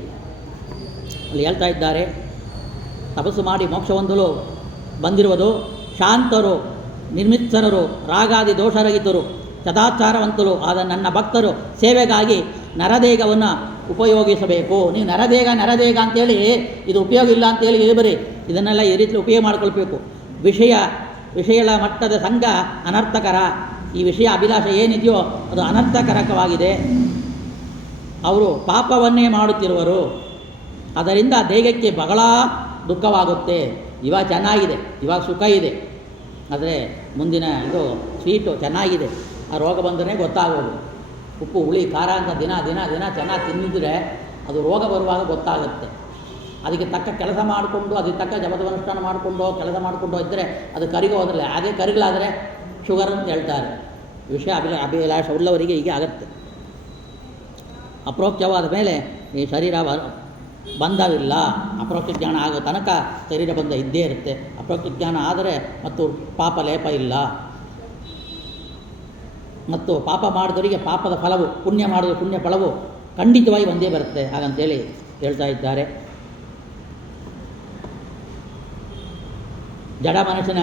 ಅಲ್ಲಿ ಹೇಳ್ತಾ ಇದ್ದಾರೆ, ತಪಸ್ಸು ಮಾಡಿ ಮೋಕ್ಷ ಹೊಂದಲು ಬಂದಿರುವುದು ಶಾಂತರು, ನಿರ್ಮಿತ್ಸರರು, ರಾಗಾದಿ ದೋಷರಹಿತರು, ಸದಾಚಾರವಂತರು ಆದ ನನ್ನ ಭಕ್ತರು ಸೇವೆಗಾಗಿ ನರದೇಹವನ್ನು ಉಪಯೋಗಿಸಬೇಕು. ನೀವು ನರದೇಹ ಅಂತೇಳಿ ಇದು ಉಪಯೋಗ ಇಲ್ಲ ಅಂತೇಳಿ ಬರೀ ಇದನ್ನೆಲ್ಲ ಈ ರೀತಿ ಉಪಯೋಗ ಮಾಡಿಕೊಳ್ಬೇಕು. ವಿಷಯಗಳ ಮಟ್ಟದ ಸಂಘ ಅನರ್ಥಕರ. ಈ ವಿಷಯ ಅಭಿಲಾಷ ಏನಿದೆಯೋ ಅದು ಅನರ್ಥಕರಕವಾಗಿದೆ. ಅವರು ಪಾಪವನ್ನೇ ಮಾಡುತ್ತಿರುವರು, ಅದರಿಂದ ದೇಹಕ್ಕೆ ಬಹಳ ದುಃಖವಾಗುತ್ತೆ. ಇವಾಗ ಚೆನ್ನಾಗಿದೆ, ಇವಾಗ ಸುಖ ಇದೆ, ಆದರೆ ಮುಂದಿನ ಇದು ಸ್ವೀಟು ಚೆನ್ನಾಗಿದೆ, ಆ ರೋಗ ಬಂದರೆ ಗೊತ್ತಾಗೋದು. ಉಪ್ಪು ಹುಳಿ ಖಾರ ಅಂತ ದಿನ ಚೆನ್ನಾಗಿ ತಿಂದಿದ್ರೆ ಅದು ರೋಗ ಬರುವಾಗ ಗೊತ್ತಾಗುತ್ತೆ. ಅದಕ್ಕೆ ತಕ್ಕ ಕೆಲಸ ಮಾಡಿಕೊಂಡು ಅದಕ್ಕೆ ತಕ್ಕ ಜಪದನುಷ್ಠಾನ ಮಾಡಿಕೊಂಡು ಕೆಲಸ ಮಾಡಿಕೊಂಡು ಇದ್ದರೆ ಅದು ಕರಿಗೋದ್ರಲ್ಲ. ಅದೇ ಕರಿಗಳಾದರೆ ಶುಗರ್ ಅಂತ ಹೇಳ್ತಾರೆ. ವಿಷಯ ಅಭಿಲಾಷ ಉಳ್ಳವರಿಗೆ ಹೀಗೆ ಆಗುತ್ತೆ. ಅಪ್ರೋಕ್ತವಾದ ಮೇಲೆ ಈ ಶರೀರ ಬಂಧವಿಲ್ಲ. ಅಪರೋಕ್ಷ ಜ್ಞಾನ ಆಗೋ ತನಕ ಶರೀರ ಬಂಧ ಇದ್ದೇ ಇರುತ್ತೆ. ಅಪರೋಕ್ಷ ಜ್ಞಾನ ಆದರೆ ಮತ್ತು ಪಾಪ ಲೇಪ ಇಲ್ಲ. ಮತ್ತು ಪಾಪ ಮಾಡಿದವರಿಗೆ ಪಾಪದ ಫಲವು, ಪುಣ್ಯ ಮಾಡಿದ ಪುಣ್ಯ ಫಲವು ಖಂಡಿತವಾಗಿ ಒಂದೇ ಬರುತ್ತೆ ಹಾಗಂತೇಳಿ ಹೇಳ್ತಾ ಇದ್ದಾರೆ. ಜಡ ಮನುಷ್ಯನ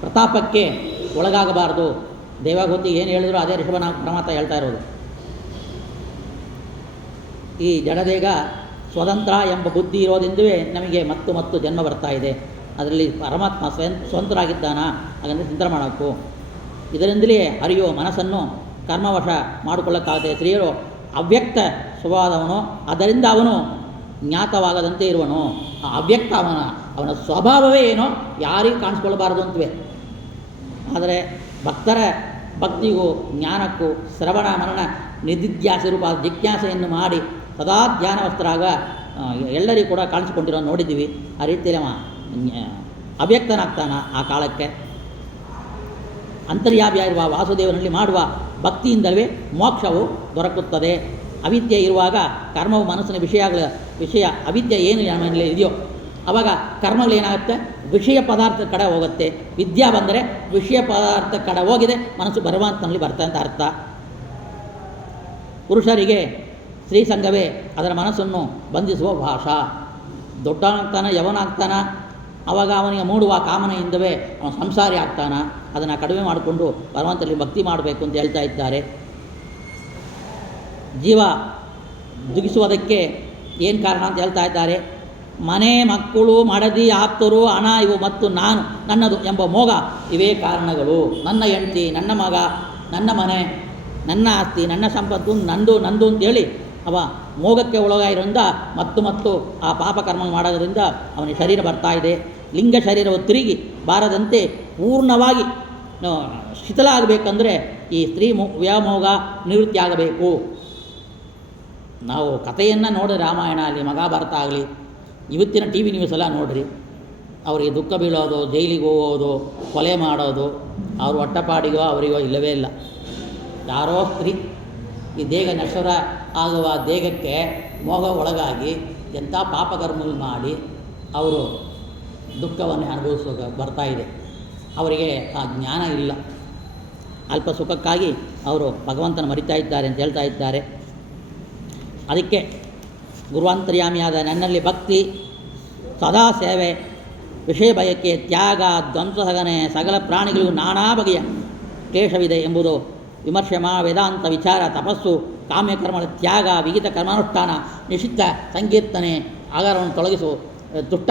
ಪ್ರತಾಪಕ್ಕೆ ಒಳಗಾಗಬಾರ್ದು. ದೇವಭೂತಿ ಏನು ಹೇಳಿದ್ರು ಅದೇ ಋಷಭನ ಪರಮಾತ್ಮ ಹೇಳ್ತಾ ಇರೋದು. ಈ ಜಡದೇಗ ಸ್ವತಂತ್ರ ಎಂಬ ಬುದ್ಧಿ ಇರೋದೆಂದುವೇ ನಮಗೆ ಮತ್ತು ಜನ್ಮ ಬರ್ತಾ ಇದೆ. ಅದರಲ್ಲಿ ಪರಮಾತ್ಮ ಸ್ವತಂತ್ರರಾಗಿದ್ದಾನ ಹಾಗಂದರೆ ಚಿಂತನೆ ಮಾಡಬೇಕು. ಇದರಿಂದಲೇ ಹರಿಯೋ ಮನಸ್ಸನ್ನು ಕರ್ಮವಶ ಮಾಡಿಕೊಳ್ಳಕ್ಕಾಗದೆ. ಸ್ತ್ರೀಯರು ಅವ್ಯಕ್ತ ಸ್ವಭಾವದವನು, ಅದರಿಂದ ಅವನು ಜ್ಞಾತವಾಗದಂತೆ ಇರುವನು. ಆ ಅವ್ಯಕ್ತ ಅವನ ಸ್ವಭಾವವೇ ಏನೋ ಯಾರಿಗೂ ಕಾಣಿಸ್ಕೊಳ್ಬಾರ್ದು ಅಂತವೆ. ಆದರೆ ಭಕ್ತರ ಭಕ್ತಿಗೂ ಜ್ಞಾನಕ್ಕೂ ಶ್ರವಣ ಮರಣ ನಿಧಿಧ್ಯಾಸ ರೂಪ ಜಿಜ್ಞಾಸೆಯನ್ನು ಮಾಡಿ ಸದಾ ಧ್ಯಾನವಸ್ತರಾಗ ಎಲ್ಲರಿಗೂ ಕೂಡ ಕಾಣಿಸಿಕೊಂಡಿರೋ ನೋಡಿದ್ದೀವಿ. ಆ ರೀತಿಯಲ್ಲಿ ಅವ ಅವ್ಯಕ್ತನಾಗ್ತಾನ. ಆ ಕಾಲಕ್ಕೆ ಅಂತರ್ಯಾಮಿಯಾಗಿರುವ ವಾಸುದೇವನಲ್ಲಿ ಮಾಡುವ ಭಕ್ತಿಯಿಂದಲೇ ಮೋಕ್ಷವು ದೊರಕುತ್ತದೆ. ಅವಿದ್ಯೆ ಇರುವಾಗ ಕರ್ಮವು ಮನಸ್ಸಿನ ವಿಷಯ ಅವಿದ್ಯೆ ಏನು ನಮ್ಮಲ್ಲಿ ಇದೆಯೋ ಆವಾಗ ಕರ್ಮಗಳೇನಾಗುತ್ತೆ, ವಿಷಯ ಪದಾರ್ಥದ ಕಡೆ ಹೋಗುತ್ತೆ. ವಿದ್ಯಾ ಬಂದರೆ ವಿಷಯ ಪದಾರ್ಥದ ಕಡೆ ಹೋಗಿದೆ, ಮನಸ್ಸು ಭಗವಂತನಲ್ಲಿ ಬರ್ತಾ ಅಂತ ಅರ್ಥ. ಪುರುಷರಿಗೆ ಸ್ತ್ರೀ ಸಂಘವೇ ಅದರ ಮನಸ್ಸನ್ನು ಬಂಧಿಸುವ ಭಾಷಾ. ದೊಡ್ಡವನಾಗ್ತಾನ ಯವನಾಗ್ತಾನ, ಆವಾಗ ಅವನಿಗೆ ಮೂಡುವ ಕಾಮನೆಯಿಂದವೇ ಅವನು ಸಂಸಾರಿ ಆಗ್ತಾನ. ಅದನ್ನು ಕಡಿಮೆ ಮಾಡಿಕೊಂಡು ಭಗವಂತನಲ್ಲಿ ಭಕ್ತಿ ಮಾಡಬೇಕು ಅಂತ ಹೇಳ್ತಾ ಇದ್ದಾರೆ. ಜೀವ ದುಗಿಸುವುದಕ್ಕೆ ಏನು ಕಾರಣ ಅಂತ ಹೇಳ್ತಾ ಇದ್ದಾರೆ. ಮನೆ, ಮಕ್ಕಳು, ಮಡದಿ, ಆಪ್ತರು, ಹಣ ಇವು ಮತ್ತು ನಾನು ನನ್ನದು ಎಂಬ ಮೋಹ ಇವೇ ಕಾರಣಗಳು. ನನ್ನ ಹೆಂಡತಿ, ನನ್ನ ಮಗ, ನನ್ನ ಮನೆ, ನನ್ನ ಆಸ್ತಿ, ನನ್ನ ಸಂಪತ್ತು ನಂದು ಅಂತೇಳಿ ಅವ ಮೋಗಕ್ಕೆ ಒಳಗಾಗಿರೋದ್ರಿಂದ ಮತ್ತು ಆ ಪಾಪಕರ್ಮ ಮಾಡೋದ್ರಿಂದ ಅವನಿಗೆ ಶರೀರ ಬರ್ತಾ ಇದೆ. ಲಿಂಗ ಶರೀರವು ತಿರುಗಿ ಬಾರದಂತೆ ಪೂರ್ಣವಾಗಿ ಶಿಥಿಲ ಆಗಬೇಕಂದ್ರೆ ಈ ಸ್ತ್ರೀ ವ್ಯಾಮೋಗ ನಿವೃತ್ತಿ ಆಗಬೇಕು. ನಾವು ಕಥೆಯನ್ನು ನೋಡಿದ್ರೆ ರಾಮಾಯಣ ಆಗಲಿ ಮಹಾಭಾರತ ಆಗಲಿ ಇವತ್ತಿನ ಟಿ ವಿ ನ್ಯೂಸ್ ಎಲ್ಲ ನೋಡ್ರಿ, ಅವರಿಗೆ ದುಃಖ ಬೀಳೋದು, ಜೈಲಿಗೆ ಹೋಗೋದು, ಕೊಲೆ ಮಾಡೋದು, ಅವರು ಹೊಟ್ಟಪಾಡಿಗೋ ಅವರಿಗೋ ಇಲ್ಲವೇ ಇಲ್ಲ. ಯಾರೋ ಸ್ತ್ರೀ ಈ ದೇಹ ನಶ್ವರ ಆಗುವ ದೇಹಕ್ಕೆ ಮೋಹ ಒಳಗಾಗಿ ಎಂಥ ಪಾಪಕರ್ಮಗಳು ಮಾಡಿ ಅವರು ದುಃಖವನ್ನು ಅನುಭವಿಸೋ ಬರ್ತಾ ಇದೆ. ಅವರಿಗೆ ಆ ಜ್ಞಾನ ಇಲ್ಲ. ಅಲ್ಪ ಸುಖಕ್ಕಾಗಿ ಅವರು ಭಗವಂತನ ಮರಿತಾ ಇದ್ದಾರೆ ಅಂತ ಹೇಳ್ತಾ ಇದ್ದಾರೆ. ಅದಕ್ಕೆ ಗುರುವಂತರ್ಯಾಮಿಯಾದ ನನ್ನಲ್ಲಿ ಭಕ್ತಿ, ಸದಾ ಸೇವೆ, ವಿಷಯ ಬಯಕೆ, ತ್ಯಾಗ, ಧ್ವಂಸಸಗನೆ, ಸಕಲ ಪ್ರಾಣಿಗಳಿಗೂ ನಾನಾ ಬಗೆಯ ಕ್ಲೇಶವಿದೆ ಎಂಬುದು ವಿಮರ್ಶೆ ವೇದಾಂತ ವಿಚಾರ, ತಪಸ್ಸು, ಕಾಮ್ಯಕರ್ಮಗಳ ತ್ಯಾಗ, ವಿಹಿತ ಕರ್ಮಾನುಷ್ಠಾನ, ನಿಷಿದ್ಧ ಸಂಕೀರ್ತನೆ, ಆಗಾರವನ್ನು ತೊಲಗಿಸು, ದುಷ್ಟ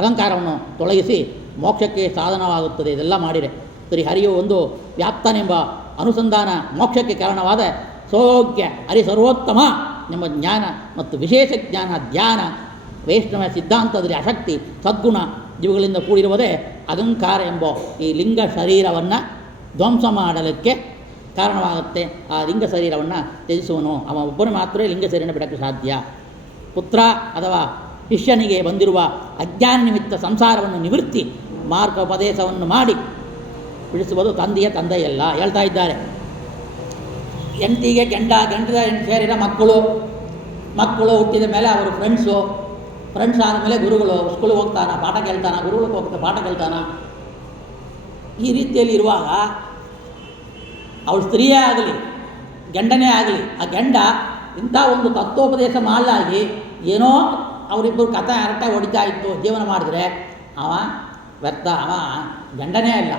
ಅಹಂಕಾರವನ್ನು ತೊಲಗಿಸಿ ಮೋಕ್ಷಕ್ಕೆ ಸಾಧನವಾಗುತ್ತದೆ. ಇದೆಲ್ಲ ಮಾಡಿದೆ. ಸರಿ, ಹರಿಯು ಒಂದು ವ್ಯಾಪ್ತನೆಂಬ ಅನುಸಂಧಾನ ಮೋಕ್ಷಕ್ಕೆ ಕಾರಣವಾದ ಸೌಖ್ಯ ಹರಿ ಸರ್ವೋತ್ತಮ ಎಂಬ ಜ್ಞಾನ ಮತ್ತು ವಿಶೇಷ ಜ್ಞಾನ, ಧ್ಯಾನ, ವೈಷ್ಣವ ಸಿದ್ಧಾಂತದಲ್ಲಿ ಅಶಕ್ತಿ, ಸದ್ಗುಣ ಇವುಗಳಿಂದ ಕೂಡಿರುವುದೇ ಅಹಂಕಾರ ಎಂಬ ಈ ಲಿಂಗ ಶರೀರವನ್ನು ಧ್ವಂಸ ಮಾಡಲಿಕ್ಕೆ ಕಾರಣವಾಗುತ್ತೆ. ಆ ಲಿಂಗ ಶರೀರವನ್ನು ತ್ಯಜಿಸುವನು ಅವ ಒಬ್ಬನು ಮಾತ್ರ ಲಿಂಗ ಶರೀರನ ಬಿಡಕ್ಕೆ ಸಾಧ್ಯ. ಪುತ್ರ ಅಥವಾ ಶಿಷ್ಯನಿಗೆ ಬಂದಿರುವ ಅಜ್ಞಾನ ನಿಮಿತ್ತ ಸಂಸಾರವನ್ನು ನಿವೃತ್ತಿ ಮಾರ್ಗೋಪದೇಶವನ್ನು ಮಾಡಿ ಬಿಡಿಸುವುದು ತಂದೆಯಲ್ಲ ಹೇಳ್ತಾ ಇದ್ದಾರೆ. ಹೆಂಡತಿಗೆ ಗಂಡದ ಶರೀರ ಮಕ್ಕಳು ಹುಟ್ಟಿದ ಮೇಲೆ ಅವರು ಫ್ರೆಂಡ್ಸ್ ಆದಮೇಲೆ ಗುರುಗಳು, ಸ್ಕೂಲಿಗೆ ಹೋಗ್ತಾನ, ಪಾಠ ಕೇಳ್ತಾನ, ಗುರುಗಳಿಗೆ ಹೋಗ್ತಾ ಪಾಠ ಕೇಳ್ತಾನ. ಈ ರೀತಿಯಲ್ಲಿ ಇರುವಾಗ ಅವಳು ಸ್ತ್ರೀಯೇ ಆಗಲಿ ಗಂಡನೇ ಆಗಲಿ, ಆ ಗಂಡ ಇಂಥ ಒಂದು ತತ್ವೋಪದೇಶ ಮಾಡಲಾಗಿ ಏನೋ ಅವರಿಬ್ಬರು ಕಥೆ ಹರಟೆ ಹೊಡಿತಾ ಇತ್ತು ಜೀವನ ಮಾಡಿದ್ರೆ ಅವ ವ್ಯರ್ಥ, ಅವ ಗಂಡನೇ ಅಲ್ಲ.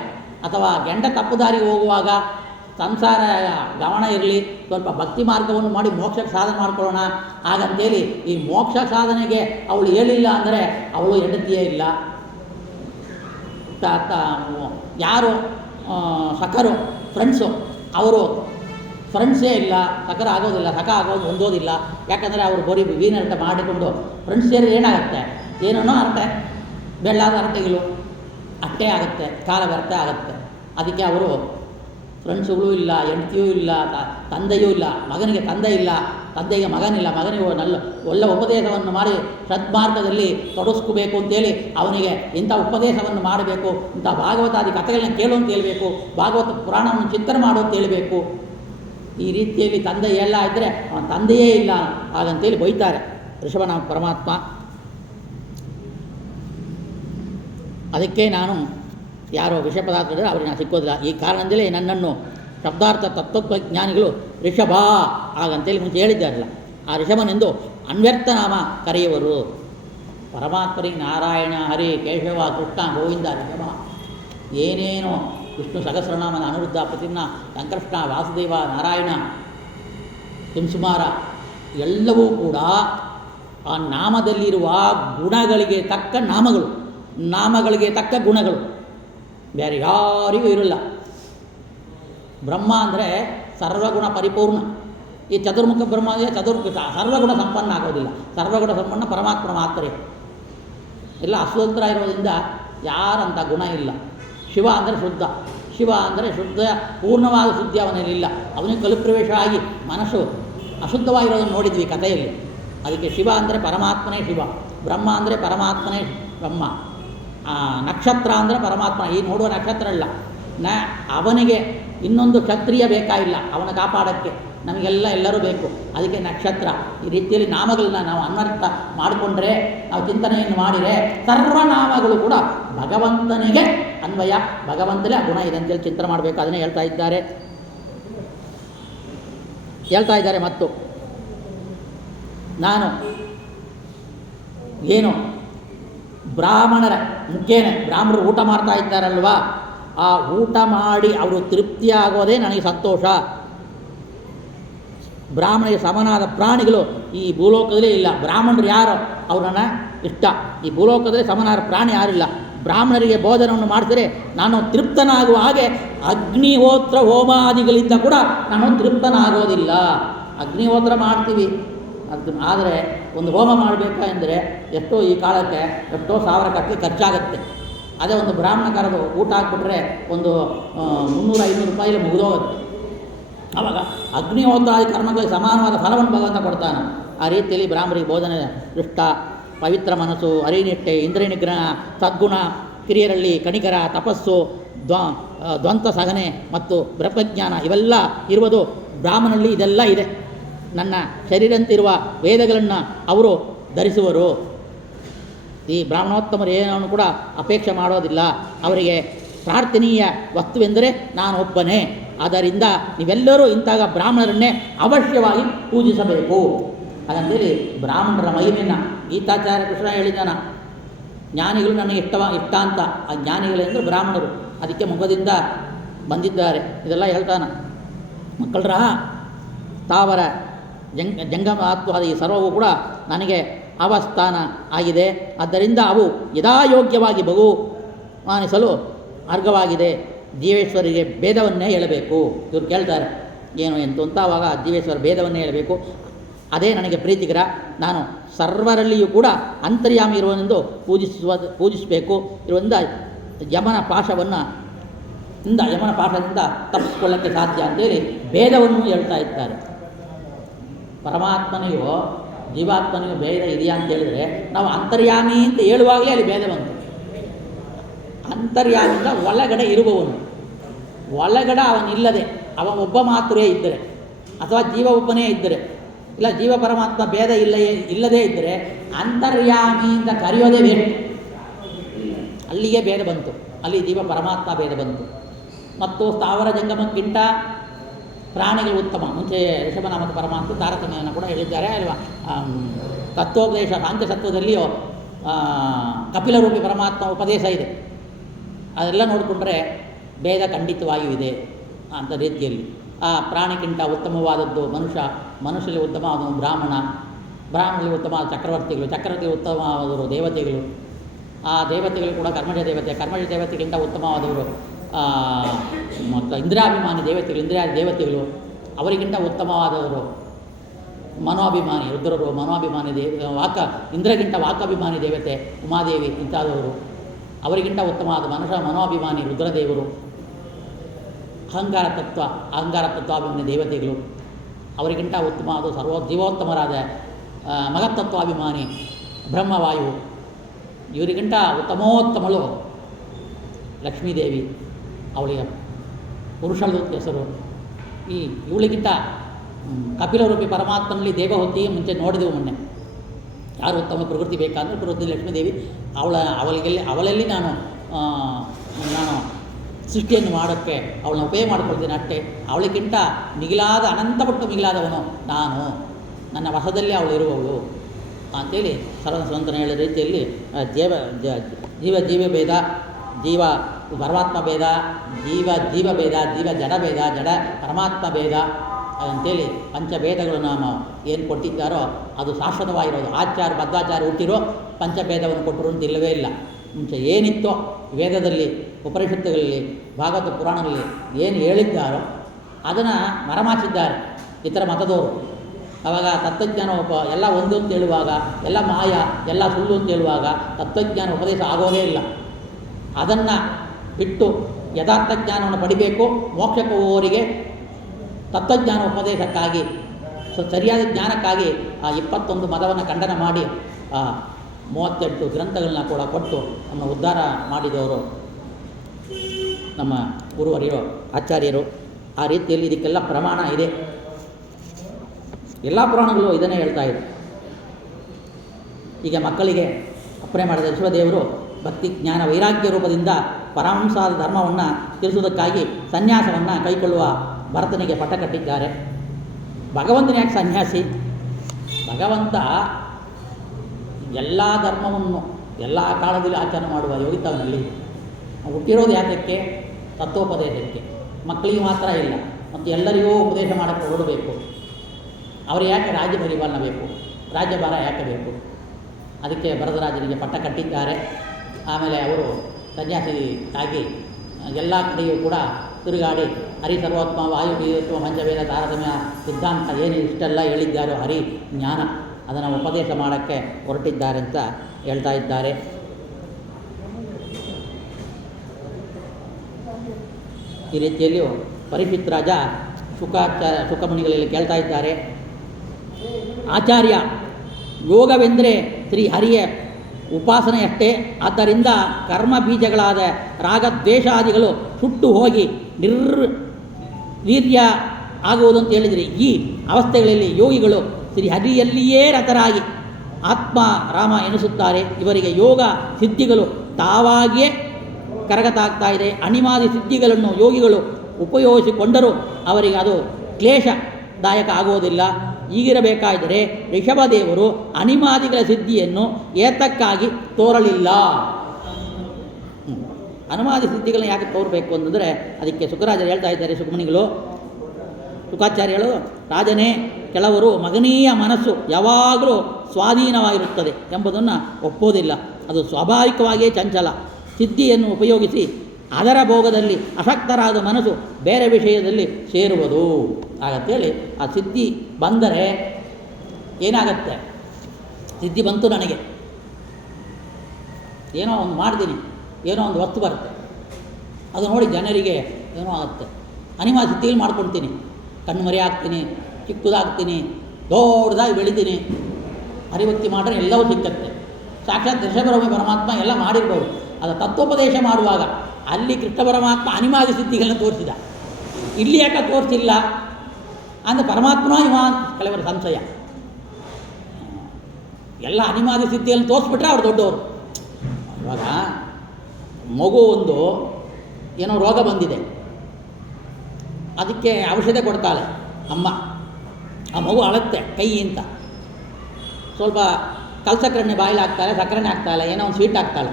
ಅಥವಾ ಗಂಡ ತಪ್ಪು ದಾರಿಗೆ ಹೋಗುವಾಗ ಸಂಸಾರ ಗಮನ ಇರಲಿ, ಸ್ವಲ್ಪ ಭಕ್ತಿ ಮಾರ್ಗವನ್ನು ಮಾಡಿ ಮೋಕ್ಷಕ್ಕೆ ಸಾಧನೆ ಮಾಡ್ಕೊಳ್ಳೋಣ ಹಾಗಂತೇಳಿ ಈ ಮೋಕ್ಷ ಸಾಧನೆಗೆ ಅವಳು ಹೇಳಿಲ್ಲ ಅಂದರೆ ಅವಳು ಹೆಂಡತಿಯೇ ಇಲ್ಲ. ಯಾರು ಸಖರು ಫ್ರೆಂಡ್ಸು ಅವರು ಫ್ರೆಂಡ್ಸೇ ಇಲ್ಲ, ಸಖರ ಆಗೋದಿಲ್ಲ, ಸಖ ಹೊಂದೋದಿಲ್ಲ. ಯಾಕಂದರೆ ಅವರು ಬರೀ ವೀನರಟ ಮಾಡಿಕೊಂಡು ಫ್ರೆಂಡ್ಸ್ ಸೇರಿ ಏನಾಗುತ್ತೆ, ಏನೋ ಅರ್ಥ ಬೆಳ್ಳಾದ ಅರಟೆಗಳು ಅಷ್ಟೇ ಆಗುತ್ತೆ, ಕಾಲ ವ್ಯರ್ಥ ಆಗುತ್ತೆ. ಅದಕ್ಕೆ ಅವರು ಫ್ರೆಂಡ್ಸುಗಳು ಇಲ್ಲ, ಹೆಂಡತಿಯೂ ಇಲ್ಲ, ತಂದೆಯೂ ಇಲ್ಲ, ಮಗನಿಗೆ ತಂದೆ ಇಲ್ಲ, ತಂದೆಗೆ ಮಗನಿಲ್ಲ, ಮಗನಿಗೆ ಒಳ್ಳೆ ಉಪದೇಶವನ್ನು ಮಾಡಿ ಸದ್ಮಾರ್ಗದಲ್ಲಿ ತೊಡಗಿಸ್ಕೋಬೇಕು ಅಂತೇಳಿ ಅವನಿಗೆ ಇಂಥ ಉಪದೇಶವನ್ನು ಮಾಡಬೇಕು, ಇಂಥ ಭಾಗವತಾದಿ ಕಥೆಗಳನ್ನ ಕೇಳು ಅಂತ ಹೇಳಬೇಕು, ಭಾಗವತ ಪುರಾಣವನ್ನು ಚಿಂತನೆ ಮಾಡು ಅಂತ ಹೇಳಬೇಕು. ಈ ರೀತಿಯಲ್ಲಿ ತಂದೆ ಎಲ್ಲ ಇದ್ದರೆ ಅವನ ತಂದೆಯೇ ಇಲ್ಲ ಹಾಗಂತೇಳಿ ಬೈತಾರೆ. ಋಷಭನಾಮ ಪರಮಾತ್ಮ. ಅದಕ್ಕೆ ನಾನು ಯಾರೋ ವಿಷಯ ಪದಾರ್ಥಗಳಿದ್ರೆ ಅವ್ರಿಗೆ ನಾನು ಸಿಕ್ಕೋದಿಲ್ಲ. ಈ ಕಾರಣದಿಂದಲೇ ನನ್ನನ್ನು ಶಬ್ದಾರ್ಥ ತತ್ವಜ್ಞಾನಿಗಳು ಋಷಭ ಹಾಗಂತೇಳಿ ಮುಂಚೆ ಹೇಳಿದ್ದಾರಲ್ಲ, ಆ ಋಷಭನೆಂದು ಅನ್ವ್ಯರ್ಥ ನಾಮ ಕರೆಯುವರು. ಪರಮಾತ್ಮರಿಗೆ ನಾರಾಯಣ, ಹರಿ, ಕೇಶವ, ಕೃಷ್ಣ, ಗೋವಿಂದ, ಋಷಭ ಏನೇನೋ ವಿಷ್ಣು ಸಹಸ್ರನಾಮನ ಅನಿರುದ್ಧ, ಪ್ರತಿಮ್ನ, ಸಂಕೃಷ್ಣ, ವಾಸುದೇವ, ನಾರಾಯಣ, ತುಮ್ಸುಮಾರ ಎಲ್ಲವೂ ಕೂಡ ಆ ನಾಮದಲ್ಲಿರುವ ಗುಣಗಳಿಗೆ ತಕ್ಕ ನಾಮಗಳು, ನಾಮಗಳಿಗೆ ತಕ್ಕ ಗುಣಗಳು, ಬೇರೆ ಯಾರಿಗೂ ಇರಲ್ಲ. ಬ್ರಹ್ಮ ಅಂದರೆ ಸರ್ವಗುಣ ಪರಿಪೂರ್ಣ. ಈ ಚತುರ್ಮುಖ ಬ್ರಹ್ಮ ಅಂದರೆ ಸರ್ವಗುಣ ಸಂಪನ್ನ ಆಗೋದಿಲ್ಲ. ಸರ್ವಗುಣ ಸಂಪನ್ನ ಪರಮಾತ್ಮ ಮಾತ್ರ. ಎಲ್ಲ ಅಸ್ವತಂತ್ರ ಇರೋದ್ರಿಂದ ಯಾರಂಥ ಗುಣ ಇಲ್ಲ. ಶಿವ ಅಂದರೆ ಶುದ್ಧ, ಶಿವ ಅಂದರೆ ಶುದ್ಧ, ಪೂರ್ಣವಾದ ಶುದ್ಧಿ ಅವನಲ್ಲಿಲ್ಲ. ಅವನಿಗೆ ಕಲುಪ್ರವೇಶ ಆಗಿ ಮನಸ್ಸು ಅಶುದ್ಧವಾಗಿರೋದನ್ನು ನೋಡಿದ್ವಿ ಕಥೆಯಲ್ಲಿ. ಅದಕ್ಕೆ ಶಿವ ಅಂದರೆ ಪರಮಾತ್ಮನೇ ಶಿವ, ಬ್ರಹ್ಮ ಅಂದರೆ ಪರಮಾತ್ಮನೇ ಬ್ರಹ್ಮ, ನಕ್ಷತ್ರ ಅಂದರೆ ಪರಮಾತ್ಮ. ಈ ನೋಡುವ ನಕ್ಷತ್ರ ಅಲ್ಲ, ಅವನಿಗೆ ಇನ್ನೊಂದು ಕ್ಷತ್ರಿಯ ಬೇಕಾಗಿಲ್ಲ ಅವನ ಕಾಪಾಡೋಕ್ಕೆ. ನಮಗೆಲ್ಲ ಎಲ್ಲರೂ ಬೇಕು, ಅದಕ್ಕೆ ನಕ್ಷತ್ರ. ಈ ರೀತಿಯಲ್ಲಿ ನಾಮಗಳನ್ನ ನಾವು ಅನ್ವರ್ಥ ಮಾಡಿಕೊಂಡ್ರೆ, ನಾವು ಚಿಂತನೆಯನ್ನು ಮಾಡಿದರೆ ಸರ್ವನಾಮಗಳು ಕೂಡ ಭಗವಂತನಿಗೆ ಅನ್ವಯ, ಭಗವಂತನೇ ಗುಣ ಇದೆ ಅಂತೇಳಿ ಚಿಂತನೆ ಮಾಡಬೇಕು. ಅದನ್ನೇ ಹೇಳ್ತಾ ಇದ್ದಾರೆ. ಮತ್ತು ನಾನು ಏನು ಬ್ರಾಹ್ಮಣರ ಮುಖೇನ ಬ್ರಾಹ್ಮಣರು ಊಟ ಮಾಡ್ತಾ ಇದ್ದಾರಲ್ವ, ಆ ಊಟ ಮಾಡಿ ಅವರು ತೃಪ್ತಿಯಾಗೋದೇ ನನಗೆ ಸಂತೋಷ. ಬ್ರಾಹ್ಮಣರಿಗೆ ಸಮನಾದ ಪ್ರಾಣಿಗಳು ಈ ಭೂಲೋಕದಲ್ಲೇ ಇಲ್ಲ. ಬ್ರಾಹ್ಮಣರು ಯಾರೋ ಅವ್ರು ನನ್ನ ಇಷ್ಟ. ಈ ಭೂಲೋಕದಲ್ಲಿ ಸಮನಾದ ಪ್ರಾಣಿ ಯಾರಿಲ್ಲ. ಬ್ರಾಹ್ಮಣರಿಗೆ ಭೋಜನವನ್ನು ಮಾಡಿದರೆ ನಾನು ತೃಪ್ತನಾಗುವ ಹಾಗೆ ಅಗ್ನಿಹೋತ್ರ ಹೋಮಾದಿಗಳಿಂದ ಕೂಡ ನಾನು ತೃಪ್ತನಾಗೋದಿಲ್ಲ. ಅಗ್ನಿಹೋತ್ರ ಮಾಡ್ತೀವಿ, ಆದರೆ ಒಂದು ಹೋಮ ಮಾಡಬೇಕೆಂದರೆ ಎಷ್ಟೋ ಈ ಕಾಲಕ್ಕೆ ಎಷ್ಟೋ ಸಾವಿರ ಕಟ್ಟಲೆ ಖರ್ಚಾಗುತ್ತೆ. ಅದೇ ಒಂದು ಬ್ರಾಹ್ಮಣ ಕರೆದು ಊಟ ಹಾಕ್ಬಿಟ್ರೆ ಒಂದು 300-500 ರೂಪಾಯಿಲಿ ಮುಗಿದೋಗುತ್ತೆ. ಆವಾಗ ಅಗ್ನಿಹೋತ್ರಾದಿ ಕರ್ಮಗಳಿಗೆ ಸಮಾನವಾದ ಫಲವನ್ನು ಭಗವಂತ ಕೊಡ್ತಾನೆ. ಆ ರೀತಿಯಲ್ಲಿ ಬ್ರಾಹ್ಮಣರಿಗೆ ಭೋಜನ ಇಷ್ಟ, ಪವಿತ್ರ ಮನಸ್ಸು, ಹರಿನಿಷ್ಠೆ, ಇಂದ್ರಿಯ ನಿಗ್ರಹ, ಸದ್ಗುಣ, ಕಿರಿಯರಲ್ಲಿ ಕಣಿಕರ, ತಪಸ್ಸು, ದ್ವಂದ್ವ ಸಹನೆ ಮತ್ತು ಬ್ರಹ್ಮಜ್ಞಾನ ಇವೆಲ್ಲ ಇರುವುದು ಬ್ರಾಹ್ಮಣರಲ್ಲಿ. ಇದೆಲ್ಲ ಇದೆ. ನನ್ನ ಶರೀರಂತಿರುವ ವೇದಗಳನ್ನು ಅವರು ಧರಿಸುವರು. ಈ ಬ್ರಾಹ್ಮಣೋತ್ತಮರು ಏನನ್ನು ಕೂಡ ಅಪೇಕ್ಷೆ ಮಾಡೋದಿಲ್ಲ. ಅವರಿಗೆ ಪ್ರಾರ್ಥನೀಯ ವಸ್ತುವೆಂದರೆ ನಾನು ಒಬ್ಬನೇ. ಆದ್ದರಿಂದ ನೀವೆಲ್ಲರೂ ಇಂತಹ ಬ್ರಾಹ್ಮಣರನ್ನೇ ಅವಶ್ಯವಾಗಿ ಪೂಜಿಸಬೇಕು. ಹಾಗಂತೇಳಿ ಬ್ರಾಹ್ಮಣರ ಮಹಿಮೆಯನ್ನು ಗೀತಾಚಾರ್ಯ ಕೃಷ್ಣ ಹೇಳಿದ್ದಾನ. ಜ್ಞಾನಿಗಳು ನನಗೆ ಇಷ್ಟ ಅಂತ. ಆ ಜ್ಞಾನಿಗಳೆಂದರೆ ಬ್ರಾಹ್ಮಣರು, ಅದಕ್ಕೆ ಮುಖದಿಂದ ಬಂದಿದ್ದಾರೆ. ಇದೆಲ್ಲ ಹೇಳ್ತಾನ. ಮಕ್ಕಳರ ತಾವರ ಜಂಗಮಾತ್ವಾದಿ ಸರ್ವವೂ ಕೂಡ ನನಗೆ ಅವಸ್ಥಾನ ಆಗಿದೆ. ಆದ್ದರಿಂದ ಅವು ಯಥಾಯೋಗ್ಯವಾಗಿ ಭಗವಾನಿಸಲು ಮಾರ್ಗವಾಗಿದೆ. ಜೀವೇಶ್ವರಿಗೆ ಭೇದವನ್ನೇ ಹೇಳಬೇಕು. ಇವ್ರು ಕೇಳ್ತಾರೆ ಏನು ಎಂತು ಅಂತ. ಆವಾಗ ಜೀವೇಶ್ವರ ಭೇದವನ್ನೇ ಹೇಳಬೇಕು. ಅದೇ ನನಗೆ ಪ್ರೀತಿಕರ. ನಾನು ಸರ್ವರಲ್ಲಿಯೂ ಕೂಡ ಅಂತರ್ಯಾಮಿ ಇರುವನೆಂದು ಪೂಜಿಸಬೇಕು. ಇರುವಂಥ ಯಮನ ಪಾಶದಿಂದ ತಪ್ಪಿಸ್ಕೊಳ್ಳೋಕ್ಕೆ ಸಾಧ್ಯ ಅಂತೇಳಿ ಭೇದವನ್ನು ಹೇಳ್ತಾ ಇದ್ದಾರೆ. ಪರಮಾತ್ಮನಿಗೂ ಜೀವಾತ್ಮನಿಗೂ ಭೇದ ಇದೆಯಾ ಅಂತ ಹೇಳಿದರೆ, ನಾವು ಅಂತರ್ಯಾಮಿ ಅಂತ ಹೇಳುವಾಗಲೇ ಅಲ್ಲಿ ಭೇದ ಬಂತು. ಅಂತರ್ಯಾಮಿಂದ ಒಳಗಡೆ ಇರುವವನು, ಒಳಗಡೆ ಅವನಿಲ್ಲದೆ ಅವ ಒಬ್ಬ ಮಾತ್ರವೇ ಇದ್ದರೆ, ಅಥವಾ ಜೀವ ಒಬ್ಬನೇ ಇದ್ದರೆ, ಇಲ್ಲ ಜೀವ ಪರಮಾತ್ಮ ಭೇದ ಇಲ್ಲದೇ ಇದ್ದರೆ ಅಂತರ್ಯಾಮಿಯಿಂದ ಕರೆಯೋದೇ ಬೇಕು. ಅಲ್ಲಿಗೆ ಭೇದ ಬಂತು, ಅಲ್ಲಿ ಜೀವ ಪರಮಾತ್ಮ ಭೇದ ಬಂತು. ಮತ್ತು ಸ್ಥಾವರ ಜಂಗಮಕ್ಕಿಂತ ಪ್ರಾಣಿಗಳು ಉತ್ತಮ. ಮುಂಚೆ ಋಷಭನಾಮಕ ಪರಮಾತ್ಮ ತಾರತಮ್ಯವನ್ನು ಕೂಡ ಹೇಳಿದ್ದಾರೆ ಅಲ್ವಾ. ತತ್ವೋಪದೇಶ ಸಾಂಖ್ಯಸತ್ವದಲ್ಲಿಯೂ ಕಪಿಲರೂಪಿ ಪರಮಾತ್ಮ ಉಪದೇಶ ಇದೆ. ಅದೆಲ್ಲ ನೋಡಿಕೊಂಡ್ರೆ ಭೇದ ಖಂಡಿತವಾಗಿಯೂ ಇದೆ ಅಂತ ರೀತಿಯಲ್ಲಿ. ಆ ಪ್ರಾಣಿಗಿಂತ ಉತ್ತಮವಾದದ್ದು ಮನುಷ್ಯರಲ್ಲಿ ಉತ್ತಮವಾದವು ಬ್ರಾಹ್ಮಣರಲ್ಲಿ ಉತ್ತಮವಾದ ಚಕ್ರವರ್ತಿಗಳು ಉತ್ತಮವಾದವರು ದೇವತೆಗಳು. ಆ ದೇವತೆಗಳು ಕೂಡ ಕರ್ಮಜ ದೇವತೆಗಿಂತ ಉತ್ತಮವಾದವರು ಮತ್ತು ಇಂದ್ರಿಯಾಭಿಮಾನಿ ದೇವತೆಗಳು ಅವರಿಗಿಂತ ಉತ್ತಮವಾದವರು ಮನೋಭಿಮಾನಿ ರುದ್ರರು, ಮನೋಭಿಮಾನಿ ಇಂದ್ರಗಿಂತ ವಾಕಾಭಿಮಾನಿ ದೇವತೆ ಉಮಾದೇವಿ ಇಂಥಾದವರು, ಅವರಿಗಿಂತ ಉತ್ತಮವಾದ ಮನೋಭಿಮಾನಿ ರುದ್ರದೇವರು. ಅಹಂಕಾರ ತತ್ವಾಭಿಮಾನಿ ದೇವತೆಗಳು, ಅವರಿಗಿಂತ ಉತ್ತಮವಾದ ಜೀವೋತ್ತಮರಾದ ಮಗತ್ತತ್ವಾಭಿಮಾನಿ ಬ್ರಹ್ಮವಾಯು. ಇವರಿಗಿಂತ ಉತ್ತಮೋತ್ತಮಳು ಲಕ್ಷ್ಮೀದೇವಿ, ಅವಳಿಗೆ ಪುರುಷಳು ಹೆಸರು. ಇವಳಿಗಿಂತ ಕಪಿಲರೂಪಿ ಪರಮಾತ್ಮನಲ್ಲಿ ದೇವಹೂತಿಗೆ ಮುಂಚೆ ನೋಡಿದೆವು ಮೊನ್ನೆ. ಯಾರು ಉತ್ತಮ ಪ್ರಕೃತಿ ಬೇಕಾದರೆ ಪ್ರಕೃತಿ ಲಕ್ಷ್ಮೀದೇವಿ ಅವಳಲ್ಲಿ ನಾನು ಸೃಷ್ಟಿಯನ್ನು ಮಾಡೋಕ್ಕೆ ಅವಳನ್ನ ಉಪಯೋಗ ಮಾಡ್ಕೊಳ್ತೀನಿ ಅಷ್ಟೇ. ಅವಳಿಗಿಂತ ಮಿಗಿಲಾದ ಅನಂತಪಟ್ಟು ಮಿಗಿಲಾದವನು ನಾನು, ನನ್ನ ವಶದಲ್ಲಿ ಅವಳು ಇರುವವಳು ಅಂಥೇಳಿ ಸರ್ವಸಂತನ ಹೇಳೋ ರೀತಿಯಲ್ಲಿ ಜೀವ ಭೇದ, ಜೀವ ಪರಮಾತ್ಮ ಭೇದ, ಜೀವ ಭೇದ, ಜಡ ಭೇದ, ಜಡ ಪರಮಾತ್ಮ ಭೇದ ಅಂಥೇಳಿ ಪಂಚಭೇದಗಳು ನಾವು ಏನು ಕೊಟ್ಟಿದ್ದಾರೋ ಅದು ಶಾಶ್ವತವಾಗಿರೋದು. ಮಧ್ವಾಚಾರ್ಯ ಹುಟ್ಟಿರೋ ಪಂಚಭೇದವನ್ನು ಕೊಟ್ಟರು ಅಂತ ಇಲ್ಲವೇ ಇಲ್ಲ. ಮುಂಚೆ ಏನಿತ್ತೋ ವೇದದಲ್ಲಿ, ಉಪನಿಷತ್ತುಗಳಲ್ಲಿ, ಭಾಗವತ ಪುರಾಣಗಳಲ್ಲಿ ಏನು ಹೇಳಿದ್ದಾರೋ ಅದನ್ನು ಮರಮಾಚಿದ್ದಾರೆ ಇತರ ಮತದವರು. ಆವಾಗ ತತ್ವಜ್ಞಾನ ಎಲ್ಲ ಒಂದು ಅಂತ ಹೇಳುವಾಗ, ಎಲ್ಲ ಮಾಯ, ಎಲ್ಲ ಸುಳ್ಳು ಅಂತ ಹೇಳುವಾಗ ತತ್ವಜ್ಞಾನ ಉಪದೇಶ ಆಗೋದೇ ಇಲ್ಲ. ಅದನ್ನು ಬಿಟ್ಟು ಯಥಾರ್ಥ ಜ್ಞಾನವನ್ನು ಪಡಿಬೇಕು. ಮೋಕ್ಷಕ್ಕೆ ಹೋಗುವವರಿಗೆ ತತ್ವಜ್ಞಾನ ಉಪದೇಶಕ್ಕಾಗಿ, ಸರಿಯಾದ ಜ್ಞಾನಕ್ಕಾಗಿ ಆ 21 ಮತವನ್ನು ಖಂಡನ ಮಾಡಿ 38 ಗ್ರಂಥಗಳನ್ನ ಕೂಡ ಕೊಟ್ಟು ನಮ್ಮ ಉದ್ಧಾರ ಮಾಡಿದವರು ನಮ್ಮ ಗುರುವರಿಯರು, ಆಚಾರ್ಯರು. ಆ ರೀತಿಯಲ್ಲಿ ಇದಕ್ಕೆಲ್ಲ ಪ್ರಮಾಣ ಇದೆ. ಎಲ್ಲ ಪುರಾಣಗಳು ಇದನ್ನೇ ಹೇಳ್ತಾ ಇದೆ. ಈಗ ಮಕ್ಕಳಿಗೆ ಅಪ್ಪಣೆ ಮಾಡಿದ ವಿಶ್ವದೇವರು ಭಕ್ತಿ ಜ್ಞಾನ ವೈರಾಗ್ಯ ರೂಪದಿಂದ ಪರಮಹಂಸಾದ ಧರ್ಮವನ್ನು ತಿಳಿಸುವುದಕ್ಕಾಗಿ ಸನ್ಯಾಸವನ್ನು ಕೈಗೊಳ್ಳುವ ಭರತನಿಗೆ ಪಟ್ಟ ಕಟ್ಟಿದ್ದಾರೆ. ಭಗವಂತನ ಯಾಕೆ ಸನ್ಯಾಸಿ? ಭಗವಂತ ಎಲ್ಲ ಧರ್ಮವನ್ನು ಎಲ್ಲ ಕಾಲದಲ್ಲಿ ಆಚರಣೆ ಮಾಡುವ ಯೋಗಿತವನಲ್ಲಿ ಹುಟ್ಟಿರೋದು ಯಾತಕ್ಕೆ? ತತ್ವೋಪದೇಶಕ್ಕೆ. ಮಕ್ಕಳಿಗೆ ಮಾತ್ರ ಇಲ್ಲ, ಮತ್ತು ಎಲ್ಲರಿಗೂ ಉಪದೇಶ ಮಾಡೋಕ್ಕೆ ಹೊರಡಬೇಕು. ಅವರು ಯಾಕೆ ರಾಜ್ಯ ಪರಿಪಾಲನೆ ಬೇಕು? ರಾಜ್ಯಭಾರ ಯಾಕೆ ಬೇಕು? ಅದಕ್ಕೆ ಭರತರಾಜನಿಗೆ ಪಟ್ಟ ಕಟ್ಟಿದ್ದಾರೆ. ಆಮೇಲೆ ಅವರು ಸನ್ಯಾಸಿ ಆಗಿ ಎಲ್ಲ ಕಡೆಯೂ ಕೂಡ ತಿರುಗಾಡಿ ಹರಿ ಸರ್ವೋತ್ಮ ವಾಯು ಬೀಜತ್ವ ಪಂಚವೇದ ತಾರತಮ್ಯ ಸಿದ್ಧಾಂತ ಏನು ಇಷ್ಟೆಲ್ಲ ಹೇಳಿದ್ದಾರೋ ಹರಿ ಜ್ಞಾನ, ಅದನ್ನು ಉಪದೇಶ ಮಾಡೋಕ್ಕೆ ಹೊರಟಿದ್ದಾರೆ ಅಂತ ಹೇಳ್ತಾ ಇದ್ದಾರೆ. ಈ ರೀತಿಯಲ್ಲಿಯೂ ಪರೀಕ್ಷಿತ್ ರಾಜ ಶುಕಮುನಿಗಳಲ್ಲಿ ಕೇಳ್ತಾ ಇದ್ದಾರೆ, ಆಚಾರ್ಯ, ಯೋಗವೆಂದರೆ ಶ್ರೀ ಹರಿಯ ಉಪಾಸನೆಯಷ್ಟೇ. ಆದ್ದರಿಂದ ಕರ್ಮ ಬೀಜಗಳಾದ ರಾಗದ್ವೇಷಾದಿಗಳು ಸುಟ್ಟು ಹೋಗಿ ನಿರ್ವೀರ್ಯ ಆಗುವುದು ಅಂತ ಹೇಳಿದರೆ, ಈ ಅವಸ್ಥೆಗಳಲ್ಲಿ ಯೋಗಿಗಳು ಶ್ರೀ ಹರಿಯಲ್ಲಿಯೇ ರತರಾಗಿ ಆತ್ಮ ರಾಮ ಎನಿಸುತ್ತಾರೆ. ಇವರಿಗೆ ಯೋಗ ಸಿದ್ಧಿಗಳು ತಾವಾಗಿಯೇ ಕರಗತಾಗ್ತಾ ಇದೆ. ಅಣಿಮಾದಿ ಸಿದ್ಧಿಗಳನ್ನು ಯೋಗಿಗಳು ಉಪಯೋಗಿಸಿಕೊಂಡರೂ ಅವರಿಗೆ ಅದು ಕ್ಲೇಶದಾಯಕ ಆಗುವುದಿಲ್ಲ. ಹೀಗಿರಬೇಕಾದರೆ ಋಷಭದೇವರು ಅಣಿಮಾದಿಗಳ ಸಿದ್ಧಿಯನ್ನು ಏತಕ್ಕಾಗಿ ತೋರಲಿಲ್ಲ? ಅನುಮಾದಿ ಸಿದ್ಧಿಗಳನ್ನ ಯಾಕೆ ತೋರಬೇಕು ಅಂತಂದರೆ ಅದಕ್ಕೆ ಶುಕರಾಜರು ಹೇಳ್ತಾ ಇದ್ದಾರೆ. ಶುಕಾಚಾರ್ಯರು, ರಾಜನೇ, ಕೆಲವರು ಮಗನೀಯ ಮನಸ್ಸು ಯಾವಾಗಲೂ ಸ್ವಾಧೀನವಾಗಿರುತ್ತದೆ ಎಂಬುದನ್ನು ಒಪ್ಪೋದಿಲ್ಲ. ಅದು ಸ್ವಾಭಾವಿಕವಾಗಿಯೇ ಚಂಚಲ. ಸಿದ್ಧಿಯನ್ನು ಉಪಯೋಗಿಸಿ ಅದರ ಭೋಗದಲ್ಲಿ ಅಶಕ್ತರಾದ ಮನಸ್ಸು ಬೇರೆ ವಿಷಯದಲ್ಲಿ ಸೇರುವುದು ಆಗತ್ತೇಳಿ. ಆ ಸಿದ್ಧಿ ಬಂದರೆ ಏನಾಗತ್ತೆ? ಸಿದ್ಧಿ ಬಂತು, ನನಗೆ ಏನೋ ಒಂದು ಮಾಡ್ತೀನಿ, ಏನೋ ಒಂದು ವಸ್ತು ಬರುತ್ತೆ, ಅದು ನೋಡಿ ಜನರಿಗೆ ಏನೋ ಆಗುತ್ತೆ. ಅನಿಮಾ ಸಿದ್ಧಿಗಳು ಮಾಡ್ಕೊಳ್ತೀನಿ, ಕಣ್ಣು ಮರಿ ಹಾಕ್ತೀನಿ, ಚಿಕ್ಕದಾಗ್ತೀನಿ, ದೊಡ್ಡದಾಗಿ ಬೆಳಿತೀನಿ, ಹರಿಭಕ್ತಿ ಮಾಡ್ರೆ ಎಲ್ಲವೂ ಸಿಕ್ಕತ್ತೆ. ಸಾಕ್ಷಾತ್ ಕೃಷ್ಣ ಪರಮಾತ್ಮ ಎಲ್ಲ ಮಾಡಿರ್ಬೋದು. ಅದು ತತ್ವೋಪದೇಶ ಮಾಡುವಾಗ ಅಲ್ಲಿ ಕೃಷ್ಣ ಪರಮಾತ್ಮ ಅನಿಮಾದಿ ಸಿದ್ಧಿಗಳನ್ನ ತೋರಿಸಿದ, ಇಲ್ಲಿ ಯಾಕೆ ತೋರಿಸಿಲ್ಲ ಅಂದರೆ ಪರಮಾತ್ಮನೋ ಇವ ಅಂತ ಕೆಲವರ ಸಂಶಯ. ಎಲ್ಲ ಅನಿಮಾದಿ ಸಿದ್ಧಿಗಳನ್ನು ತೋರಿಸ್ಬಿಟ್ರೆ ಅವ್ರು ದೊಡ್ಡವರು. ಇವಾಗ ಮಗು ಒಂದು ಏನೋ ರೋಗ ಬಂದಿದೆ, ಅದಕ್ಕೆ ಔಷಧ ಕೊಡ್ತಾಳೆ ಅಮ್ಮ. ಆ ಮಗು ಅಳುತ್ತೆ ಕೈ ಅಂತ, ಸ್ವಲ್ಪ ಕಲ್ಸಕ್ಕರೆ ಬಾಯಿಲ್ ಹಾಕ್ತಾಳೆ, ಸಕ್ಕರೆನೇ ಹಾಕ್ತಾಳೆ, ಏನೋ ಒಂದು ಸ್ವೀಟ್ ಹಾಕ್ತಾಳೆ,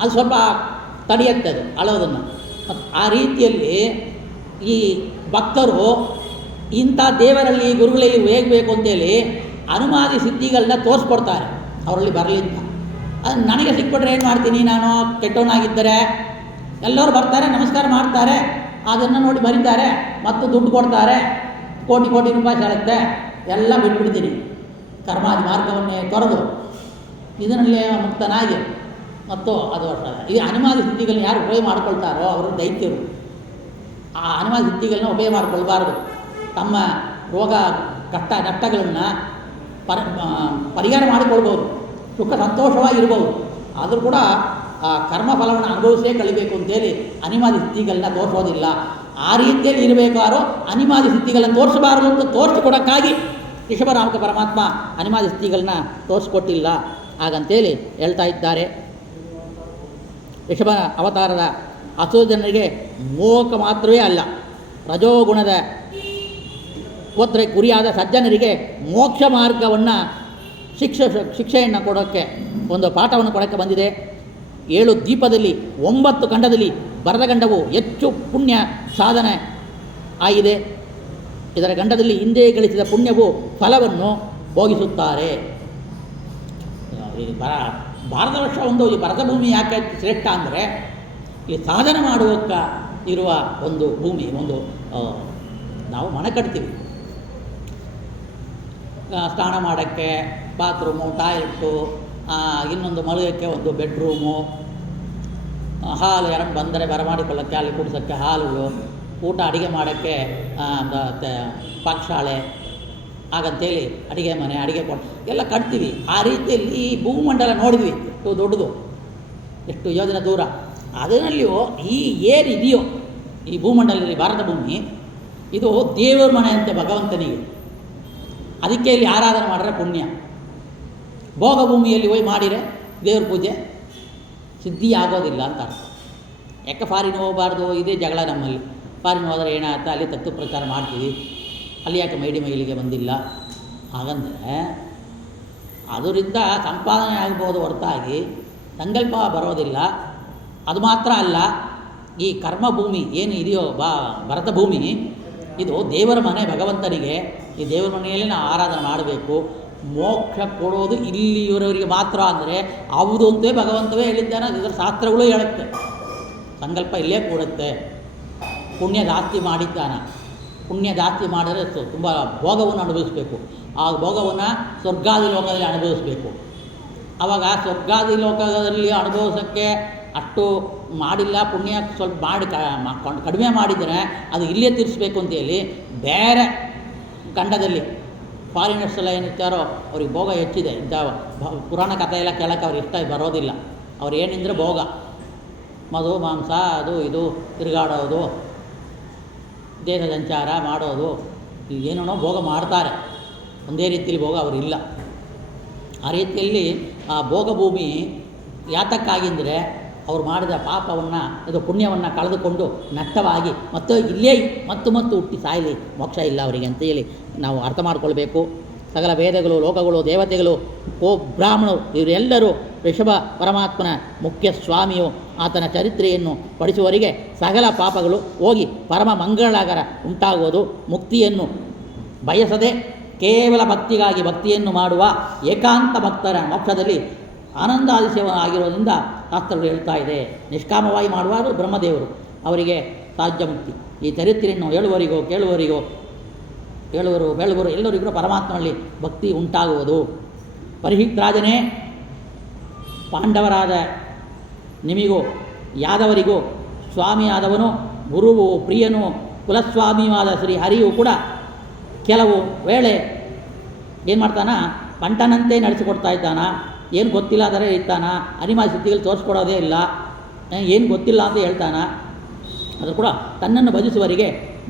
ಅದು ಸ್ವಲ್ಪ ತಡೆಯುತ್ತೆ ಅದು ಅಳೋದನ್ನು. ಆ ರೀತಿಯಲ್ಲಿ ಈ ಭಕ್ತರು ಇಂಥ ದೇವರಲ್ಲಿ ಗುರುಗಳಲ್ಲಿ ಹೇಗಬೇಕು ಅಂತೇಳಿ ಅನುಮಾದಿ ಸಿದ್ಧಿಗಳನ್ನ ತೋರಿಸ್ಕೊಡ್ತಾರೆ ಅವರಲ್ಲಿ ಬರಲಿ ಅಂತ. ಅದು ನನಗೆ ಸಿಕ್ಬಿಟ್ರೆ ಏನು ಮಾಡ್ತೀನಿ ನಾನು? ಕೆಟ್ಟವನಾಗಿದ್ದರೆ ಎಲ್ಲರೂ ಬರ್ತಾರೆ, ನಮಸ್ಕಾರ ಮಾಡ್ತಾರೆ, ಅದನ್ನು ನೋಡಿ ಬರೀತಾರೆ ಮತ್ತು ದುಡ್ಡು ಕೊಡ್ತಾರೆ, ಕೋಟಿ ಕೋಟಿ ರೂಪಾಯಿ ಹೇಳುತ್ತೆ, ಎಲ್ಲ ಬಿಟ್ಬಿಡ್ತೀನಿ. ಕರ್ಮಾದಿ ಮಾರ್ಗವನ್ನೇ ತೊರೆದು ಇದರಲ್ಲೇ ಮುಕ್ತನಾಗಿ ಮತ್ತು ಅದು ಈ ಅನುಮಾದಿ ಸಿದ್ಧಿಗಳನ್ನ ಯಾರು ಉಪಯೋಗ ಮಾಡ್ಕೊಳ್ತಾರೋ ಅವರು ದೈತ್ಯರು. ಆ ಅನುಮಾದಿ ಸಿದ್ಧಿಗಳನ್ನ ಉಪಯೋಗ ಮಾಡಿಕೊಳ್ಬಾರ್ದು. ತಮ್ಮ ರೋಗ ಕಷ್ಟ ನಷ್ಟಗಳನ್ನು ಪರಿಹಾರ ಮಾಡಿಕೊಳ್ಬೋದು, ಸುಖ ಸಂತೋಷವಾಗಿರ್ಬೋದು. ಆದರೂ ಕೂಡ ಆ ಕರ್ಮಫಲವನ್ನು ಅನುಭವಿಸೇ ಕಳಿಬೇಕು ಅಂತೇಳಿ ಅನಿಮಾದಿ ಸಿದ್ಧಿಗಳನ್ನ ತೋರಿಸೋದಿಲ್ಲ. ಆ ರೀತಿಯಲ್ಲಿ ಇರಬೇಕಾದ್ರೂ ಅನಿಮಾದಿ ಸಿದ್ಧಿಗಳನ್ನು ತೋರಿಸಬಾರದು ಅಂತ ತೋರಿಸಿಕೊಡೋಕ್ಕಾಗಿ ಋಷಭನಾಮಕ ಪರಮಾತ್ಮ ಅನಿಮಾದಿ ಸ್ಥಿತಿಗಳನ್ನ ತೋರಿಸ್ಕೊಟ್ಟಿಲ್ಲ. ಹಾಗಂತೇಳಿ ಹೇಳ್ತಾ ಇದ್ದಾರೆ. ಋಷಭನ ಅವತಾರದ ಅಸುರ ಜನರಿಗೆ ಮೋಹ ಮಾತ್ರವೇ ಅಲ್ಲ, ರಜೋಗುಣದ ಹೋದರೆ ಗುರಿಯಾದ ಸಜ್ಜನರಿಗೆ ಮೋಕ್ಷ ಮಾರ್ಗವನ್ನು ಶಿಕ್ಷೆಯನ್ನು ಕೊಡೋಕ್ಕೆ, ಒಂದು ಪಾಠವನ್ನು ಕೊಡೋಕ್ಕೆ ಬಂದಿದೆ. 7 ದ್ವೀಪದಲ್ಲಿ 9 ಖಂಡದಲ್ಲಿ ಬರದ ಗಂಡವು ಹೆಚ್ಚು ಪುಣ್ಯ ಸಾಧನೆ ಆಗಿದೆ. ಇದರ ಗಂಡದಲ್ಲಿ ಹಿಂದೆ ಗಳಿಸಿದ ಪುಣ್ಯವು ಫಲವನ್ನು ಭೋಗಿಸುತ್ತಾರೆ. ಭಾರತ ವರ್ಷ ಒಂದು ಈ ಭರತ ಭೂಮಿ ಯಾಕೆ ಶ್ರೇಷ್ಠ ಅಂದರೆ, ಈ ಸಾಧನೆ ಮಾಡುವಕ್ಕ ಇರುವ ಒಂದು ಭೂಮಿ. ಒಂದು ನಾವು ಮನೆ ಕಟ್ತೀವಿ, ಸ್ನಾನ ಮಾಡೋಕ್ಕೆ ಬಾತ್ರೂಮು, ಟಾಯ್ಲೆಟು, ಇನ್ನೊಂದು ಮಲಗೋಕ್ಕೆ ಒಂದು ಬೆಡ್ರೂಮು, ಹಾಲು ಯಾರನ್ನು ಬಂದರೆ ಬರಮಾಡಿಕೊಳ್ಳೋಕ್ಕೆ ಅಲ್ಲಿ ಕುಡಿಸೋಕ್ಕೆ ಹಾಲುಗಳು, ಊಟ ಅಡುಗೆ ಮಾಡೋಕ್ಕೆ ಪಾಕಶಾಲೆ, ಹಾಗಂತೇಳಿ ಅಡುಗೆ ಮನೆ, ಅಡುಗೆ ಕೊಟ್ಟು ಎಲ್ಲ ಕಟ್ತೀವಿ. ಆ ರೀತಿಯಲ್ಲಿ ಈ ಭೂಮಂಡಲ ನೋಡಿದ್ವಿ, ಎಷ್ಟು ದೊಡ್ಡದು, ಎಷ್ಟು ಯೋಜನೆ ದೂರ. ಅದರಲ್ಲಿಯೂ ಈ ಏನಿದೆಯೋ ಈ ಭೂಮಂಡಲದಲ್ಲಿ ಭಾರತ ಭೂಮಿ, ಇದು ದೇವರ ಮನೆ ಅಂತೆ ಭಗವಂತನಿಗೆ. ಅದಕ್ಕೆ ಇಲ್ಲಿ ಆರಾಧನೆ ಮಾಡಿದ್ರೆ ಪುಣ್ಯ. ಭೋಗ ಭೂಮಿಯಲ್ಲಿ ಹೋಗಿ ಮಾಡಿದರೆ ದೇವ್ರ ಪೂಜೆ ಸಿದ್ಧಿ ಆಗೋದಿಲ್ಲ ಅಂತ ಅರ್ಥ. ಯಾಕೆ ಫಾರಿನ್ ಹೋಗಬಾರ್ದು, ಇದೇ ಜಗಳ ನಮ್ಮಲ್ಲಿ. ಫಾರಿನ್ ಹೋದರೆ ಏನಾಗುತ್ತೆ, ಅಲ್ಲಿ ತತ್ವ ಪ್ರಚಾರ ಮಾಡ್ತೀವಿ, ಅಲ್ಲಿ ಯಾಕೆ ಮೈಲಿಗೆ ಬಂದಿಲ್ಲ. ಹಾಗಂದರೆ ಅದರಿಂದ ಸಂಪಾದನೆ ಆಗ್ಬೋದು ಹೊರತಾಗಿ ಸಂಕಲ್ಪ ಬರೋದಿಲ್ಲ. ಅದು ಮಾತ್ರ ಅಲ್ಲ, ಈ ಕರ್ಮಭೂಮಿ ಏನು ಇದೆಯೋ ಭರತ ಭೂಮಿ, ಇದು ದೇವರ ಮನೆ ಭಗವಂತನಿಗೆ. ಈ ದೇವರ ಮನೆಯಲ್ಲಿ ನಾವು ಆರಾಧನೆ ಮಾಡಬೇಕು. ಮೋಕ್ಷ ಕೊಡೋದು ಇಲ್ಲಿಯವರವರಿಗೆ ಮಾತ್ರ ಅಂದರೆ ಹೌದು ಅಂತೇ ಭಗವಂತವೇ ಹೇಳಿದ್ದಾನೆ. ಇದರ ಶಾಸ್ತ್ರಗಳು ಹೇಳುತ್ತೆ, ಸಂಕಲ್ಪ ಇಲ್ಲೇ ಕೂಡುತ್ತೆ. ಪುಣ್ಯ ಜಾಸ್ತಿ ಮಾಡಿದ್ದಾನೆ, ಪುಣ್ಯ ಜಾಸ್ತಿ ಮಾಡಿದ್ರೆ ತುಂಬ ಭೋಗವನ್ನು ಅನುಭವಿಸಬೇಕು. ಆ ಭೋಗವನ್ನು ಸ್ವರ್ಗಾದಿ ಲೋಕದಲ್ಲಿ ಅನುಭವಿಸಬೇಕು. ಆವಾಗ ಸ್ವರ್ಗಾದಿ ಲೋಕದಲ್ಲಿ ಅನುಭವಿಸೋಕ್ಕೆ ಅಷ್ಟು ಮಾಡಿಲ್ಲ, ಪುಣ್ಯ ಸ್ವಲ್ಪ ಮಾಡಿ ಕಡಿಮೆ ಮಾಡಿದರೆ ಅದು ಇಲ್ಲೇ ತೀರಿಸಬೇಕು ಅಂತೇಳಿ ಬೇರೆ ಖಂಡದಲ್ಲಿ ಫಾರಿನರ್ಸ್ ಎಲ್ಲ ಏನಿರ್ತಾರೋ ಅವ್ರಿಗೆ ಭೋಗ ಹೆಚ್ಚಿದೆ. ಇಂಥ ಪುರಾಣ ಕಥೆ ಎಲ್ಲ ಕೇಳೋಕ್ಕೆ ಅವ್ರಿಗೆ ಇಷ್ಟ ಬರೋದಿಲ್ಲ. ಅವ್ರು ಏನಿದ್ರೆ ಭೋಗ, ಮಧು ಮಾಂಸ, ಅದು ಇದು ತಿರುಗಾಡೋದು, ದೇಶ ಸಂಚಾರ ಮಾಡೋದು, ಏನೇನೋ ಭೋಗ ಮಾಡ್ತಾರೆ. ಒಂದೇ ರೀತಿಯಲ್ಲಿ ಭೋಗ ಅವರಿಲ್ಲ. ಆ ರೀತಿಯಲ್ಲಿ ಆ ಭೋಗಭೂಮಿ ಯಾತಕ್ಕಾಗಿಂದರೆ ಅವರು ಮಾಡಿದ ಪಾಪವನ್ನು, ಇದು ಪುಣ್ಯವನ್ನು ಕಳೆದುಕೊಂಡು ನಷ್ಟವಾಗಿ ಮತ್ತು ಇಲ್ಲೇ ಮತ್ತು ಹುಟ್ಟಿ ಸಾಯಲಿ, ಮೋಕ್ಷ ಇಲ್ಲ ಅವರಿಗೆ ಅಂತೇಳಿ ನಾವು ಅರ್ಥ ಮಾಡಿಕೊಳ್ಬೇಕು. ಸಕಲ ವೇದಗಳು, ಲೋಕಗಳು, ದೇವತೆಗಳು, ಬ್ರಾಹ್ಮಣರು ಇವರೆಲ್ಲರೂ ಋಷಭ ಪರಮಾತ್ಮನ ಮುಖ್ಯ ಸ್ವಾಮಿಯು. ಆತನ ಚರಿತ್ರೆಯನ್ನು ಪಡಿಸುವವರಿಗೆ ಸಕಲ ಪಾಪಗಳು ಹೋಗಿ ಪರಮ ಮಂಗಳಾಗರ ಉಂಟಾಗುವುದು. ಮುಕ್ತಿಯನ್ನು ಬಯಸದೆ ಕೇವಲ ಭಕ್ತಿಯನ್ನು ಮಾಡುವ ಏಕಾಂತ ಭಕ್ತರ ಮೋಕ್ಷದಲ್ಲಿ ಆನಂದಾದಿಶಯ ಆಗಿರೋದ್ರಿಂದ ಶಾಸ್ತ್ರಗಳು ಹೇಳ್ತಾ ಇದೆ. ನಿಷ್ಕಾಮವಾಗಿ ಮಾಡುವರು ಬ್ರಹ್ಮದೇವರು, ಅವರಿಗೆ ಸಾಧ್ಯ ಮುಕ್ತಿ. ಈ ಚರಿತ್ರೆಯನ್ನು ಹೇಳುವವರಿಗೋ ಕೇಳುವವರಿಗೋ, ಹೇಳುವರು ಎಲ್ಲರಿಗೂ ಪರಮಾತ್ಮನಲ್ಲಿ ಭಕ್ತಿ ಉಂಟಾಗುವುದು. ಪರಿಹಿತ್ರಾಜನೇ, ಪಾಂಡವರಾದ ನಿಮಿಗೂ ಯಾದವರಿಗೂ ಸ್ವಾಮಿಯಾದವನು, ಗುರುವು, ಪ್ರಿಯನು, ಕುಲಸ್ವಾಮಿಯಾದ ಶ್ರೀ ಹರಿಯು ಕೂಡ ಕೆಲವು ವೇಳೆ ಏನು ಮಾಡ್ತಾನ, ಪಂಟನಂತೆ ನಡೆಸಿಕೊಡ್ತಾ ಇದ್ದಾನ. ಏನು ಗೊತ್ತಿಲ್ಲ ಆದರೆ ಇರ್ತಾನ, ಅನಿಮಾದಿ ಸ್ಥಿತಿಗಳು ತೋರಿಸ್ಕೊಡೋದೇ ಇಲ್ಲ, ಏನು ಗೊತ್ತಿಲ್ಲ ಅಂತ ಹೇಳ್ತಾನ. ಅದು ಕೂಡ ತನ್ನನ್ನು ಭಜಿಸುವವರಿಗೆ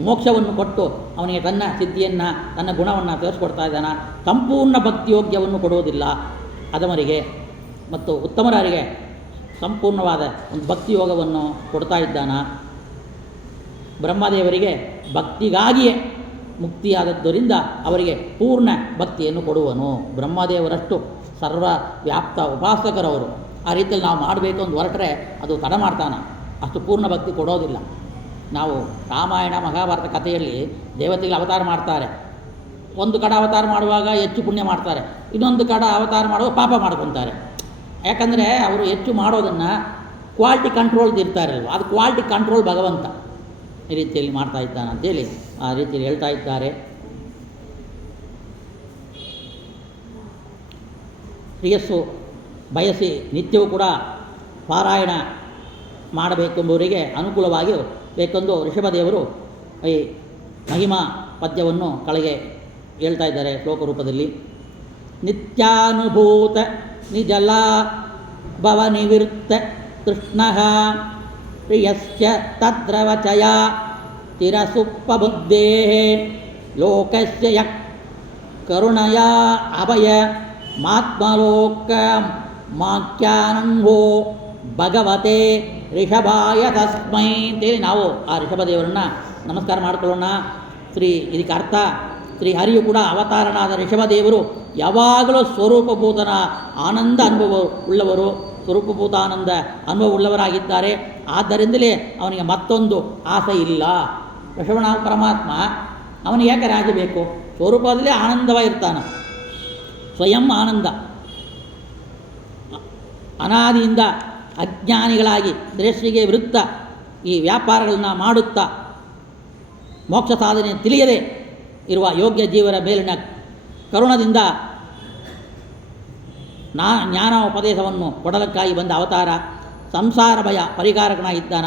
ಮೋಕ್ಷವನ್ನು ಕೊಟ್ಟು ಅವನಿಗೆ ತನ್ನ ಸಿದ್ಧಿಯನ್ನು, ತನ್ನ ಗುಣವನ್ನು ತೋರಿಸ್ಕೊಡ್ತಾ ಇದ್ದಾನ. ಸಂಪೂರ್ಣ ಭಕ್ತಿಯೋಗ್ಯವನ್ನು ಕೊಡುವುದಿಲ್ಲ ಅಧಮರಿಗೆ ಮತ್ತು ಉತ್ತಮರಿಗೆ ಸಂಪೂರ್ಣವಾದ ಒಂದು ಭಕ್ತಿಯೋಗವನ್ನು ಕೊಡ್ತಾ ಇದ್ದಾನ. ಬ್ರಹ್ಮದೇವರಿಗೆ ಭಕ್ತಿಗಾಗಿಯೇ ಮುಕ್ತಿಯಾದದ್ದರಿಂದ ಅವರಿಗೆ ಪೂರ್ಣ ಭಕ್ತಿಯನ್ನು ಕೊಡುವನು. ಬ್ರಹ್ಮದೇವರಷ್ಟು ಸರ್ವವ್ಯಾಪ್ತ ಉಪಾಸಕರವರು. ಆ ರೀತಿಯಲ್ಲಿ ನಾವು ಮಾಡಬೇಕು ಅಂತ ಹೊರಟ್ರೆ ಅದು ತಡ ಮಾಡ್ತಾನೆ, ಅಷ್ಟು ಪೂರ್ಣ ಭಕ್ತಿ ಕೊಡೋದಿಲ್ಲ. ನಾವು ರಾಮಾಯಣ ಮಹಾಭಾರತ ಕಥೆಯಲ್ಲಿ ದೇವತೆಗಳು ಅವತಾರ ಮಾಡ್ತಾರೆ. ಒಂದು ಕಡೆ ಅವತಾರ ಮಾಡುವಾಗ ಹೆಚ್ಚು ಪುಣ್ಯ ಮಾಡ್ತಾರೆ, ಇನ್ನೊಂದು ಕಡೆ ಅವತಾರ ಮಾಡುವಾಗ ಪಾಪ ಮಾಡ್ಕೊತಾರೆ. ಯಾಕಂದರೆ ಅವರು ಹೆಚ್ಚು ಮಾಡೋದನ್ನು ಕ್ವಾಲಿಟಿ ಕಂಟ್ರೋಲ್ ಇರ್ತಾರಲ್ವ, ಅದು ಕ್ವಾಲಿಟಿ ಕಂಟ್ರೋಲ್ ಭಗವಂತ ಈ ರೀತಿಯಲ್ಲಿ ಮಾಡ್ತಾ ಇದ್ದಾನೆ ಅಂತೇಳಿ ಆ ರೀತಿಯಲ್ಲಿ ಹೇಳ್ತಾ ಇದ್ದಾರೆ. ಶ್ರೇಯಸ್ಸು ಬಯಸಿ ನಿತ್ಯವೂ ಕೂಡ ಪಾರಾಯಣ ಮಾಡಬೇಕೆಂಬುವರಿಗೆ ಅನುಕೂಲವಾಗಿ ಬೇಕೆಂದು ಋಷಭದೇವರು ಈ ಮಹಿಮಾ ಪದ್ಯವನ್ನು ಕೆಳಗೆ ಹೇಳ್ತಾ ಇದ್ದಾರೆ ಶ್ಲೋಕ ರೂಪದಲ್ಲಿ. ನಿತ್ಯಾನುಭೂತ ನಿಜಲ ಭವನಿವೃತ್ತ ತೃಷ್ಣಃ ಪ್ರಿಯಸ್ಯ ತದ್ರವಚಯ ತಿರಸುಪ್ಪಬುದ್ಧೇಃ ಲೋಕಸ್ಯ ಯಃ ಕರುಣಯ ಅಭಯ ಮಾತ್ಮಲೋಕ ಮಾಖ್ಯಾನಂಗೋ ಭಗವತೆ ಋಷಭಾಯ ತಸ್ಮೈ ಅಂತೇಳಿ ನಾವು ಆ ಋಷಭದೇವರನ್ನು ನಮಸ್ಕಾರ ಮಾಡಿಕೊಳ್ಳೋಣ. ಇದಕ್ಕೆ ಅರ್ಥ ಶ್ರೀ ಹರಿಯು ಕೂಡ ಅವತಾರನಾದ ಋಷಭದೇವರು ಯಾವಾಗಲೂ ಸ್ವರೂಪಭೂತನ ಆನಂದ ಅನುಭವ ಉಳ್ಳವರು, ಸ್ವರೂಪಭೂತಾನಂದ ಅನುಭವ ಉಳ್ಳವರಾಗಿದ್ದಾರೆ. ಆದ್ದರಿಂದಲೇ ಅವನಿಗೆ ಮತ್ತೊಂದು ಆಸೆ ಇಲ್ಲ. ಋಷಭನಾಮ ಪರಮಾತ್ಮ ಅವನಿಗೆ ಯಾಕೆ ರಾಜ ಬೇಕು? ಸ್ವರೂಪದಲ್ಲೇ ಆನಂದವಾಗಿರ್ತಾನೆ, ಸ್ವಯಂ ಆನಂದ. ಅನಾದಿಯಿಂದ ಅಜ್ಞಾನಿಗಳಾಗಿ ಶ್ರೇಷ್ಠಿಗೆ ವಿರುದ್ಧ ಈ ವ್ಯಾಪಾರಗಳನ್ನ ಮಾಡುತ್ತಾ ಮೋಕ್ಷ ಸಾಧನೆ ತಿಳಿಯದೆ ಇರುವ ಯೋಗ್ಯ ಜೀವರ ಮೇಲಿನ ಕರುಣದಿಂದ ಜ್ಞಾನೋಪದೇಶವನ್ನು ಕೊಡಲಕ್ಕಾಗಿ ಬಂದ ಅವತಾರ. ಸಂಸಾರ ಭಯ ಪರಿಹಾರಕನಾಗಿದ್ದಾನ.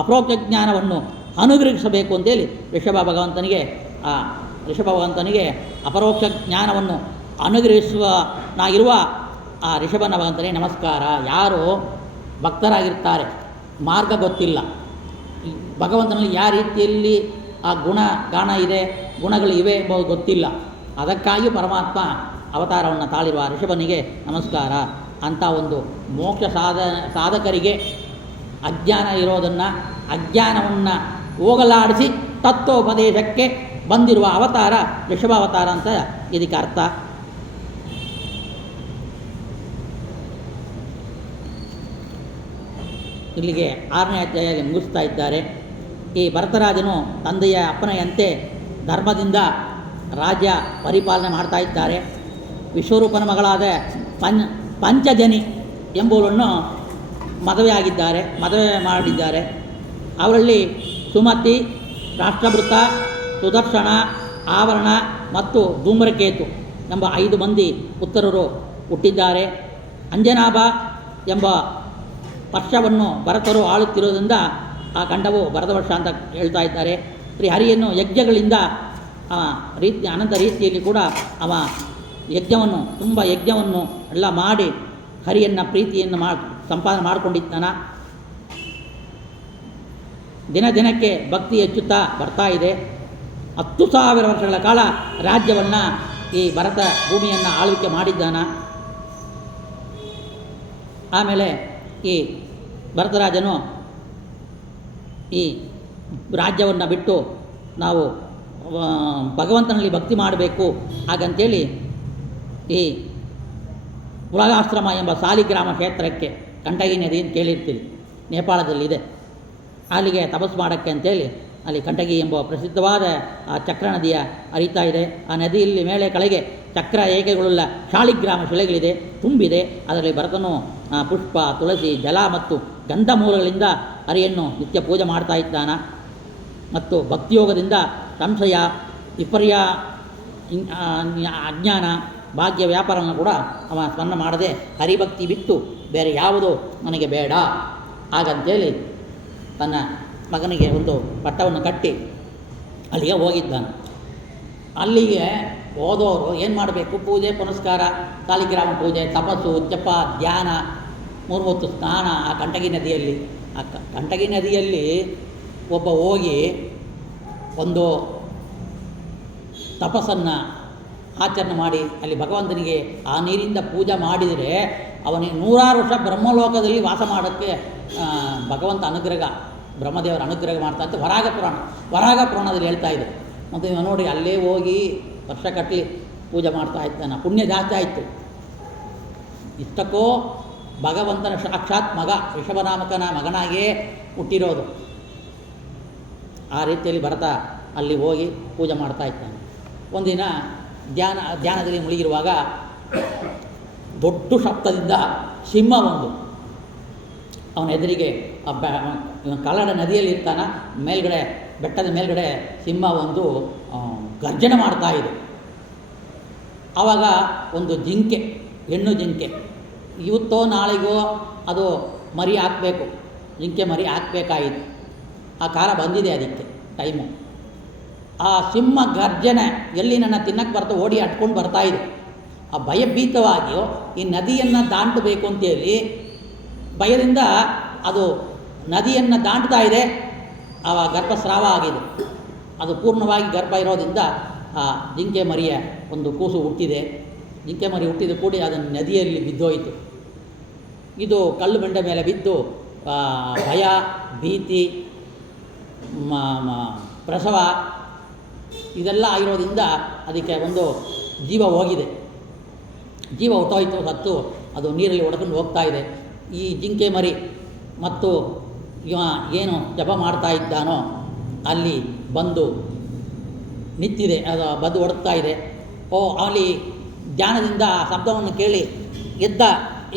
ಅಪ್ರೋಕ್ತ ಜ್ಞಾನವನ್ನು ಅನುಗ್ರಹಿಸಬೇಕು ಅಂತೇಳಿ ಋಷಭ ಭಗವಂತನಿಗೆ ಅಪರೋಕ್ಷ ಜ್ಞಾನವನ್ನು ಅನುಗ್ರಹಿಸುವನಾಗಿರುವ ಆ ಋಷಭನ ಭಗವಂತನಿಗೆ ನಮಸ್ಕಾರ. ಯಾರು ಭಕ್ತರಾಗಿರ್ತಾರೆ, ಮಾರ್ಗ ಗೊತ್ತಿಲ್ಲ, ಭಗವಂತನಲ್ಲಿ ಯಾವ ರೀತಿಯಲ್ಲಿ ಆ ಗಾಣ ಇದೆ, ಗುಣಗಳು ಇವೆ ಎಂಬುದು ಗೊತ್ತಿಲ್ಲ, ಅದಕ್ಕಾಗಿ ಪರಮಾತ್ಮ ಅವತಾರವನ್ನು ತಾಳಿರುವ ಋಷಭನಿಗೆ ನಮಸ್ಕಾರ ಅಂತ ಒಂದು ಮೋಕ್ಷ ಸಾಧಕರಿಗೆ ಅಜ್ಞಾನ ಇರೋದನ್ನು, ಅಜ್ಞಾನವನ್ನು ಹೋಗಲಾಡಿಸಿ ತತ್ವೋಪದೇಶಕ್ಕೆ ಬಂದಿರುವ ಅವತಾರ ಋಷಭ ಅವತಾರ ಅಂತ ಇದಕ್ಕೆ ಅರ್ಥ. ಇಲ್ಲಿಗೆ 6ನೇ ಅಧ್ಯಾಯ ಮುಗಿಸ್ತಾ ಇದ್ದಾರೆ. ಈ ಭರತರಾಜನು ತಂದೆಯ ಅಪ್ಪನೆಯಂತೆ ಧರ್ಮದಿಂದ ರಾಜ್ಯ ಪರಿಪಾಲನೆ ಮಾಡ್ತಾ ಇದ್ದಾರೆ. ವಿಶ್ವರೂಪನ ಮಗಳಾದ ಪಂಚಜನಿ ಎಂಬುವರನ್ನು ಮದುವೆ ಮಾಡಿದ್ದಾರೆ. ಅವರಲ್ಲಿ ಸುಮತಿ, ರಾಷ್ಟ್ರಭೃತ, ಸುದರ್ಶನ, ಆವರಣ ಮತ್ತು ಧೂಮ್ರಕೇತು ಎಂಬ 5 ಮಂದಿ ಪುತ್ರರು ಹುಟ್ಟಿದ್ದಾರೆ. ಅಂಜನಾಭ ಎಂಬ ವರ್ಷವನ್ನು ಭರತರು ಆಳುತ್ತಿರೋದ್ರಿಂದ ಆ ಖಂಡವು ಭರತ ವರ್ಷ ಅಂತ ಹೇಳ್ತಾ ಇದ್ದಾರೆ. ಶ್ರೀ ಹರಿಯನ್ನು ಯಜ್ಞಗಳಿಂದ ಅನಂತ ರೀತಿಯಲ್ಲಿ ಕೂಡ ಅವ ಯಜ್ಞವನ್ನು ಎಲ್ಲ ಮಾಡಿ ಹರಿಯನ್ನು ಪ್ರೀತಿಯನ್ನು ಸಂಪಾದನೆ ಮಾಡಿಕೊಂಡಿದ್ದಾನ. ದಿನಕ್ಕೆ ಭಕ್ತಿ ಹೆಚ್ಚುತ್ತಾ ಬರ್ತಾ ಇದೆ. 10,000 ವರ್ಷಗಳ ಕಾಲ ರಾಜ್ಯವನ್ನು ಈ ಭರತ ಭೂಮಿಯನ್ನು ಆಳ್ವಿಕೆ ಮಾಡಿದ್ದಾನ. ಆಮೇಲೆ ಈ ಭರತರಾಜನು ಈ ರಾಜ್ಯವನ್ನು ಬಿಟ್ಟು ನಾವು ಭಗವಂತನಲ್ಲಿ ಭಕ್ತಿ ಮಾಡಬೇಕು ಹಾಗಂತೇಳಿ ಈ ಉಲಗಾಶ್ರಮ ಎಂಬ ಸಾಲಿಗ್ರಾಮ ಕ್ಷೇತ್ರಕ್ಕೆ, ಕಂಟಗಿ ನದಿ ಅಂತ ಕೇಳಿರ್ತೀವಿ, ನೇಪಾಳದಲ್ಲಿದೆ, ಅಲ್ಲಿಗೆ ತಪಸ್ಸು ಮಾಡೋಕ್ಕೆ ಅಂತೇಳಿ ಅಲ್ಲಿ ಕಂಟಗಿ ಎಂಬ ಪ್ರಸಿದ್ಧವಾದ ಆ ಚಕ್ರ ನದಿಯ ಹರಿತಾ ಇದೆ. ಆ ನದಿಯಲ್ಲಿ ಮೇಲೆ ಕೆಳಗೆ ಚಕ್ರ ಏಕೆಗಳುಳ್ಳ ಶಾಲಿಗ್ರಾಮ ಶಿಲೆಗಳಿದೆ, ತುಂಬಿದೆ. ಅದರಲ್ಲಿ ಭರತನು ಪುಷ್ಪ, ತುಳಸಿ, ಜಲ ಮತ್ತು ಗಂಧ ಮೂಲಗಳಿಂದ ಹರಿಯನ್ನು ನಿತ್ಯ ಪೂಜೆ ಮಾಡ್ತಾ ಇದ್ದಾನ. ಮತ್ತು ಭಕ್ತಿಯೋಗದಿಂದ ಸಂಶಯ, ವಿಪರ್ಯ, ಅಜ್ಞಾನ, ಭಾಗ್ಯ, ವ್ಯಾಪಾರವನ್ನು ಕೂಡ ಅವ ಸ್ಮರಣ ಮಾಡದೆ ಹರಿಭಕ್ತಿ ಬಿಟ್ಟು ಬೇರೆ ಯಾವುದೂ ನನಗೆ ಬೇಡ ಹಾಗಂತೇಳಿ ತನ್ನ ಮಗನಿಗೆ ಒಂದು ಪಟ್ಟವನ್ನು ಕಟ್ಟಿ ಅಲ್ಲಿಗೆ ಹೋಗಿದ್ದಾನೆ. ಅಲ್ಲಿಗೆ ಹೋದವರು ಏನು ಮಾಡಬೇಕು? ಪೂಜೆ ಪುನಸ್ಕಾರ, ಸಾಲಿಗ್ರಾಮ ಪೂಜೆ, ತಪಸ್ಸು, ಜಪ, ಧ್ಯಾನ, 3 ಹೊತ್ತು ಸ್ನಾನ. ಆ ಕಂಟಗಿ ನದಿಯಲ್ಲಿ ಕಂಟಗಿ ನದಿಯಲ್ಲಿ ಒಬ್ಬ ಹೋಗಿ ಒಂದು ತಪಸ್ಸನ್ನು ಆಚರಣೆ ಮಾಡಿ ಅಲ್ಲಿ ಭಗವಂತನಿಗೆ ಆ ನೀರಿಂದ ಪೂಜೆ ಮಾಡಿದರೆ ಅವನಿಗೆ 100 ವರ್ಷ ಬ್ರಹ್ಮಲೋಕದಲ್ಲಿ ವಾಸ ಮಾಡೋಕ್ಕೆ ಭಗವಂತ ಅನುಗ್ರಹ, ಬ್ರಹ್ಮದೇವರ ಅನುಗ್ರಹ ಮಾಡ್ತಾ ಅಂತ ವರಾಗ ಪುರಾಣದಲ್ಲಿ ಹೇಳ್ತಾ ಇದೆ. ಮತ್ತು ನೀವು ನೋಡಿ, ಅಲ್ಲೇ ಹೋಗಿ ವರ್ಷ ಕಟ್ಟಲಿ ಪೂಜೆ ಮಾಡ್ತಾ ಇದ್ದಾನೆ. ಪುಣ್ಯ ಜಾಸ್ತಿ ಆಯಿತು. ಇಷ್ಟಕ್ಕೋ ಭಗವಂತನ ಸಾಕ್ಷಾತ್ ಮಗ, ಋಷಭನಾಮಕನ ಮಗನಾಗಿಯೇ ಹುಟ್ಟಿರೋದು. ಆ ರೀತಿಯಲ್ಲಿ ಭರತ ಅಲ್ಲಿ ಹೋಗಿ ಪೂಜೆ ಮಾಡ್ತಾ ಇದ್ದಾನೆ. ಒಂದಿನ ಧ್ಯಾನದಲ್ಲಿ ಮುಳುಗಿರುವಾಗ ದೊಡ್ಡ ಶಬ್ದದಿಂದ ಸಿಂಹ ಒಂದು ಅವನ ಎದುರಿಗೆ ಕಲ್ಲಡ ನದಿಯಲ್ಲಿ ಇರ್ತಾನೆ, ಮೇಲ್ಗಡೆ ಬೆಟ್ಟದ ಮೇಲ್ಗಡೆ ಸಿಂಹ ಒಂದು ಗರ್ಜನೆ ಮಾಡ್ತಾ ಇದೆ. ಆವಾಗ ಒಂದು ಜಿಂಕೆ, ಹೆಣ್ಣು ಜಿಂಕೆ, ಇವತ್ತೋ ನಾಳೆಗೋ ಅದು ಮರಿ ಹಾಕಬೇಕು, ಜಿಂಕೆ ಮರಿ ಹಾಕಬೇಕಾಯಿತು. ಆ ಕಾಲ ಬಂದಿದೆ, ಅದಕ್ಕೆ ಟೈಮು. ಆ ಸಿಂಹ ಗರ್ಜನೆ ಎಲ್ಲಿ ನನ್ನ ತಿನ್ನಕ್ಕೆ ಬರ್ತಾ ಓಡಿ ಅಟ್ಕೊಂಡು ಬರ್ತಾ ಇದೆ. ಆ ಭಯಭೀತವಾಗಿಯೋ ಈ ನದಿಯನ್ನು ದಾಟಬೇಕು ಅಂತೇಳಿ ಭಯದಿಂದ ಅದು ನದಿಯನ್ನು ದಾಟ್ತಾ ಇದೆ. ಆ ಗರ್ಭಸ್ರಾವ ಆಗಿದೆ. ಅದು ಪೂರ್ಣವಾಗಿ ಗರ್ಭ ಇರೋದ್ರಿಂದ ಆ ಜಿಂಕೆ ಮರಿಯ ಒಂದು ಕೂಸು ಹುಟ್ಟಿದೆ. ಜಿಂಕೆ ಮರಿ ಹುಟ್ಟಿದ ಕೂಡಿ ಅದನ್ನು ನದಿಯಲ್ಲಿ ಬಿದ್ದೋಯಿತು. ಇದು ಕಲ್ಲು ಬಂಡೆ ಮೇಲೆ ಬಿದ್ದು ಭಯ, ಭೀತಿ, ಪ್ರಸವ ಇದೆಲ್ಲ ಆಗಿರೋದ್ರಿಂದ ಅದಕ್ಕೆ ಒಂದು ಜೀವ ಹೋಗಿದೆ. ಜೀವ ಹೊಟ್ಟೋಯ್ತು, ಸತ್ತು ಅದು ನೀರಲ್ಲಿ ಹೊಡ್ಕೊಂಡು ಹೋಗ್ತಾ ಇದೆ. ಈ ಜಿಂಕೆ ಮರಿ ಮತ್ತು ಇವ ಏನು ಜಪ ಮಾಡ್ತಾ ಇದ್ದಾನೋ ಅಲ್ಲಿ ಬಂದು ನಿಂತಿದೆ, ಅದು ಬದ್ದು ಹೊಡ್ತಾ ಇದೆ. ಅಲ್ಲಿ ಧ್ಯಾನದಿಂದ ಶಬ್ದವನ್ನು ಕೇಳಿ ಎದ್ದ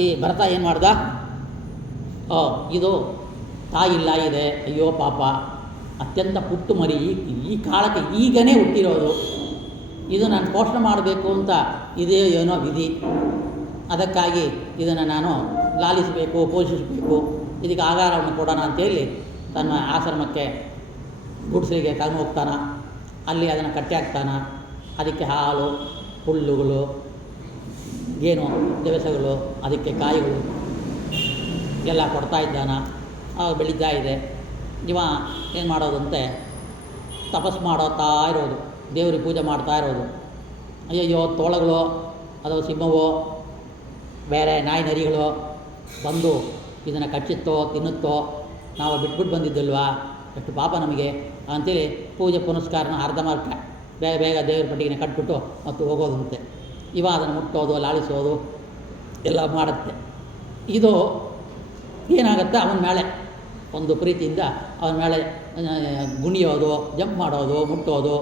ಈ ಭರತ ಏನು ಮಾಡ್ದ, ಇದು ತಾಯಿಲ್ಲ ಇದೆ, ಅಯ್ಯೋ ಪಾಪ, ಅತ್ಯಂತ ಪುಟ್ಟು ಮರಿ, ಈ ಕಾಲಕ್ಕೆ ಈಗನೇ ಹುಟ್ಟಿರೋದು, ಇದು ನಾನು ಪೋಷಣೆ ಮಾಡಬೇಕು ಅಂತ ಇದೇ ಏನೋ ವಿಧಿ, ಅದಕ್ಕಾಗಿ ಇದನ್ನು ನಾನು ಲಾಲಿಸಬೇಕು, ಪೋಷಿಸಬೇಕು, ಇದಕ್ಕೆ ಆಹಾರವನ್ನು ಕೊಡೋಣ ಅಂತೇಳಿ ತನ್ನ ಆಶ್ರಮಕ್ಕೆ ಗುಡಿಸಲಿಗೆ ಕರ್ಕೊಂಡು ಹೋಗ್ತಾನೆ. ಅಲ್ಲಿ ಅದನ್ನು ಕಟ್ಟಿ ಹಾಕ್ತಾನೆ. ಅದಕ್ಕೆ ಹಾಲು, ಹುಲ್ಲುಗಳು, ಏನು ದಿವಸಗಳು, ಅದಕ್ಕೆ ಕಾಯಿಗಳು ಎಲ್ಲ ಕೊಡ್ತಾ ಇದ್ದಾನೆ. ಬೆಳೀತಾ ಇದೆ. ಇವ ಏನು ಮಾಡೋದಂತೆ ತಪಸ್ಸು ಮಾಡೋತಾ ಇರೋದು, ದೇವ್ರಿಗೆ ಪೂಜೆ ಮಾಡ್ತಾ ಇರೋದು. ಅಯ್ಯಯ್ಯೋ ತೋಳಗಳು ಅಥವಾ ಸಿಂಹವೋ ಬೇರೆ ನಾಯಿ ನರಿಗಳು ಬಂದು ಇದನ್ನು ಕಚ್ಚಿತ್ತೋ ತಿನ್ನುತ್ತೋ, ನಾವು ಬಿಟ್ಬಿಟ್ಟು ಬಂದಿದ್ದಲ್ವಾ, ಎಷ್ಟು ಪಾಪ ನಮಗೆ ಅಂಥೇಳಿ ಪೂಜೆ ಪುನಸ್ಕಾರನ ಅರ್ಧಮಾರ್ಕ ಬೇಗ ಬೇಗ ದೇವ್ರ ಪಟ್ಟಿಗೆ ಕಟ್ಬಿಟ್ಟು ಮತ್ತು ಹೋಗೋದಂತೆ. ಇವ ಅದನ್ನು ಮುಟ್ಟೋದು, ಲಾಲಿಸೋದು ಎಲ್ಲ ಮಾಡುತ್ತೆ. ಇದು ಏನಾಗುತ್ತೆ, ಅವನ ಮೇಲೆ ಒಂದು ಪ್ರೀತಿಯಿಂದ ಅವನ ಮೇಲೆ ಗುಣಿಯೋದು, ಜಂಪ್ ಮಾಡೋದು, ಮುಟ್ಟೋದು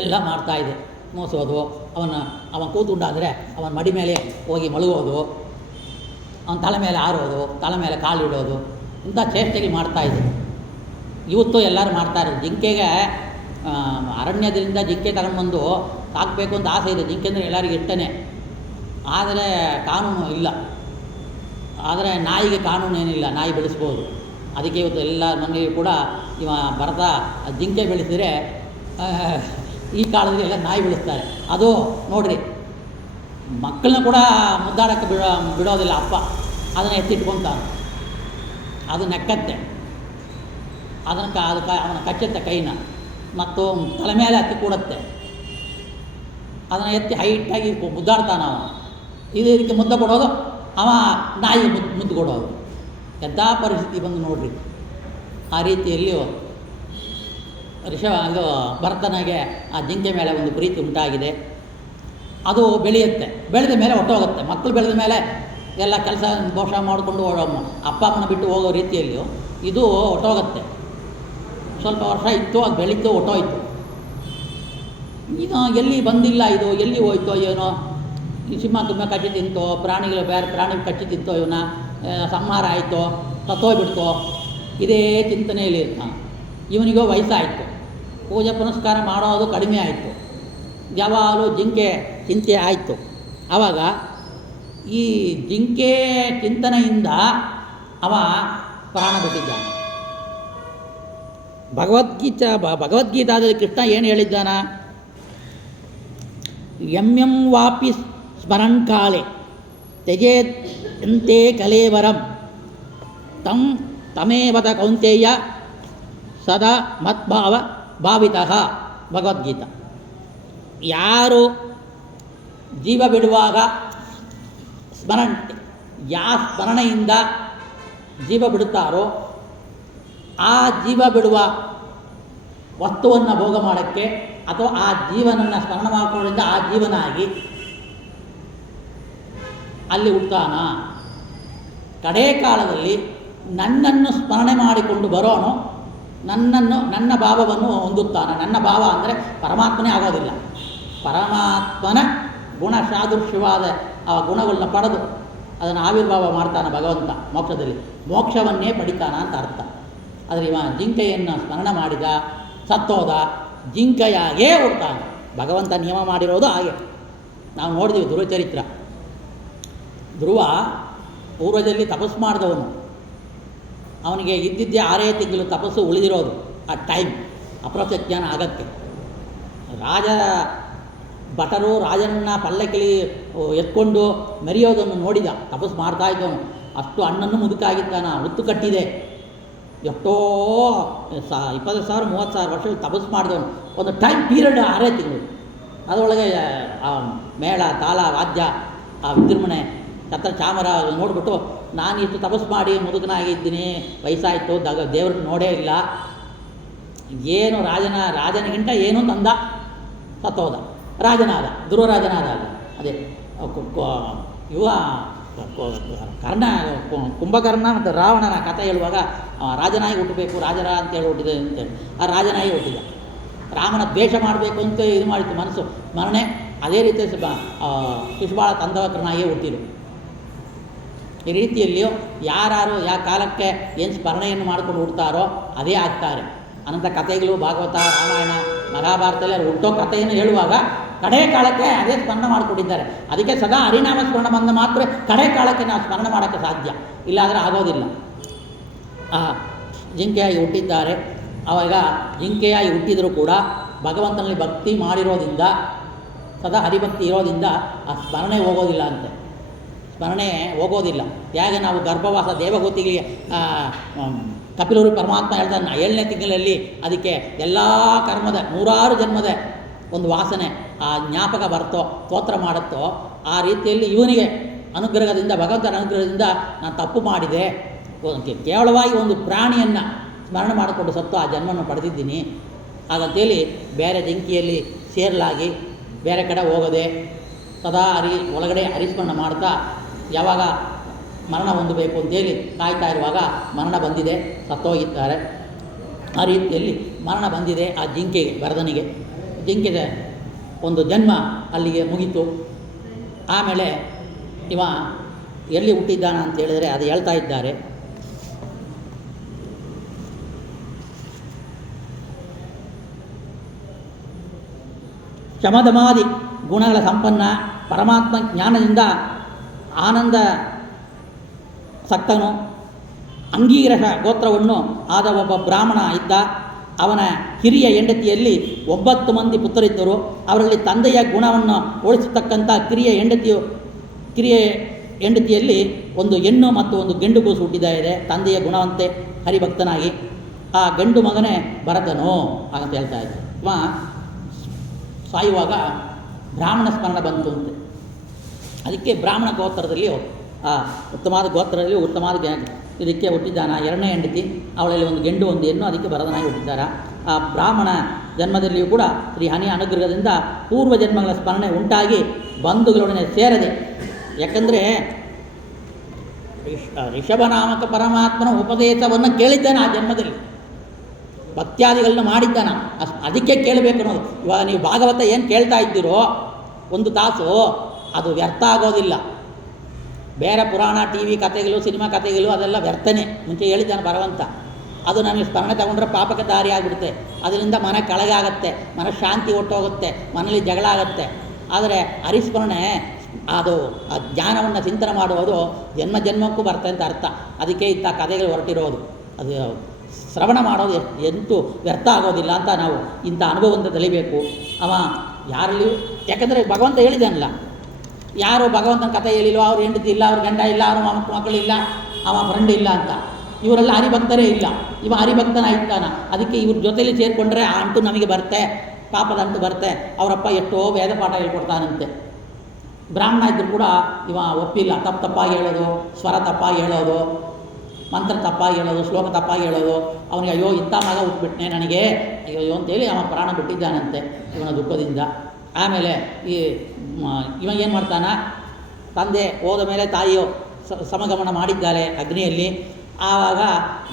ಎಲ್ಲ ಮಾಡ್ತಾಯಿದೆ. ಮೋಸೋದು, ಅವನ ಕೂತ್ಕೊಂಡಾದರೆ ಅವನ ಮಡಿ ಮೇಲೆ ಹೋಗಿ ಮಲಗೋದು, ಅವನ ತಲೆ ಮೇಲೆ ಆರೋದು, ತಲೆ ಮೇಲೆ ಕಾಲಿಡೋದು, ಇಂಥ ಚೇಷ್ಟೆಗಳು ಮಾಡ್ತಾಯಿದೆ. ಇವತ್ತು ಎಲ್ಲರೂ ಮಾಡ್ತಾಯಿರೋದು. ಜಿಂಕೆಗೆ ಅರಣ್ಯದಿಂದ ಜಿಂಕೆ ತಗೊಂಡ್ಬಂದು ಸಾಕಬೇಕು ಅಂತ ಆಸೆ ಇದೆ. ಜಿಂಕೆ ಅಂದರೆ ಎಲ್ಲರಿಗೂ ಇಷ್ಟನೇ, ಆದರೆ ಕಾನೂನು ಇಲ್ಲ. ಆದರೆ ನಾಯಿಗೆ ಕಾನೂನು ಏನಿಲ್ಲ, ನಾಯಿ ಬೆಳೆಸ್ಬೋದು. ಅದಕ್ಕೆ ಇವತ್ತು ಎಲ್ಲ ಮನೆಯೂ ಕೂಡ ಇವ ಭರತ ಜಿಂಕೆ ಬೆಳೆಸಿದರೆ ಈ ಕಾಲದಲ್ಲಿ ಎಲ್ಲ ನಾಯಿ ಬೆಳೆಸ್ತಾರೆ. ಅದು ನೋಡಿರಿ, ಮಕ್ಕಳನ್ನ ಕೂಡ ಮುದ್ದಾಡೋಕ್ಕೆ ಬಿಡೋದಿಲ್ಲ ಅಪ್ಪ, ಅದನ್ನು ಎತ್ತಿಟ್ಕೊತಾನೆ, ಅದು ನೆಕ್ಕತ್ತೆ, ಅದಕ್ಕೆ ಅವನ ಕಚ್ಚುತ್ತೆ ಕೈನ, ಮತ್ತು ತಲೆ ಮೇಲೆ ಹತ್ತಿ ಕೂಡುತ್ತೆ, ಅದನ್ನು ಎತ್ತಿ ಹೈಟಾಗಿ ಮುದ್ದಾಡ್ತಾನೆ ಅವ. ಇದಕ್ಕೆ ಮುದ್ದೆ ಕೊಡೋದು, ಅವ ನಾಯಿಗೆ ಮುದ್ದು ಕೊಡೋದು. ಎಂಥ ಪರಿಸ್ಥಿತಿ ಬಂದು ನೋಡ್ರಿ. ಆ ರೀತಿಯಲ್ಲಿಯೂ ಇದು ಭರತನಿಗೆ ಆ ಜಿಂಕೆ ಮೇಲೆ ಒಂದು ಪ್ರೀತಿ ಉಂಟಾಗಿದೆ. ಅದು ಬೆಳೆಯುತ್ತೆ, ಬೆಳೆದ ಮೇಲೆ ಹೊಟ್ಟೋಗುತ್ತೆ. ಮಕ್ಕಳು ಬೆಳೆದ ಮೇಲೆ ಎಲ್ಲ ಕೆಲಸ ದೋಷ ಮಾಡಿಕೊಂಡು ಅಪ್ಪ ಅಮ್ಮನ ಬಿಟ್ಟು ಹೋಗೋ ರೀತಿಯಲ್ಲಿಯೂ ಇದು ಹೊಟ್ಟೋಗುತ್ತೆ. ಸ್ವಲ್ಪ ವರ್ಷ ಇತ್ತು, ಅದು ಬೆಳೀತು, ಹೊಟ್ಟೋಯ್ತು. ಈಗ ಎಲ್ಲಿ ಬಂದಿಲ್ಲ, ಇದು ಎಲ್ಲಿ ಹೋಯ್ತೋ ಏನೋ, ಈ ಸಿಂಹ ತುಂಬ ಕಚ್ಚಿ ತಿಂತೋ, ಪ್ರಾಣಿಗಳು ಬೇರೆ ಪ್ರಾಣಿಗಳು ಕಚ್ಚಿ ತಿಂತೋ, ಇವನ ಸಂಹಾರ ಆಯಿತೋ, ಸತ್ತೋಗ್ಬಿಡ್ತೋ, ಇದೇ ಚಿಂತನೆಯಲ್ಲಿ ಇರ್ತಾನೆ. ಇವನಿಗೋ ವಯಸ್ಸಾಯಿತು, ಪೂಜೆ ಪುನಸ್ಕಾರ ಮಾಡೋದು ಕಡಿಮೆ ಆಯಿತು, ಯಾವಾಗಲೂ ಜಿಂಕೆ ಚಿಂತೆ ಆಯಿತು. ಆವಾಗ ಈ ಜಿಂಕೆ ಚಿಂತನೆಯಿಂದ ಅವ ಪ್ರಾಣ ಬಿಟ್ಟಿದ್ದಾನೆ. ಭಗವದ್ಗೀತಾದಲ್ಲಿ ಕೃಷ್ಣ ಏನು ಹೇಳಿದ್ದಾನ, ಎಂ ವಾಪಿ ಸ್ಮರನ್ ಕಾಲೆ ತ್ಯಜೇಂತೆ ಕಲೇವರಂ ತಮೇವತ ಕೌಂತೆಯ ಸದಾ ಮದ್ಭಾವ ಭಾವಿತಃ. ಭಗವದ್ಗೀತಾ. ಯಾರು ಜೀವ ಬಿಡುವಾಗ ಸ್ಮರಣೆಯಿಂದ ಜೀವ ಬಿಡುತ್ತಾರೋ, ಆ ಜೀವ ಬಿಡುವ ವಸ್ತುವನ್ನು ಭೋಗ ಮಾಡೋಕ್ಕೆ ಅಥವಾ ಆ ಜೀವನನ್ನು ಸ್ಮರಣೆ ಮಾಡಿಕೊಳ್ಳೋದ್ರಿಂದ ಆ ಜೀವನಾಗಿ ಅಲ್ಲಿ ಹುಟ್ಟಾನ. ಕಡೇ ಕಾಲದಲ್ಲಿ ನನ್ನನ್ನು ಸ್ಮರಣೆ ಮಾಡಿಕೊಂಡು ಬರೋನು ನನ್ನ ಭಾವವನ್ನು ಹೊಂದುತ್ತಾನೆ. ನನ್ನ ಭಾವ ಅಂದರೆ ಪರಮಾತ್ಮನೇ ಆಗೋದಿಲ್ಲ, ಪರಮಾತ್ಮನ ಗುಣ ಸಾದೃಶ್ಯವಾದ ಆ ಗುಣಗಳನ್ನ ಪಡೆದು ಅದನ್ನು ಆವಿರ್ಭಾವ ಮಾಡ್ತಾನೆ ಭಗವಂತ ಮೋಕ್ಷದಲ್ಲಿ. ಮೋಕ್ಷವನ್ನೇ ಪಡಿತಾನ ಅಂತ ಅರ್ಥ. ಆದರೆ ಇವ ಜಿಂಕೆಯನ್ನು ಸ್ಮರಣೆ ಮಾಡಿದ, ಸತ್ತೋದ, ಜಿಂಕೆಯಾಗೇ ಹುಡ್ತಾನೆ. ಭಗವಂತ ನಿಯಮ ಮಾಡಿರೋದು ಹಾಗೆ. ನಾವು ನೋಡಿದ್ವಿ ಧ್ರುವಚರಿತ್ರ. ಧ್ರುವ ಪೂರ್ವದಲ್ಲಿ ತಪಸ್ಸು ಮಾಡಿದವನು, ಅವನಿಗೆ ಇದ್ದಿದ್ದೇ 6 ತಿಂಗಳು ತಪಸ್ಸು ಉಳಿದಿರೋದು. ಆ ಟೈಮ್ ಅಪ್ರಸಜ್ಞಾನ ಆಗತ್ತೆ. ಭಟರು ರಾಜನನ್ನು ಪಲ್ಲಕ್ಕಿಲಿ ಎತ್ಕೊಂಡು ಮೆರೆಯೋದನ್ನು ನೋಡಿದ, ತಪಸ್ಸು ಮಾಡ್ತಾ ಇದ್ದವನು. ಅಷ್ಟು ಅಣ್ಣನ್ನು ಮುದುಕಾಗಿದ್ದಾನ, ಹುತ್ತು ಕಟ್ಟಿದೆ, ಎಷ್ಟೋ 20,000 30,000 ವರ್ಷಗಳು ತಪಸ್ಸು ಮಾಡಿದವನು. ಒಂದು ಟೈಮ್ ಪೀರಿಯಡ್ 6 ತಿಂಗಳು, ಅದರೊಳಗೆ ಆ ಮೇಳ ತಾಳ ವಾದ್ಯ ಆ ವಿಜೃಂಭಣೆ ಛತ್ರ ಚಾಮರ ನೋಡಿಬಿಟ್ಟು ನಾನು ಇಷ್ಟು ತಪಸ್ಸು ಮಾಡಿ ಮುದುಕನಾಗಿದ್ದೀನಿ, ವಯಸ್ಸಾಯಿತು, ದೇವ್ರಿಗೆ ನೋಡೇ ಇಲ್ಲ, ಏನು ರಾಜನಿಗಿಂತ ಏನೂ ತಂದ, ಸತ್ತೋದ, ರಾಜನಾದ, ಧ್ರುವರಾಜನಾದ. ಅದೇ ಇವ ಕುಂಭಕರ್ಣ ಮತ್ತು ರಾವಣನ ಕಥೆ ಹೇಳುವಾಗ ರಾಜನಾಗಿ ಹುಟ್ಟಬೇಕು, ರಾಜರ ಅಂತೇಳಿ ಹುಟ್ಟಿದೆ ಅಂತೇಳಿ ಆ ರಾಜನಾಗಿ ಹುಟ್ಟಿದ. ರಾಮನ ದ್ವೇಷ ಮಾಡಬೇಕು ಅಂತ ಇದು ಮಾಡಿತ್ತು ಮನಸ್ಸು ಸ್ಮರಣೆ. ಅದೇ ರೀತಿ ಶಿಶುಪಾಳ ತಂದವಕರನಾಗಿಯೇ ಹುಟ್ಟಿರು. ಈ ರೀತಿಯಲ್ಲಿಯೂ ಯಾರು ಯಾವ ಕಾಲಕ್ಕೆ ಏನು ಸ್ಮರಣೆಯನ್ನು ಮಾಡಿಕೊಂಡು ಹುಡ್ತಾರೋ ಅದೇ ಆಗ್ತಾರೆ. ಅನಂತ ಕಥೆಗಳು ಭಾಗವತ, ರಾಮಾಯಣ, ಮಹಾಭಾರತದಲ್ಲಿ ಅವ್ರು ಹುಟ್ಟೋ ಕಥೆಯನ್ನು ಹೇಳುವಾಗ ಕಡೆ ಕಾಲಕ್ಕೆ ಅದೇ ಸ್ಮರಣೆ ಮಾಡಿಕೊಂಡಿದ್ದಾರೆ. ಅದಕ್ಕೆ ಸದಾ ಹರಿನಾಮ ಸ್ಮರಣ ಬಂದ ಮಾತ್ರ ಕಡೆ ಕಾಲಕ್ಕೆ ನಾವು ಸ್ಮರಣೆ ಮಾಡೋಕ್ಕೆ ಸಾಧ್ಯ, ಇಲ್ಲಾಂದರೆ ಆಗೋದಿಲ್ಲ. ಜಿಂಕೆಯಾಗಿ ಹುಟ್ಟಿದ್ದಾರೆ. ಆವಾಗ ಜಿಂಕೆಯಾಗಿ ಹುಟ್ಟಿದರೂ ಕೂಡ ಭಗವಂತನಲ್ಲಿ ಭಕ್ತಿ ಮಾಡಿರೋದ್ರಿಂದ, ಸದಾ ಹರಿಭಕ್ತಿ ಇರೋದ್ರಿಂದ ಆ ಸ್ಮರಣೆ ಹೋಗೋದಿಲ್ಲ ಅಂತೆ. ಸ್ಮರಣೆ ಹೋಗೋದಿಲ್ಲ. ಹೇಗೆ ನಾವು ಗರ್ಭವಾಸ ದೇವಹೂತಿಗಳಿಗೆ ಕಪಿಲರು ಪರಮಾತ್ಮ ಹೇಳ್ತಾನೆ 7ನೇ ತಿಂಗಳಲ್ಲಿ ಅದಕ್ಕೆ ಎಲ್ಲ ಕರ್ಮದ 100 ಜನ್ಮದ ಒಂದು ವಾಸನೆ ಆ ಜ್ಞಾಪಕ ಬರ್ತೋ, ಸ್ತೋತ್ರ ಮಾಡುತ್ತೋ, ಆ ರೀತಿಯಲ್ಲಿ ಇವನಿಗೆ ಅನುಗ್ರಹದಿಂದ, ಭಗವಂತನ ಅನುಗ್ರಹದಿಂದ ನಾನು ತಪ್ಪು ಮಾಡಿದೆ, ಕೇವಲವಾಗಿ ಒಂದು ಪ್ರಾಣಿಯನ್ನು ಸ್ಮರಣೆ ಮಾಡಿಕೊಂಡು ಸತ್ತು ಆ ಜನ್ಮವನ್ನು ಪಡೆದಿದ್ದೀನಿ ಹಾಗಂತೇಳಿ ಬೇರೆ ಜಿಂಕಿಯಲ್ಲಿ ಸೇರಲಾಗಿ ಬೇರೆ ಕಡೆ ಹೋಗದೆ ಸದಾ ಒಳಗಡೆ ಹರಿಸ್ಮರಣ ಮಾಡ್ತಾ ಯಾವಾಗ ಮರಣ ಹೊಂದಬೇಕು ಅಂತೇಳಿ ಕಾಯ್ತಾ ಇರುವಾಗ ಮರಣ ಬಂದಿದೆ, ಸತ್ತೋಗಿದ್ದಾರೆ. ಆ ರೀತಿಯಲ್ಲಿ ಮರಣ ಬಂದಿದೆ ಆ ಜಿಂಕೆಗೆ, ಭರತನಿಗೆ. ಜಿಂಕೆಗೆ ಒಂದು ಜನ್ಮ ಅಲ್ಲಿಗೆ ಮುಗೀತು. ಆಮೇಲೆ ಇವ ಎಲ್ಲಿ ಹುಟ್ಟಿದ್ದಾನ ಅಂತ ಹೇಳಿದರೆ ಅದು ಹೇಳ್ತಾ ಇದ್ದಾರೆ. ಶಮದಮಾದಿ ಗುಣಗಳ ಸಂಪನ್ನ, ಪರಮಾತ್ಮ ಜ್ಞಾನದಿಂದ ಆನಂದ ಸಕ್ತನು, ಅಂಗೀರಸ ಗೋತ್ರವನ್ನು ಆದ ಒಬ್ಬ ಬ್ರಾಹ್ಮಣ ಇದ್ದ. ಅವನ ಹಿರಿಯ ಹೆಂಡತಿಯಲ್ಲಿ 9 ಮಂದಿ ಪುತ್ರರಿದ್ದರು. ಅವರಲ್ಲಿ ತಂದೆಯ ಗುಣವನ್ನು ಹೋಲಿಸತಕ್ಕಂಥ ಕಿರಿಯ ಹೆಂಡತಿಯಲ್ಲಿ ಒಂದು ಹೆಣ್ಣು ಮತ್ತು ಒಂದು ಗಂಡು ಕೂಸು ಹುಟ್ಟಿದೆ. ತಂದೆಯ ಗುಣವಂತೆ ಹರಿಭಕ್ತನಾಗಿ ಆ ಗಂಡು ಮಗನೇ ಭರತನು ಹಾಗಂತ ಹೇಳ್ತಾ ಇದ್ದ. ಸಾಯುವಾಗ ಬ್ರಾಹ್ಮಣ ಸ್ಮರಣ ಬಂತು ಅಂತೆ. ಅದಕ್ಕೆ ಬ್ರಾಹ್ಮಣ ಗೋತ್ರದಲ್ಲಿ ಉತ್ತಮವಾದ ಗೋತ್ರದಲ್ಲಿ ಉತ್ತಮವಾದ ಇದಕ್ಕೆ ಹುಟ್ಟಿದ್ದಾನ 2ನೇ ಹೆಂಡತಿ, ಅವಳಲ್ಲಿ ಒಂದು ಗಂಡು ಒಂದು ಹೆಣ್ಣು, ಅದಕ್ಕೆ ಭರತನಾಗಿ ಹುಟ್ಟಿದ್ದಾರೆ. ಆ ಬ್ರಾಹ್ಮಣ ಜನ್ಮದಲ್ಲಿಯೂ ಕೂಡ ಶ್ರೀ ಹನಿಯ ಅನುಗ್ರಹದಿಂದ ಪೂರ್ವ ಜನ್ಮಗಳ ಸ್ಮರಣೆ ಉಂಟಾಗಿ ಬಂಧುಗಳೊಡನೆ ಸೇರದೆ, ಯಾಕಂದರೆ ಋಷಭನಾಮಕ ಪರಮಾತ್ಮನ ಉಪದೇಶವನ್ನು ಕೇಳಿದ್ದಾನೆ ಆ ಜನ್ಮದಲ್ಲಿ, ಭಕ್ತ್ಯಾದಿಗಳನ್ನ ಮಾಡಿದ್ದಾನ. ಅದಕ್ಕೆ ಕೇಳಬೇಕು ಅನ್ನೋದು. ಇವಾಗ ನೀವು ಭಾಗವತ ಏನು ಕೇಳ್ತಾ ಇದ್ದೀರೋ 1 ತಾಸು ಅದು ವ್ಯರ್ಥ ಆಗೋದಿಲ್ಲ. ಬೇರೆ ಪುರಾಣ, ಟಿ ವಿ ಕಥೆಗಳು, ಸಿನಿಮಾ ಕಥೆಗಳು ಅದೆಲ್ಲ ವ್ಯರ್ಥನೇ. ಮುಂಚೆ ಹೇಳಿದ್ದಾನೆ ಭಗವಂತ. ಅದು ನನಗೆ ಸ್ಮರಣೆ ತಗೊಂಡ್ರೆ ಪಾಪಕ್ಕೆ ದಾರಿ ಆಗಿಬಿಡುತ್ತೆ, ಅದರಿಂದ ಮನೆ ಕೆಳಗಾಗತ್ತೆ, ಮನಃಶಾಂತಿ ಹೊಟ್ಟೋಗುತ್ತೆ, ಮನೇಲಿ ಜಗಳ ಆಗುತ್ತೆ. ಆದರೆ ಹರಿಸ್ಮರಣೆ ಅದು ಆ ಜ್ಞಾನವನ್ನು ಚಿಂತನೆ ಮಾಡುವುದು ಜನ್ಮ ಜನ್ಮಕ್ಕೂ ಬರ್ತದೆ ಅಂತ ಅರ್ಥ. ಅದಕ್ಕೆ ಇಂಥ ಕಥೆಗಳು ಹೊರಟಿರೋದು. ಅದು ಶ್ರವಣ ಮಾಡೋದು ಎಂತೂ ವ್ಯರ್ಥ ಆಗೋದಿಲ್ಲ ಅಂತ ನಾವು ಇಂಥ ಅನುಭವದಿಂದ ತಿಳಿಬೇಕು. ಅವ ಯಾರಲ್ಲಿ, ಯಾಕಂದರೆ ಭಗವಂತ ಹೇಳಿದ್ದಾನಲ್ಲ, ಯಾರು ಭಗವಂತನ ಕಥೆ ಹೇಳಿಲ್ವೋ ಅವ್ರ ಹೆಂಡತಿ ಇಲ್ಲ, ಅವ್ರ ಗಂಡ ಇಲ್ಲ, ಅವ್ರ ಮಕ್ಕಳಿಲ್ಲ, ಅವ ಫ್ರೆಂಡ್ ಇಲ್ಲ ಅಂತ. ಇವರೆಲ್ಲ ಹರಿಭಕ್ತರೇ ಇಲ್ಲ. ಇವ ಹರಿಭಕ್ತನ ಇದ್ದಾನ. ಅದಕ್ಕೆ ಇವ್ರ ಜೊತೆಯಲ್ಲಿ ಸೇರಿಕೊಂಡ್ರೆ ಆ ಅಂಟು ನಮಗೆ ಬರುತ್ತೆ, ಪಾಪದ ಅಂಟು ಬರುತ್ತೆ. ಅವರಪ್ಪ ಎಷ್ಟೋ ವೇದ ಪಾಠ ಹೇಳ್ಕೊಡ್ತಾನಂತೆ. ಬ್ರಾಹ್ಮಣ ಇದ್ದರೂ ಕೂಡ ಇವ ಒಪ್ಪಿಲ್ಲ. ತಪ್ಪಾಗಿ ಹೇಳೋದು, ಸ್ವರ ತಪ್ಪಾಗಿ ಹೇಳೋದು, ಮಂತ್ರ ತಪ್ಪಾಗಿ ಹೇಳೋದು, ಶ್ಲೋಕ ತಪ್ಪಾಗಿ ಹೇಳೋದು. ಅವನಿಗೆ ಅಯ್ಯೋ ಇಂಥ ಮಗ ಹುಟ್ಬಿಟ್ನೆ ನನಗೆ ಅಯ್ಯೋ ಅಂತೇಳಿ ಅವ ಪ್ರಾಣ ಬಿಟ್ಟಿದ್ದಾನಂತೆ ಇವನ ದುಃಖದಿಂದ. ಆಮೇಲೆ ಇವ ಏನು ಮಾಡ್ತಾನ, ತಂದೆ ಹೋದ ಮೇಲೆ ತಾಯಿಯು ಸಮಗಮನ ಮಾಡಿದ್ದಾರೆ ಅಗ್ನಿಯಲ್ಲಿ. ಆವಾಗ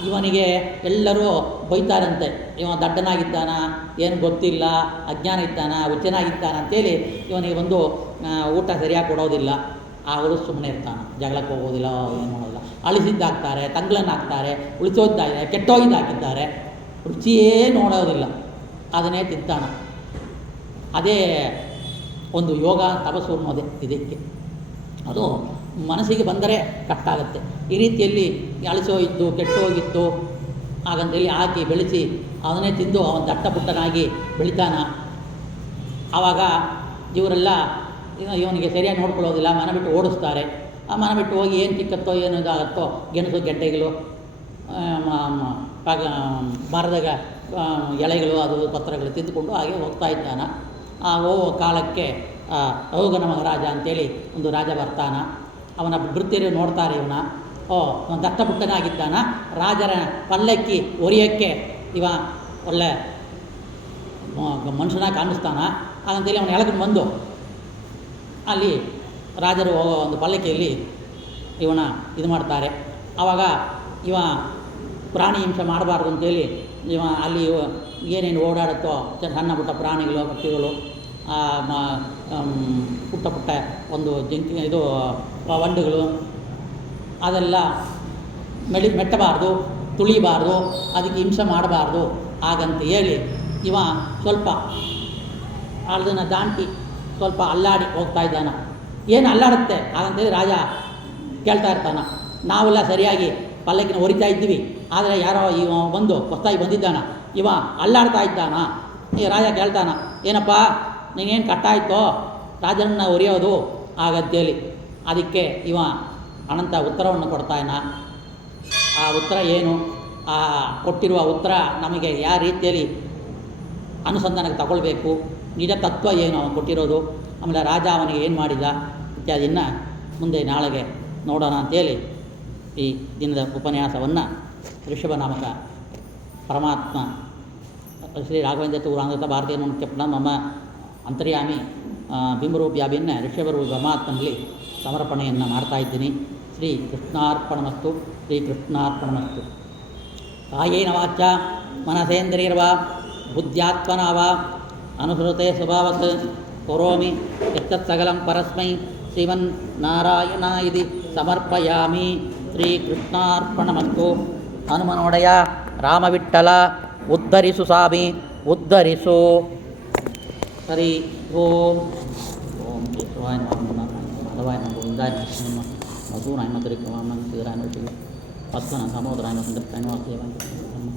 ಇವನಿಗೆ ಎಲ್ಲರೂ ಬೈತಾರಂತೆ, ಇವ ದಡ್ಡನಾಗಿದ್ದಾನ, ಏನು ಗೊತ್ತಿಲ್ಲ, ಅಜ್ಞಾನ ಇದ್ದಾನ, ಹುಚ್ಚನಾಗಿದ್ದಾನ ಅಂತೇಳಿ ಇವನಿಗೆ ಒಂದು ಊಟ ಸರಿಯಾಗಿ ಕೊಡೋದಿಲ್ಲ. ಅವರು ಸುಮ್ಮನೆ ಇರ್ತಾನೆ, ಜಗಳಕ್ಕೆ ಹೋಗೋದಿಲ್ಲ, ಏನು ಮಾಡೋದಿಲ್ಲ. ಅಳಿಸಿದ್ದಾಕ್ತಾರೆ, ತಂಗ್ಳನ್ನು ಹಾಕ್ತಾರೆ, ಉಳಿಸೋದಿದ್ದಾರೆ, ಕೆಟ್ಟೋಗಿದ್ದು ಹಾಕಿದ್ದಾರೆ, ರುಚಿಯೇ ನೋಡೋದಿಲ್ಲ, ಅದನ್ನೇ ತಿಂತಾನೆ. ಅದೇ ಒಂದು ಯೋಗ ತಪಸ್ಸು ಅನ್ನೋದೇ ಇದಕ್ಕೆ. ಅದು ಮನಸ್ಸಿಗೆ ಬಂದರೆ ಕಟ್ಟಾಗತ್ತೆ. ಈ ರೀತಿಯಲ್ಲಿ ಅಳಿಸೋಗಿದ್ದು, ಕೆಟ್ಟೋಗಿತ್ತು ಹಾಗಂತೇಳಿ ಹಾಕಿ ಬೆಳೆಸಿ ಅದನ್ನೇ ತಿಂದು ಅವನ ದಟ್ಟಪುಟ್ಟನಾಗಿ ಬೆಳಿತಾನ. ಆವಾಗ ಇವರೆಲ್ಲ ಇವನಿಗೆ ಸರಿಯಾಗಿ ನೋಡ್ಕೊಳ್ಳೋದಿಲ್ಲ, ಮನೆ ಬಿಟ್ಟು ಓಡಿಸ್ತಾರೆ. ಆ ಮನೆ ಬಿಟ್ಟು ಹೋಗಿ ಏನು ಸಿಕ್ಕತ್ತೋ ಏನು ಇದಾಗತ್ತೋ, ಗೆಣಸು ಗೆಡ್ಡೆಗಳು ಮರದ ಎಲೆಗಳು ಅದು ಪತ್ರಗಳು ತಿಂದುಕೊಂಡು ಹಾಗೆ ಹೋಗ್ತಾ ಇದ್ದಾನ. ಆ ಹೋಗುವ ಕಾಲಕ್ಕೆ ಅಹೋಗನ ಮಹಾರಾಜ ಅಂತೇಳಿ ಒಂದು ರಾಜ ಬರ್ತಾನ. ಅವನ ವೃತ್ತಿಯರು ನೋಡ್ತಾರೆ, ಇವನ ದಟ್ಟಪುಟ್ಟನಾಗಿದ್ದಾನ. ರಾಜರ ಪಲ್ಲಕ್ಕಿ ಒರಿಯೋಕ್ಕೆ ಇವ ಒಳ್ಳೆ ಮನುಷ್ಯನಾಗಿ ಕಾಣಿಸ್ತಾನ. ಹಾಗಂತೇಳಿ ಅವನು ಎಳ್ಕೊಂಡು ಬಂದು ಅಲ್ಲಿ ರಾಜರು ಹೋಗೋ ಒಂದು ಪಲ್ಲಕ್ಕಿಯಲ್ಲಿ ಇವನ ಇದು ಮಾಡ್ತಾರೆ. ಆವಾಗ ಇವ ಪ್ರಾಣಿ ಹಿಂಸೆ ಮಾಡಬಾರ್ದು ಅಂತೇಳಿ ಇವ ಅಲ್ಲಿ ಏನೇನು ಓಡಾಡುತ್ತೋ ಸಣ್ಣ ಪುಟ್ಟ ಪ್ರಾಣಿಗಳು, ಪಕ್ಷಿಗಳು, ಪುಟ್ಟ ಪುಟ್ಟ ಒಂದು ಇದು ವಂಡುಗಳು ಅದೆಲ್ಲ ಮೆಟ್ಟಬಾರ್ದು, ತುಳಿಬಾರ್ದು, ಅದಕ್ಕೆ ಹಿಂಸೆ ಮಾಡಬಾರ್ದು ಹಾಗಂತ ಹೇಳಿ ಇವ ಸ್ವಲ್ಪ ಅದನ್ನು ದಾಟಿ ಸ್ವಲ್ಪ ಅಲ್ಲಾಡಿ ಹೋಗ್ತಾ ಇದ್ದಾನ. ಏನು ಅಲ್ಲಾಡುತ್ತೆ ಹಾಗಂತೇಳಿ ರಾಜ ಕೇಳ್ತಾ ಇರ್ತಾನ. ನಾವೆಲ್ಲ ಸರಿಯಾಗಿ ಪಲ್ಲಕ್ಕಿನ ಹೊರಿತಾ ಇದ್ದೀವಿ, ಆದರೆ ಯಾರೋ ಇವ ಬಂದು ಹೊಸ್ತಾಗಿ ಬಂದಿದ್ದಾನ, ಇವ ಅಲ್ಲಾಡ್ತಾ ಇದ್ದಾನ. ಈ ರಾಜ ಕೇಳ್ತಾನ, ಏನಪ್ಪ ನೀನೇನು ಕಟ್ಟಾಯ್ತೋ ರಾಜನನ್ನ ಹೊರಿಯೋದು ಹಾಗಂತೇಳಿ. ಅದಕ್ಕೆ ಇವ ಅನಂತ ಉತ್ತರವನ್ನು ಕೊಡ್ತಾನ. ಆ ಉತ್ತರ ಏನು, ಆ ಕೊಟ್ಟಿರುವ ಉತ್ತರ ನಮಗೆ ಯಾವ ರೀತಿಯಲ್ಲಿ ಅನುಸಂಧಾನಕ್ಕೆ ತಗೊಳ್ಬೇಕು, ನಿಜ ತತ್ವ ಏನು ಅವನು ಕೊಟ್ಟಿರೋದು, ಆಮೇಲೆ ರಾಜ ಅವನಿಗೆ ಏನು ಮಾಡಿದ ಇತ್ಯಾದಿನ ಮುಂದೆ ನಾಳೆಗೆ ನೋಡೋಣ ಅಂಥೇಳಿ ಈ ದಿನದ ಉಪನ್ಯಾಸವನ್ನು ಋಷಭನಾಮಕ ಪರಮಾತ್ಮ ಶ್ರೀ ರಾಘವೇಂದ್ರ ತೂರಾಂಗತ ಭಾರತೀಯ ಮುಖ್ಯಪ್ನ ಮಮ ಅಂತರ್ಯಾಮಿ ಬಿಂಬರೂಪ್ಯಾಭಿನ್ನ ಋಷಭರು ಪರಮಾತ್ಮನಲ್ಲಿ ಸಮರ್ಪಣೆಯನ್ನು ಮಾಡ್ತಾಯಿದ್ದೀನಿ. ಶ್ರೀ ಕೃಷ್ಣಾರ್ಪಣಮಸ್ತು, ಶ್ರೀ ಕೃಷ್ಣಾರ್ಪಣಮಸ್ತು. ಕಾಯೇನ ವಾಚ ಮನಸೇಂದ್ರಿಯರ್ವಾ ಬುದ್ಧ್ಯಾತ್ಮನಾ ವಾ ಅನುಸೃತೆ ಸ್ವಭಾವತ್ ಕರೋಮಿ ಯತ್ತತ್ ಸಕಲಂ ಪರಸ್ಮೈ ಶ್ರೀಮನ್ನಾರಾಯಣ ಇತಿ ಸಮರ್ಪಯಾಮಿ. ಶ್ರೀ ಕೃಷ್ಣಾರ್ಪಣಮಸ್ತು. ಹನುಮನೊಡೆಯ ರಾಮವಿಠಲ ಉದ್ಧರಿಸು ಸ್ವಾಮಿ, ಉದ್ಧರಿಸು. ಹರಿ ಓಂ. ಓಂ ಕೇಶವಾಯ ನಮಃ, ಮಾಧವಾಯ ನಮಃ, ಗೋವಿಂದಾಯ ನಮಃ, ಮಧುರಾಯ ಮಧುರಿಕವಾಮ ಸಿದ್ಧರಾಯ ನಮಃ, ಪದ್ಮನ ಸಮೋದರಾಯ ನಮಃ, ಸುಂದರಕಾಯ ನಮಃ, ದೇವಾಯ ನಮಃ,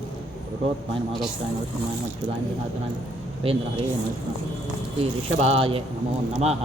ಋಡೋತ್ಮಾಯ ನಮಃ, ದೋಕ್ಷಾಯ ನಮಃ, ವಿಷ್ಣುವಾಯ ನಮಃ, ಚ್ಯುತಾಯ ನಮಃ, ವೇಂದ್ರ ಹರೇ ನಮಃ. ಶ್ರೀ ಋಷಭಾಯ ನಮೋ ನಮಃ.